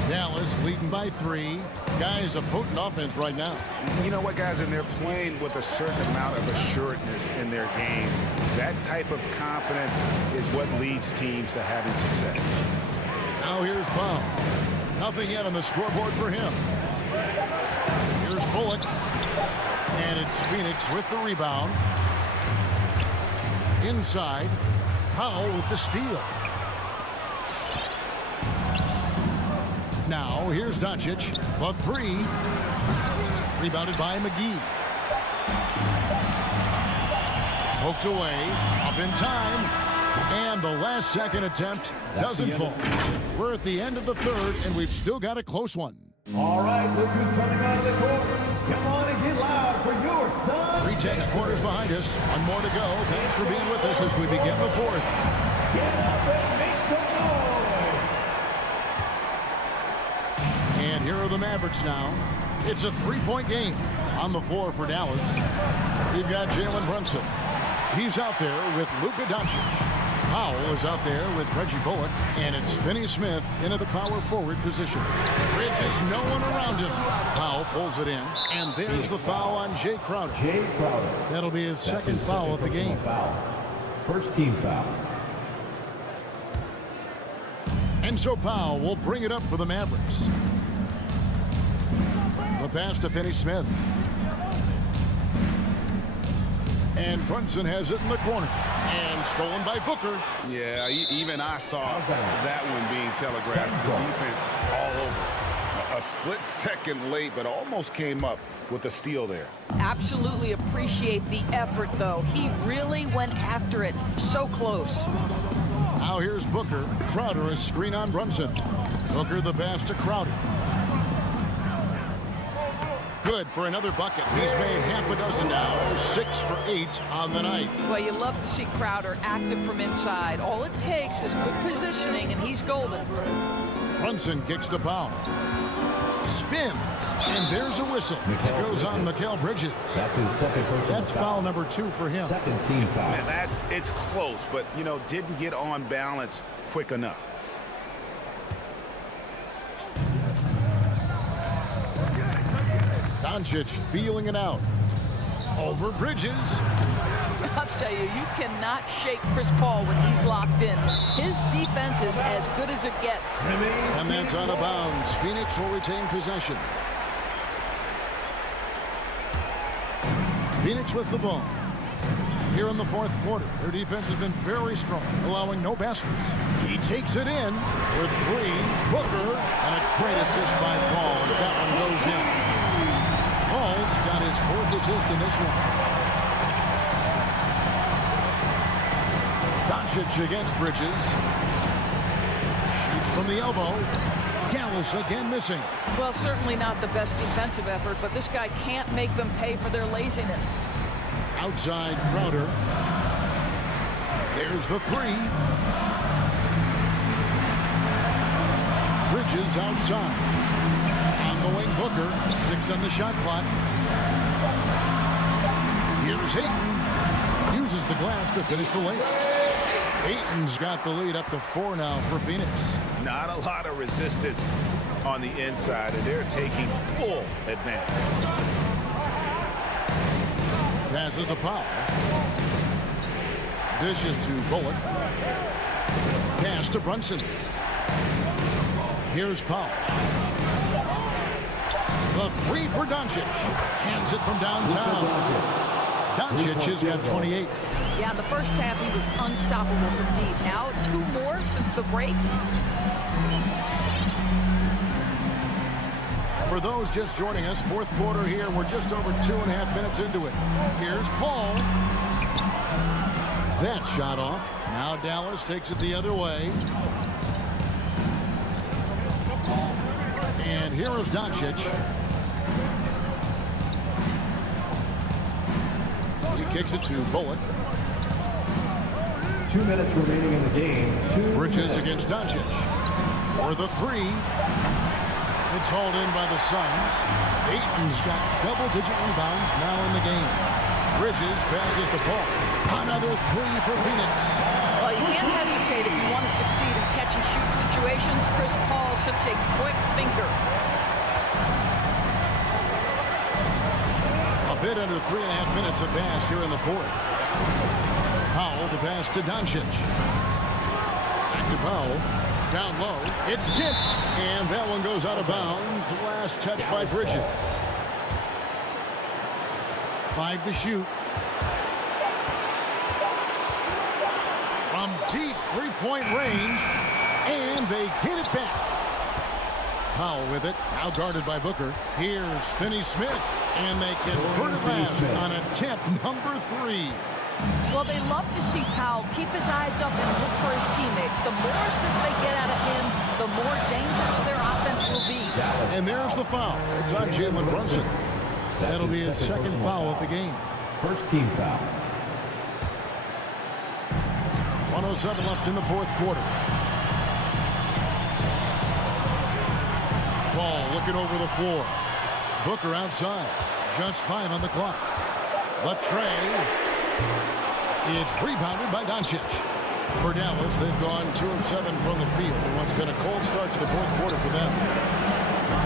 Dallas leading by 3. Guys, a potent offense right now. You know what, guys? And they're playing with a certain amount of assuredness in their game. That type of confidence is what leads teams to having success. Now here's Powell. Nothing yet on the scoreboard for him. Here's Bullock. And it's Phoenix with the rebound. Inside. Powell with the steal. Now here's Doncic. The 3. Rebounded by McGee. Poked away. Up in time. And the last second attempt doesn't fall. We're at the end of the third, and we've still got a close one. All right, look who's coming out of the court. Come on and get loud for your son. 3 tenths quarters behind us. One more to go. Thanks for being with us as we begin the fourth. Get up and make some noise. And here are the Mavericks now. It's a 3-point game on the floor for Dallas. We've got Jalen Brunson. He's out there with Luka Doncic. Powell is out there with Reggie Bullock, and it's Finney-Smith into the power forward position. Bridges, no one around him. Powell pulls it in, and there's the foul on Jay Crowder. Jay Crowder. That'll be his second foul of the game. Foul. First team foul. And so Powell will bring it up for the Mavericks. The pass to Finney-Smith. And Brunson has it in the corner. And stolen by Booker. Yeah, even I saw that one being telegraphed. The defense all over. A split second late, but almost came up with a steal there. Absolutely appreciate the effort, though. He really went after it. So close. Now here's Booker. Crowder is screen on Brunson. Booker the pass to Crowder. Good for another bucket. He's made half a dozen now. 6 for 8 on the night. Well, you love to see Crowder active from inside. All it takes is good positioning, and he's golden. Brunson kicks to Powell. Spins, and there's a whistle. It goes on Mikal Bridges. That's his second personal foul. That's foul number 2 for him. Second team foul. Man, it's close, but, you know, didn't get on balance quick enough. Doncic feeling it out. Over Bridges. I'll tell you, you cannot shake Chris Paul when he's locked in. His defense is as good as it gets. And that's out of bounds. Phoenix will retain possession. Phoenix with the ball. Here in the fourth quarter, their defense has been very strong, allowing no baskets. He takes it in for 3. Booker, and a great assist by Paul as that one goes in. Paul's got his 4th assist in this one. Doncic against Bridges. Shoots from the elbow. Dallas again missing. Well, certainly not the best defensive effort, but this guy can't make them pay for their laziness. Outside Crowder. There's the 3. Bridges outside. On the wing, Booker. 6 on the shot clock. Here's Ayton. Uses the glass to finish the layup. Ayton's got the lead up to 4 now for Phoenix. Not a lot of resistance on the inside, and they're taking full advantage. Passes to Powell. Dishes to Bullock. Pass to Brunson. Here's Powell. The three for Doncic. Hands it from downtown. Doncic has got 28. Yeah, the first half he was unstoppable from deep. Now 2 more since the break. For those just joining us, fourth quarter here. We're just over 2.5 minutes into it. Here's Paul. That shot off. Now Dallas takes it the other way. And here is Doncic. He kicks it to Bullock. 2 minutes remaining in the game. Bridges against Doncic. For the three. It's hauled in by the Suns. Ayton's got double-digit rebounds now in the game. Bridges passes the ball. Another three for Phoenix. Well, you can't hesitate if you want to succeed in catch-and-shoot situations. Chris Paul is such a quick thinker. A bit under 3.5 minutes have passed here in the fourth. Powell to pass to Doncic. Back to Powell. Down low. It's tipped. And that one goes out of bounds. Last touch by Bridges. 5 to shoot. From deep three-point range. And they get it back. Powell with it. Now guarded by Booker. Here's Finney-Smith. And they convert it last on attempt number 3. Well, they love to see Powell keep his eyes up and look for his teammates. The more assists they get out of him, the more dangerous their offense will be. And there's the foul. It's on Jalen Brunson. That'll be his second foul of the game. First team foul. 1:07 left in the fourth quarter. Ball looking over the floor. Booker outside. Just 5 on the clock. The tray. It's rebounded by Doncic. For Dallas, they've gone 2 of 7 from the field in what's been a cold start to the fourth quarter for them.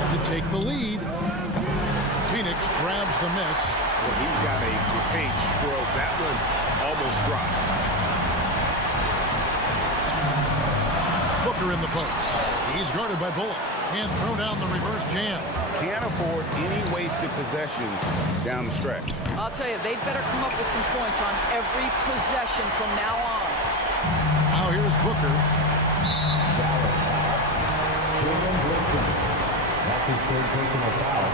To take the lead, Phoenix grabs the miss. Well, he's got a great stroke. That one almost dropped. Booker in the post. He's guarded by Bullock. And throw down the reverse jam. Can't afford any wasted possessions down the stretch. I'll tell you, they'd better come up with some points on every possession from now on. Now here's Booker. That's his third personal foul.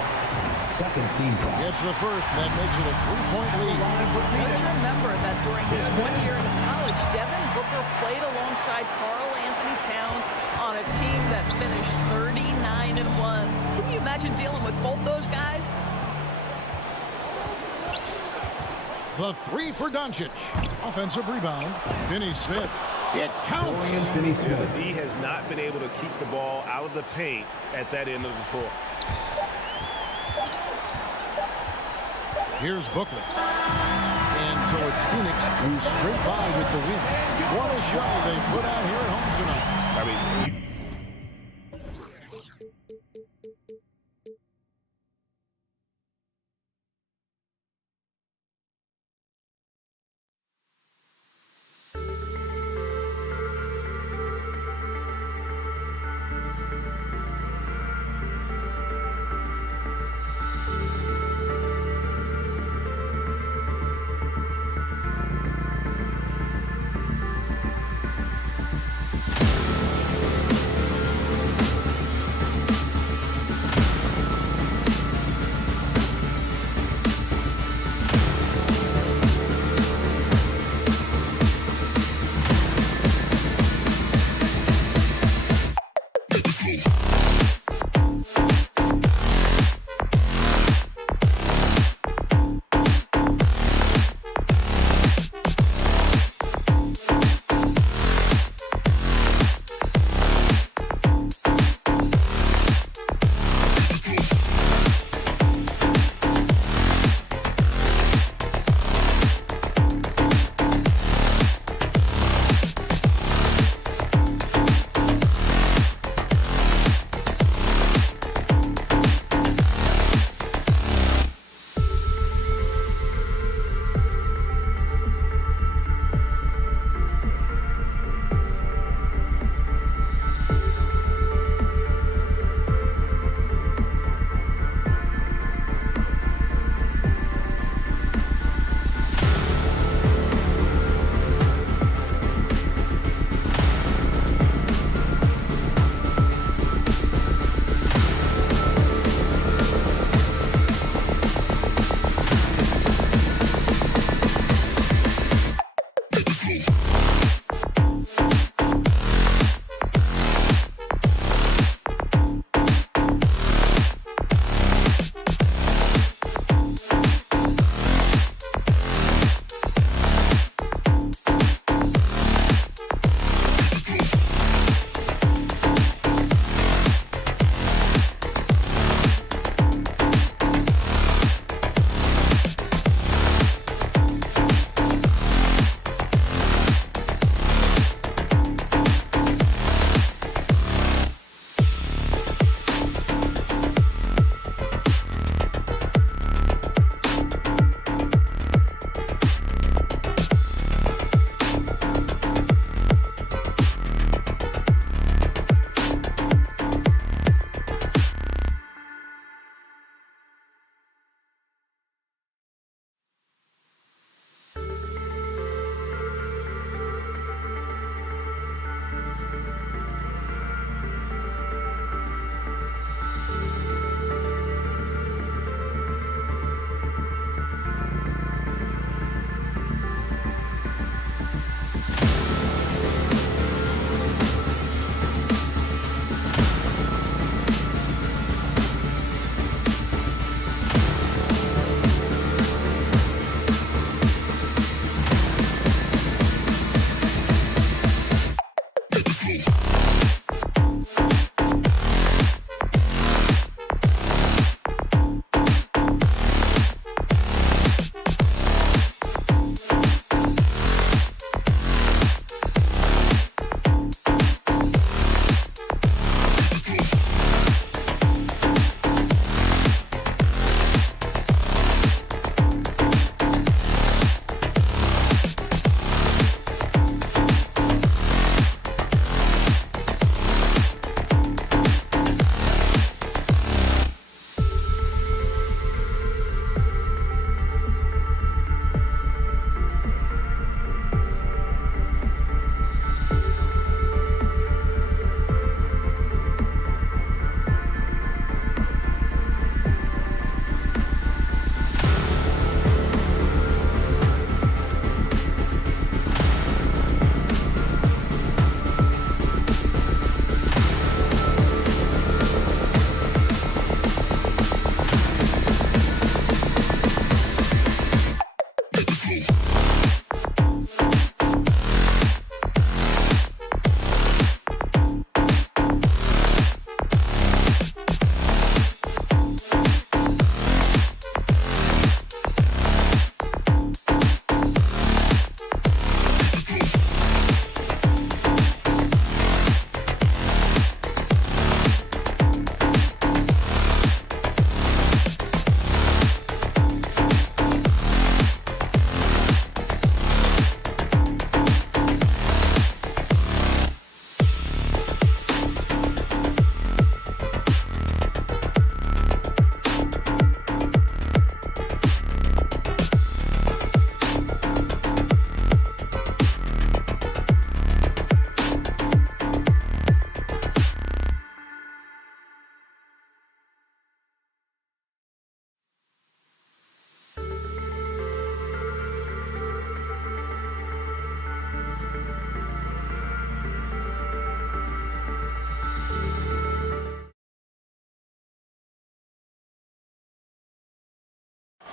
Second team foul. Gets the first, and that makes it a 3-point lead. Let's remember that during his 1 year in college, Devin Booker played alongside Karl Anthony Towns on a team that finished 39-1. Can you imagine dealing with both those guys? The three for Doncic. Offensive rebound. Finney-Smith. It counts. The D has not been able to keep the ball out of the paint at that end of the floor. Here's Booker. And so it's Phoenix who scrape by with the win. What a show they put out here at home tonight. I mean,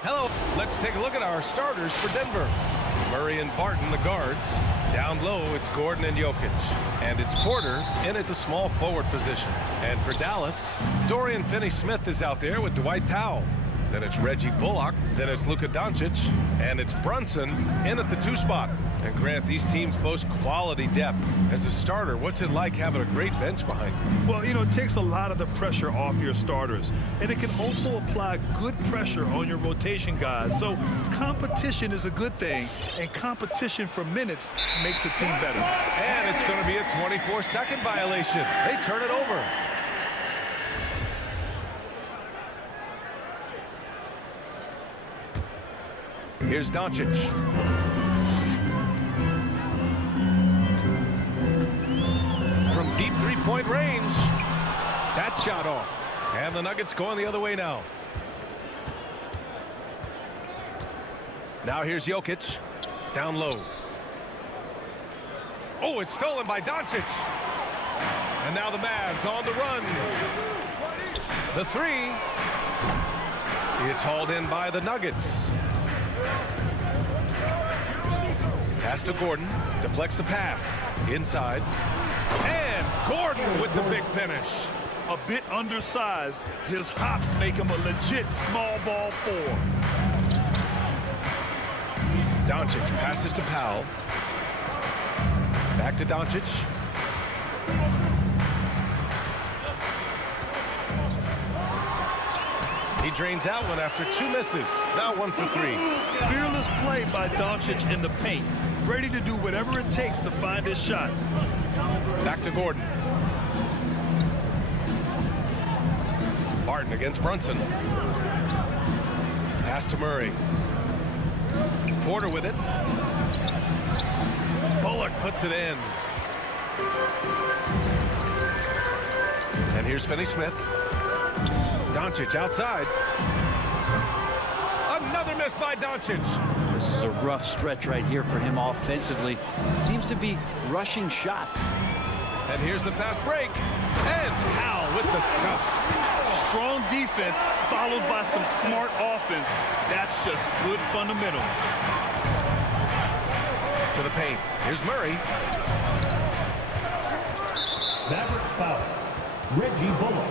Hello, let's take a look at our starters for Denver. Murray and Barton, the guards. Down low, it's Gordon and Jokic. And it's Porter in at the small forward position. And for Dallas, Dorian Finney-Smith is out there with Dwight Powell. Then it's Reggie Bullock. Then it's Luka Doncic. And it's Brunson in at the 2 spot. And Grant, these teams boast quality depth. As a starter, what's it like having a great bench behind you? Well, it takes a lot of the pressure off your starters. And it can also apply good pressure on your rotation guys. So competition is a good thing. And competition for minutes makes a team better. And it's going to be a 24-second violation. They turn it over. Here's Doncic. From deep three-point range. That shot off. And the Nuggets going the other way now. Now here's Jokic. Down low. Oh, it's stolen by Doncic. And now the Mavs on the run. The 3. It's hauled in by the Nuggets. Pass to Gordon. Deflects the pass. Inside. And Gordon with the big finish. A bit undersized. His hops make him a legit small ball 4. Doncic passes to Powell. Back to Doncic. He drains out one after 2 misses. Now 1 for 3. Fearless play by Doncic in the paint. Ready to do whatever it takes to find his shot. Back to Gordon. Barton against Brunson. Pass to Murray. Porter with it. Bullock puts it in. And here's Finney-Smith. Doncic outside. Another miss by Doncic. This is a rough stretch right here for him offensively. Seems to be rushing shots. And here's the fast break. And Powell with the stuff. Strong defense followed by some smart offense. That's just good fundamentals. To the paint. Here's Murray. Mavericks foul. Reggie Bullock.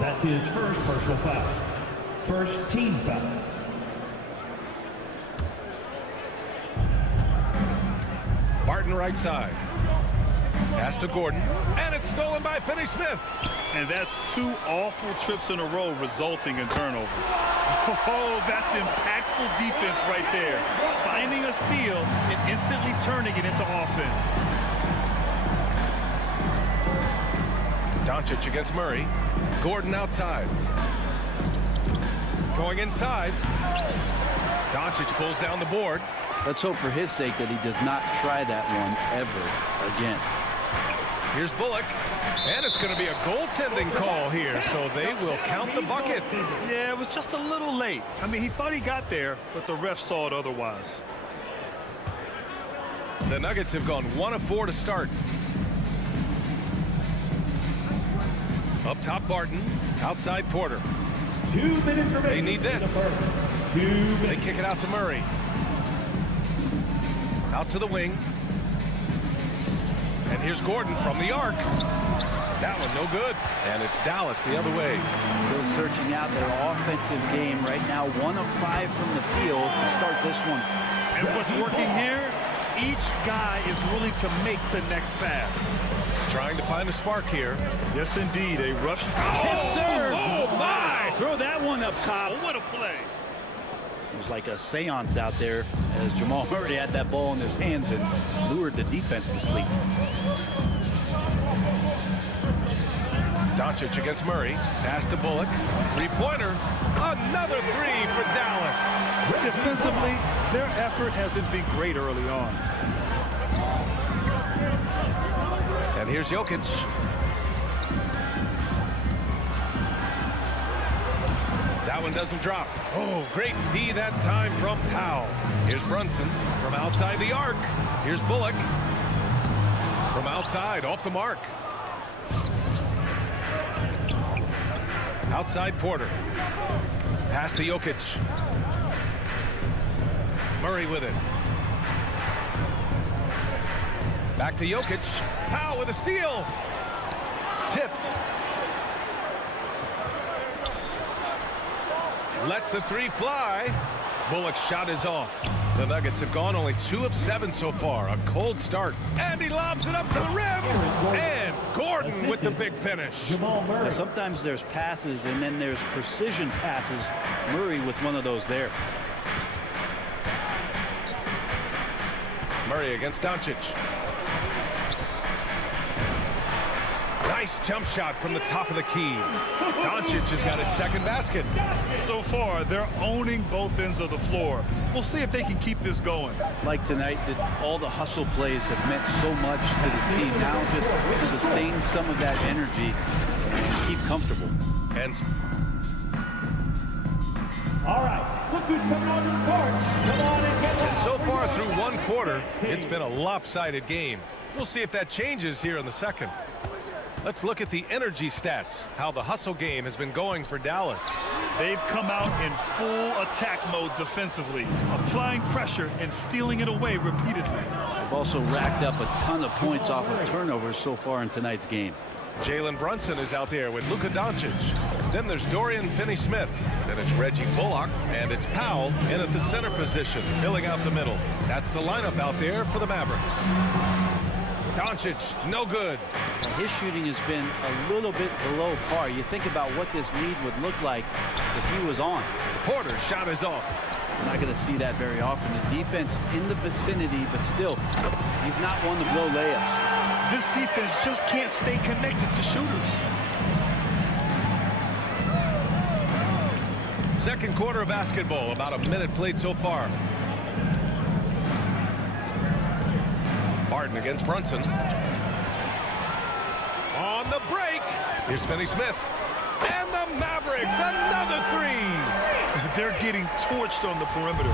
That's his first personal foul. First team foul. Barton right side. Pass to Gordon, and it's stolen by Finney-Smith. And that's 2 awful trips in a row resulting in turnovers. Oh, that's impactful defense right there. Finding a steal and instantly turning it into offense. Doncic against Murray. Gordon outside. Going inside. Doncic pulls down the board. Let's hope for his sake that he does not try that one ever again. Here's Bullock, and it's going to be a goaltending call here, so they will count the bucket. Yeah, it was just a little late. I mean, he thought he got there, but the ref saw it otherwise. The Nuggets have gone 1 of 4 to start. Up top, Barton. Outside, Porter. 2 minutes remaining. They need this. They kick it out to Murray. Out to the wing. And here's Gordon from the arc. That one no good. And it's Dallas the other way. Still searching out their offensive game right now. 1 of 5 from the field to start this one. And what's working here? Each guy is willing to make the next pass. Trying to find a spark here. Yes, indeed. A rough. Yes, sir. Oh, my. Throw that one up top. Oh, what a play. It was like a seance out there as Jamal Murray had that ball in his hands and lured the defense to sleep. Doncic against Murray. Pass to Bullock. 3-pointer. Another 3 for Dallas. Defensively, their effort hasn't been great early on. And here's Jokic. That one doesn't drop. Oh, great D that time from Powell. Here's Brunson from outside the arc. Here's Bullock from outside, off the mark. Outside Porter. Pass to Jokic. Murray with it. Back to Jokic. Powell with a steal. Tipped. Lets the 3 fly. Bullock's shot is off. The Nuggets have gone only 2 of 7 so far. A cold start. And he lobs it up to the rim. And Gordon with the big finish. Now, sometimes there's passes and then there's precision passes. Murray with one of those there. Murray against Doncic. Nice jump shot from the top of the key. Doncic has got his second basket. So far, they're owning both ends of the floor. We'll see if they can keep this going. Like tonight, that all the hustle plays have meant so much to this team. Now just sustain some of that energy and keep comfortable. And all right, look who's coming on the court. Come on and get that. so far through 1 quarter, it's been a lopsided game. We'll see if that changes here in the second. Let's look at the energy stats, how the hustle game has been going for Dallas. They've come out in full attack mode defensively, applying pressure and stealing it away repeatedly. They've also racked up a ton of points off of turnovers so far in tonight's game. Jalen Brunson is out there with Luka Doncic. Then there's Dorian Finney-Smith. Then it's Reggie Bullock, and it's Powell in at the center position, filling out the middle. That's the lineup out there for the Mavericks. Doncic, no good. His shooting has been a little bit below par. You think about what this lead would look like if he was on. Porter's shot is off. We're not going to see that very often. The defense in the vicinity, but still, he's not one to blow layups. This defense just can't stay connected to shooters. Second quarter of basketball, about a minute played so far. Barton against Brunson. On the break, here's Finney-Smith. And the Mavericks, another 3. They're getting torched on the perimeter.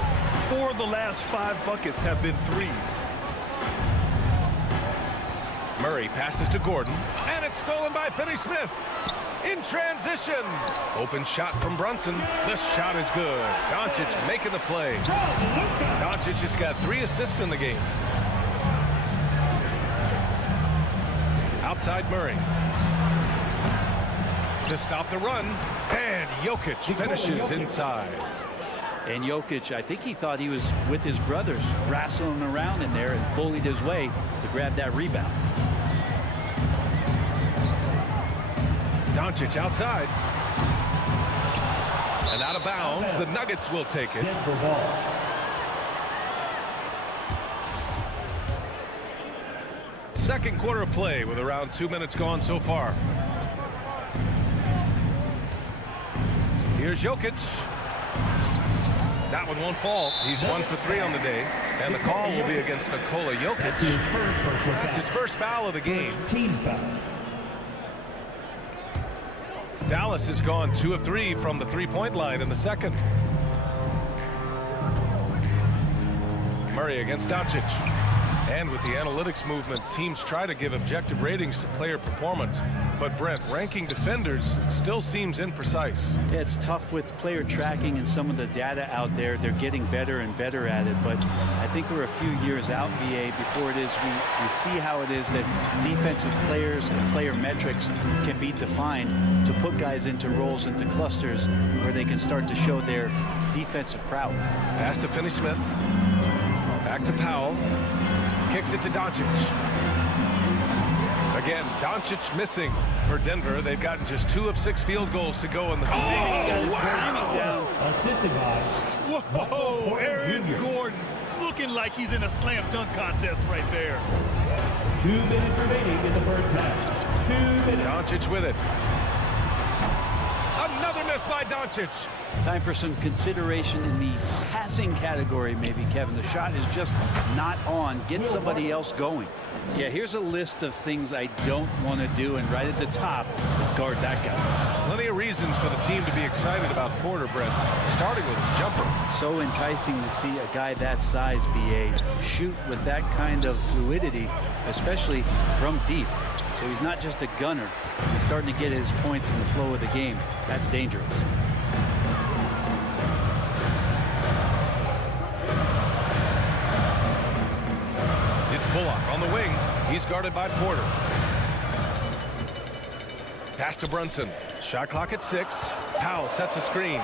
4 of the last 5 buckets have been threes. Murray passes to Gordon, and it's stolen by Finney-Smith. In transition. Open shot from Brunson. The shot is good. Doncic making the play. Doncic has got 3 assists in the game. Outside Murray. To stop the run, and Jokic finishes inside. And Jokic, I think he thought he was with his brothers, wrestling around in there and bullied his way to grab that rebound. Doncic outside. And out of bounds, the Nuggets will take it. Second quarter of play with around 2 minutes gone so far. Here's Jokic. That one won't fall. He's 1 for 3 on the day. And the call will be against Nikola Jokic. That's his first foul of the game. Team foul. Dallas has gone 2 of 3 from the three-point line in the second. Murray against Doncic. And with the analytics movement, teams try to give objective ratings to player performance. But Brent, ranking defenders still seems imprecise. Yeah, it's tough with player tracking and some of the data out there. They're getting better and better at it. But I think we're a few years out, BA, before it is we see how it is that defensive players and player metrics can be defined to put guys into roles, into clusters where they can start to show their defensive prowess. Pass to Finney-Smith. Back to Powell. Kicks it to Doncic. Again, Doncic missing for Denver. They've gotten just 2 of 6 field goals to go in the down. Assisted by. Whoa, Aaron Gordon looking like he's in a slam dunk contest right there. 2 minutes remaining in the first half. 2 minutes. Doncic with it. Another miss by Doncic. Time for some consideration in the passing category, maybe, Kevin. The shot is just not on. Get somebody else going. Yeah, here's a list of things I don't want to do, and right at the top is guard that guy. Plenty of reasons for the team to be excited about Porter, Brent, starting with a jumper. So enticing to see a guy that size, BA, shoot with that kind of fluidity, especially from deep. So he's not just a gunner. He's starting to get his points in the flow of the game. That's dangerous. Bullock on the wing. He's guarded by Porter. Pass to Brunson. Shot clock at 6. Powell sets a screen.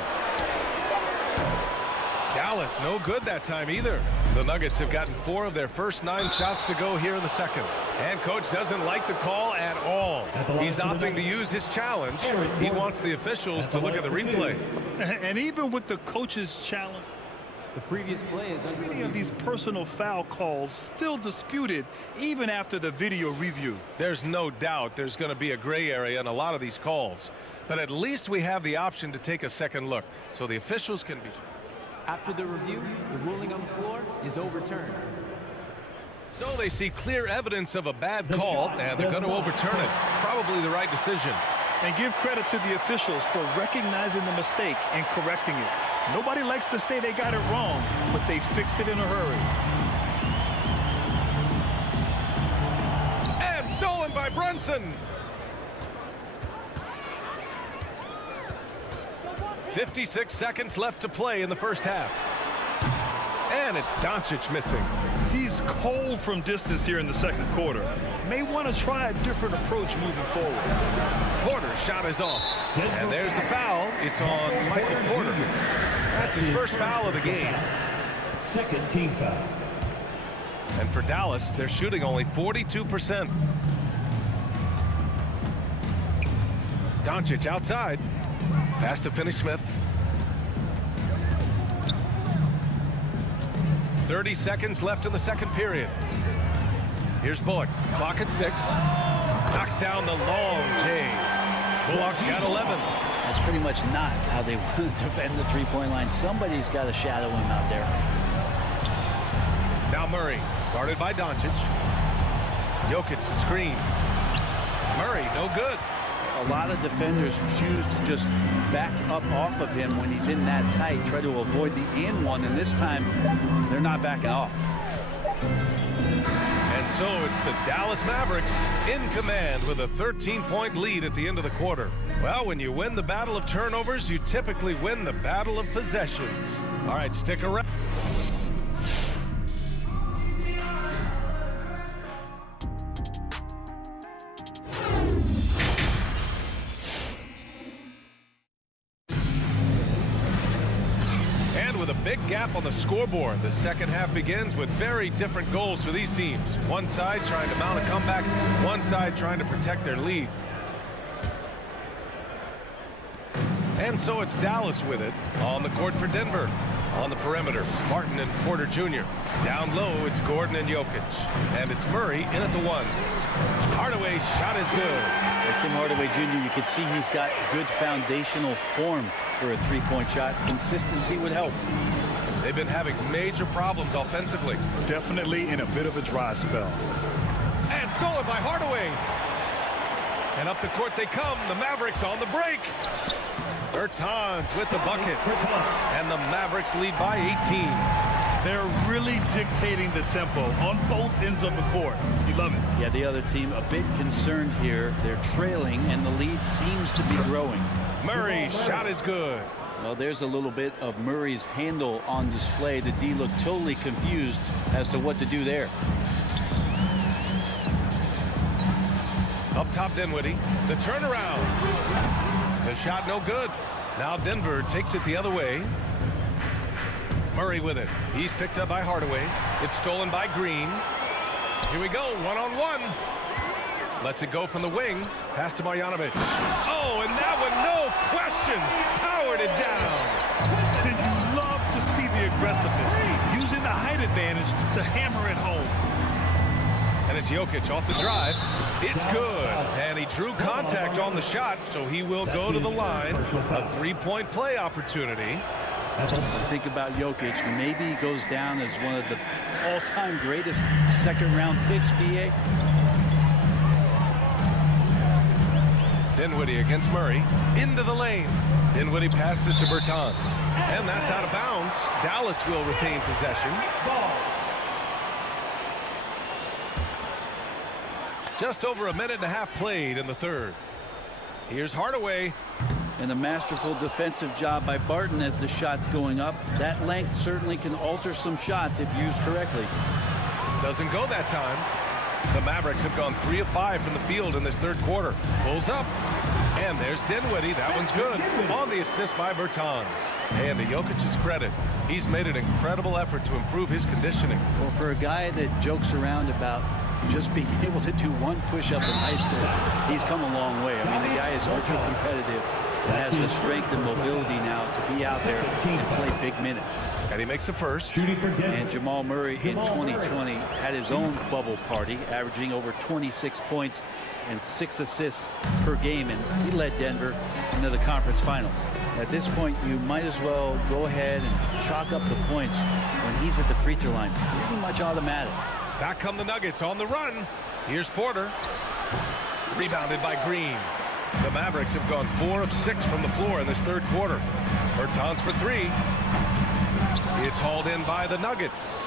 Dallas no good that time either. The Nuggets have gotten 4 of their first 9 shots to go here in the second. And coach doesn't like the call at all. He's opting to use his challenge. He wants the officials to look at the replay. And even with the coach's challenge, the previous play is under many of these personal foul calls still disputed even after the video review. There's no doubt there's going to be a gray area in a lot of these calls. But at least we have the option to take a second look so the officials can be. After the review, the ruling on the floor is overturned. So they see clear evidence of a bad call, and they're going to overturn it. Probably the right decision. And give credit to the officials for recognizing the mistake and correcting it. Nobody likes to say they got it wrong, but they fixed it in a hurry. And stolen by Brunson. 56 seconds left to play in the first half. And it's Doncic missing. He's cold from distance here in the second quarter. May want to try a different approach moving forward. Porter's shot is off. And there's the foul. It's on Michael Porter. That's his first foul of the game. Second team foul. And for Dallas, they're shooting only 42%. Doncic outside. Pass to Finney-Smith. 30 seconds left in the second period. Here's Bullock. Clock at 6. Knocks down the long J. Bullock's got 11. That's pretty much not how they want to defend the three-point line. Somebobody's got to shadow him out there. Now Murray, guarded by Doncic. Jokic, the screen. Murray, no good. A lot of defenders choose to just back up off of him when he's in that tight, try to avoid the and one, and this time they're not backing off. And so it's the Dallas Mavericks in command with a 13-point lead at the end of the quarter. Well, when you win the battle of turnovers, you typically win the battle of possessions. All right, stick around. with a big gap on the scoreboard. The second half begins with very different goals for these teams. One side trying to mount a comeback, one side trying to protect their lead. And so it's Dallas with it on the court for Denver. On the perimeter, Martin and Porter Jr. Down low, it's Gordon and Jokic. And it's Murray in at the one. Hardaway's shot is good. Tim Hardaway Jr., you can see he's got good foundational form for a three-point shot. Consistency would help. They've been having major problems offensively. Definitely in a bit of a dry spell. And stolen by Hardaway. And up the court they come. The Mavericks on the break. Bertans with the bucket. And the Mavericks lead by 18. They're really dictating the tempo on both ends of the court. You love it. Yeah, the other team a bit concerned here. They're trailing, and the lead seems to be growing. Murray's shot is good. Well, there's a little bit of Murray's handle on display. The D looked totally confused as to what to do there. Up top, Dinwiddie. The turnaround. The shot no good. Now Denver takes it the other way. Murray with it. He's picked up by Hardaway. It's stolen by Green. Here we go, one-on-one. Lets it go from the wing. Pass to Marjanovic. Oh, and that one, no question, powered it down. And you love to see the aggressiveness, using the height advantage to hammer it home. And it's Jokic off the drive. It's good. And he drew contact on the shot, so he will go to the line. A three-point play opportunity. Think about Jokic. Maybe he goes down as one of the all-time greatest second-round picks, B.A. Dinwiddie against Murray. Into the lane. Dinwiddie passes to Bertans. And that's out of bounds. Dallas will retain possession. Just over a minute and a half played in the third. Here's Hardaway. And a masterful defensive job by Barton as the shot's going up. That length certainly can alter some shots if used correctly. Doesn't go that time. The Mavericks have gone 3 of 5 from the field in this third quarter. Pulls up. And there's Dinwiddie. That one's good. On the assist by Bertans. And to Jokic's credit, he's made an incredible effort to improve his conditioning. Well, for a guy that jokes around about just being able to do one push-up in high school, he's come a long way. I mean, the guy is ultra competitive and has the strength and mobility now to be out there and play big minutes. And he makes the first. And Jamal Murray in 2020 had his own bubble party, averaging over 26 points and 6 assists per game, and he led Denver into the conference final. At this point, you might as well go ahead and chalk up the points when he's at the free throw line. Pretty much automatic. Back come the Nuggets on the run. Here's Porter. Rebounded by Green. The Mavericks have gone 4 of 6 from the floor in this third quarter. Bertans for 3. It's hauled in by the Nuggets.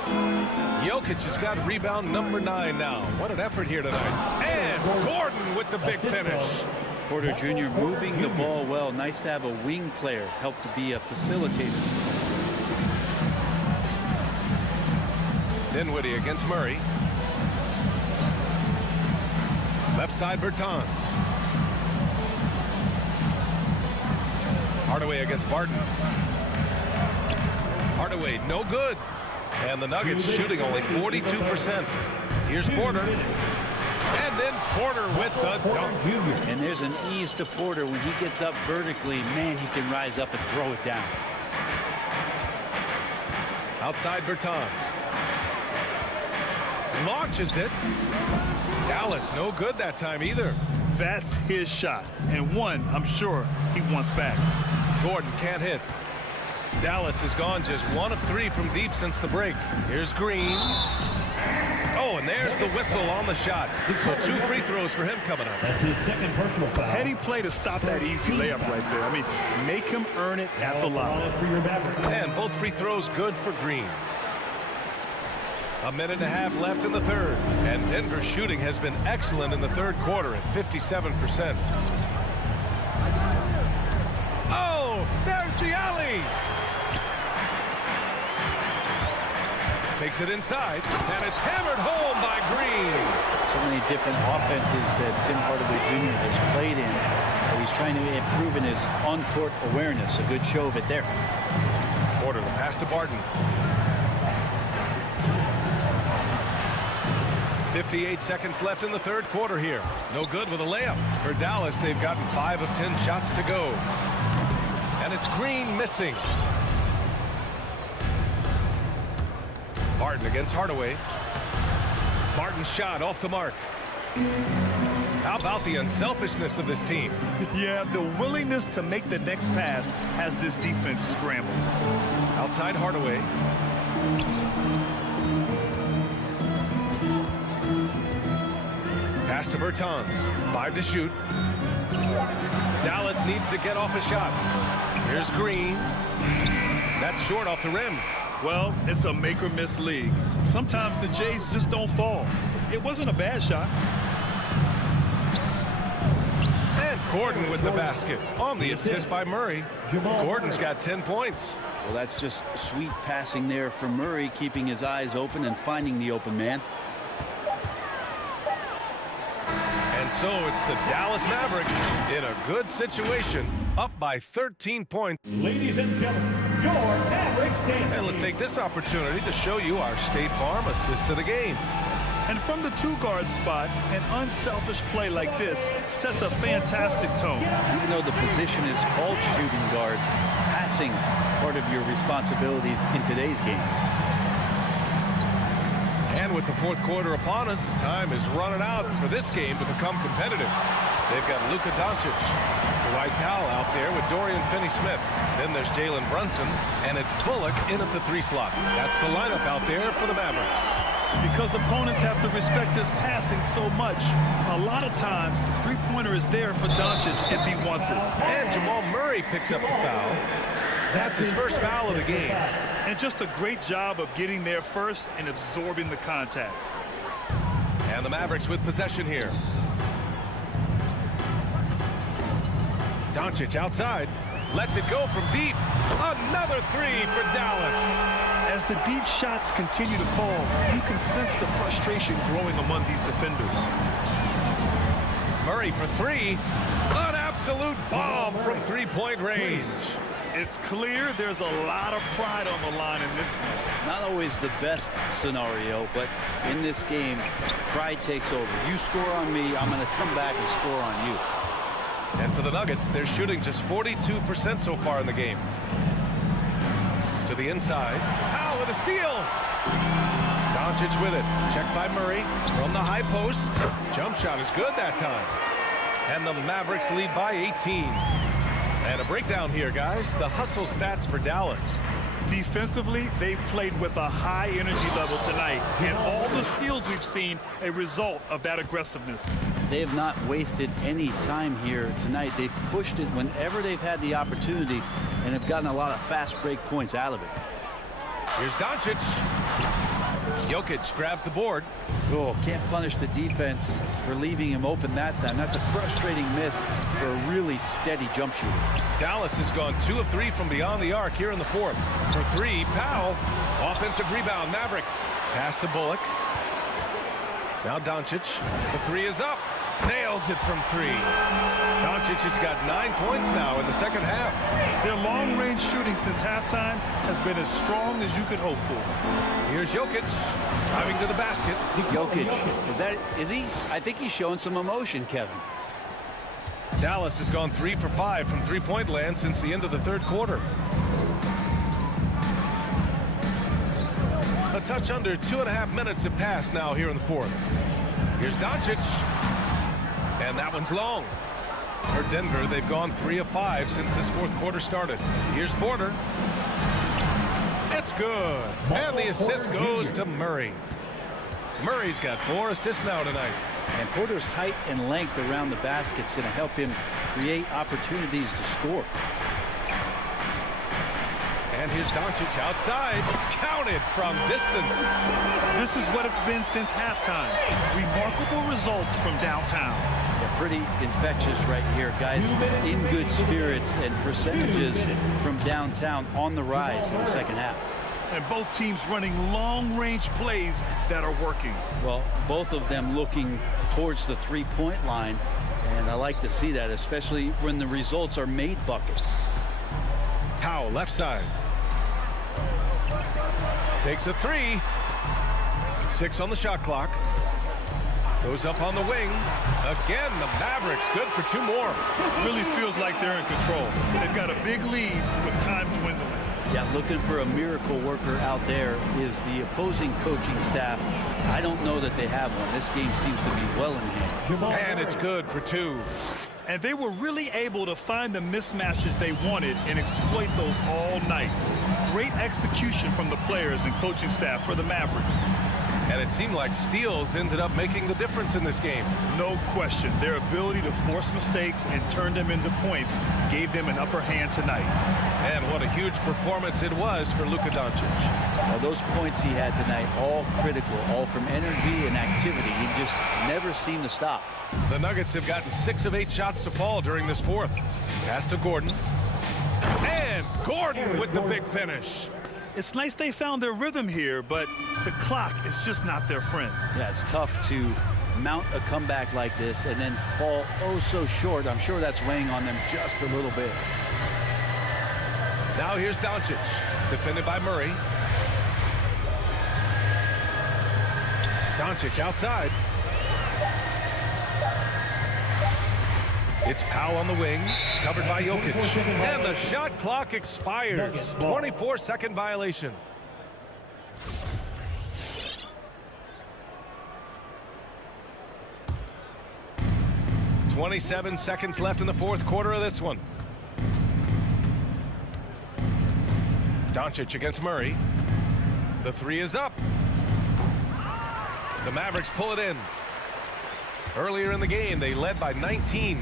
Jokic has got rebound number 9 now. What an effort here tonight. And Gordon with the big finish. Porter Jr. moving the ball well. Nice to have a wing player help to be a facilitator. Dinwiddie against Murray. Left side Bertans. Hardaway against Barton. Hardaway, no good. And the Nuggets shooting only 42%. Here's Porter. And then Porter with the dunk. And there's an ease to Porter when he gets up vertically. Man, he can rise up and throw it down. Outside Bertans. Launches it. Dallas, no good that time either. That's his shot, and one I'm sure he wants back. Gordon can't hit. Dallas has gone just 1 of 3 from deep since the break. Here's Green. Oh, and there's the whistle on the shot. So 2 free throws for him coming up. That's his second personal foul. Heady play to stop that easy layup right there. I mean, make him earn it at the line. And both free throws good for Green. A minute and a half left in the third. And Denver's shooting has been excellent in the third quarter at 57%. Oh, there's the alley. Takes it inside, and it's hammered home by Green. So many different offenses that Tim Hardaway Jr. has played in. But he's trying to improve in his on-court awareness. A good show of it there. Porter, the pass to Barton. 58 seconds left in the third quarter here. No good with a layup. For Dallas, they've gotten 5 of 10 shots to go. And it's Green missing. Barton against Hardaway. Barton's shot off the mark. How about the unselfishness of this team? Yeah, the willingness to make the next pass has this defense scrambled. Outside Hardaway. Pass to Bertans. 5 to shoot. Dallas needs to get off a shot. Here's Green. That's short off the rim. Well, it's a make or miss league. Sometimes the Jays just don't fall. It wasn't a bad shot. And Gordon with the basket on the assist by Murray. Gordon's got 10 points. Well, that's just sweet passing there for Murray, keeping his eyes open and finding the open man. And so it's the Dallas Mavericks in a good situation, up by 13 points. Ladies and gentlemen, your Mavericks dance. And let's take this opportunity to show you our State Farm assist to the game. And from the 2-guard spot, an unselfish play like this sets a fantastic tone. Even though the position is called shooting guard, passing part of your responsibilities in today's game. And with the fourth quarter upon us, time is running out for this game to become competitive. They've got Luka Doncic, Dwight Powell out there with Dorian Finney-Smith. Then there's Jalen Brunson, and it's Bullock in at the 3 slot. That's the lineup out there for the Mavericks. Because opponents have to respect his passing so much, a lot of times the three-pointer is there for Doncic if he wants it. And Jamal Murray picks up the foul. That's his first foul of the game. And just a great job of getting there first and absorbing the contact. And the Mavericks with possession here. Doncic outside. Lets it go from deep. Another 3 for Dallas. As the deep shots continue to fall, you can sense the frustration growing among these defenders. Murray for 3. An absolute bomb from 3-point range. It's clear there's a lot of pride on the line in this one. Not always the best scenario, but in this game, pride takes over. You score on me, I'm going to come back and score on you. And for the Nuggets, they're shooting just 42% so far in the game. To the inside. Powell with a steal. Doncic with it. Checked by Murray from the high post. Jump shot is good that time. And the Mavericks lead by 18. And a breakdown here, guys. The hustle stats for Dallas. Defensively, they've played with a high energy level tonight. And all the steals we've seen, a result of that aggressiveness. They have not wasted any time here tonight. They've pushed it whenever they've had the opportunity and have gotten a lot of fast break points out of it. Here's Doncic. Jokic grabs the board. Oh, can't punish the defense for leaving him open that time. That's a frustrating miss for a really steady jump shooter. Dallas has gone 2 of 3 from beyond the arc here in the fourth. For 3, Powell. Offensive rebound, Mavericks. Pass to Bullock. Now Doncic. The 3 is up. Nails it from 3. Doncic has got 9 points now in the second half. Their long-range shooting since halftime has been as strong as you could hope for. Here's Jokic driving to the basket. Jokic, is he? I think he's showing some emotion, Kevin. Dallas has gone 3 for 5 from three-point land since the end of the third quarter. A touch under 2.5 minutes have passed now here in the fourth. Here's Doncic. And that one's long. For Denver, they've gone 3 of 5 since this fourth quarter started. Here's Porter. It's good. And the assist goes to Murray. Murray's got 4 assists now tonight. And Porter's height and length around the basket is going to help him create opportunities to score. And here's Doncic outside. Counted from distance. This is what it's been since halftime. Remarkable results from downtown. They're pretty infectious right here, guys. In good spirits and percentages from downtown on the rise in the second half. And both teams running long-range plays that are working. Well, both of them looking towards the three-point line. And I like to see that, especially when the results are made buckets. Powell, left side. Takes a three. 6 on the shot clock. Goes up on the wing. Again, the Mavericks good for 2 more. Really feels like they're in control. They've got a big lead with time dwindling. Yeah, looking for a miracle worker out there is the opposing coaching staff. I don't know that they have one. This game seems to be well in hand. And it's good for 2. And they were really able to find the mismatches they wanted and exploit those all night. Great execution from the players and coaching staff for the Mavericks. And it seemed like steals ended up making the difference in this game. No question. Their ability to force mistakes and turn them into points gave them an upper hand tonight. And what a huge performance it was for Luka Doncic. Well, those points he had tonight, all critical, all from energy and activity. He just never seemed to stop. The Nuggets have gotten 6 of 8 shots to fall during this fourth. Pass to Gordon. And Gordon with the big finish. It's nice they found their rhythm here, but the clock is just not their friend. Yeah, it's tough to mount a comeback like this and then fall oh so short. I'm sure that's weighing on them just a little bit. Now here's Doncic, defended by Murray. Doncic outside. It's Powell on the wing, covered by Jokic. And the shot clock expires. 24-second violation. "27 seconds left in the fourth quarter of this one. Doncic against Murray. The 3 is up. The Mavericks pull it in. Earlier in the game, they led by 19.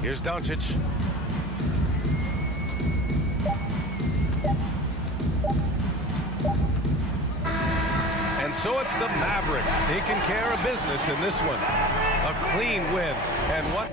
Here's Doncic. And so it's the Mavericks taking care of business in this one. A clean win. And what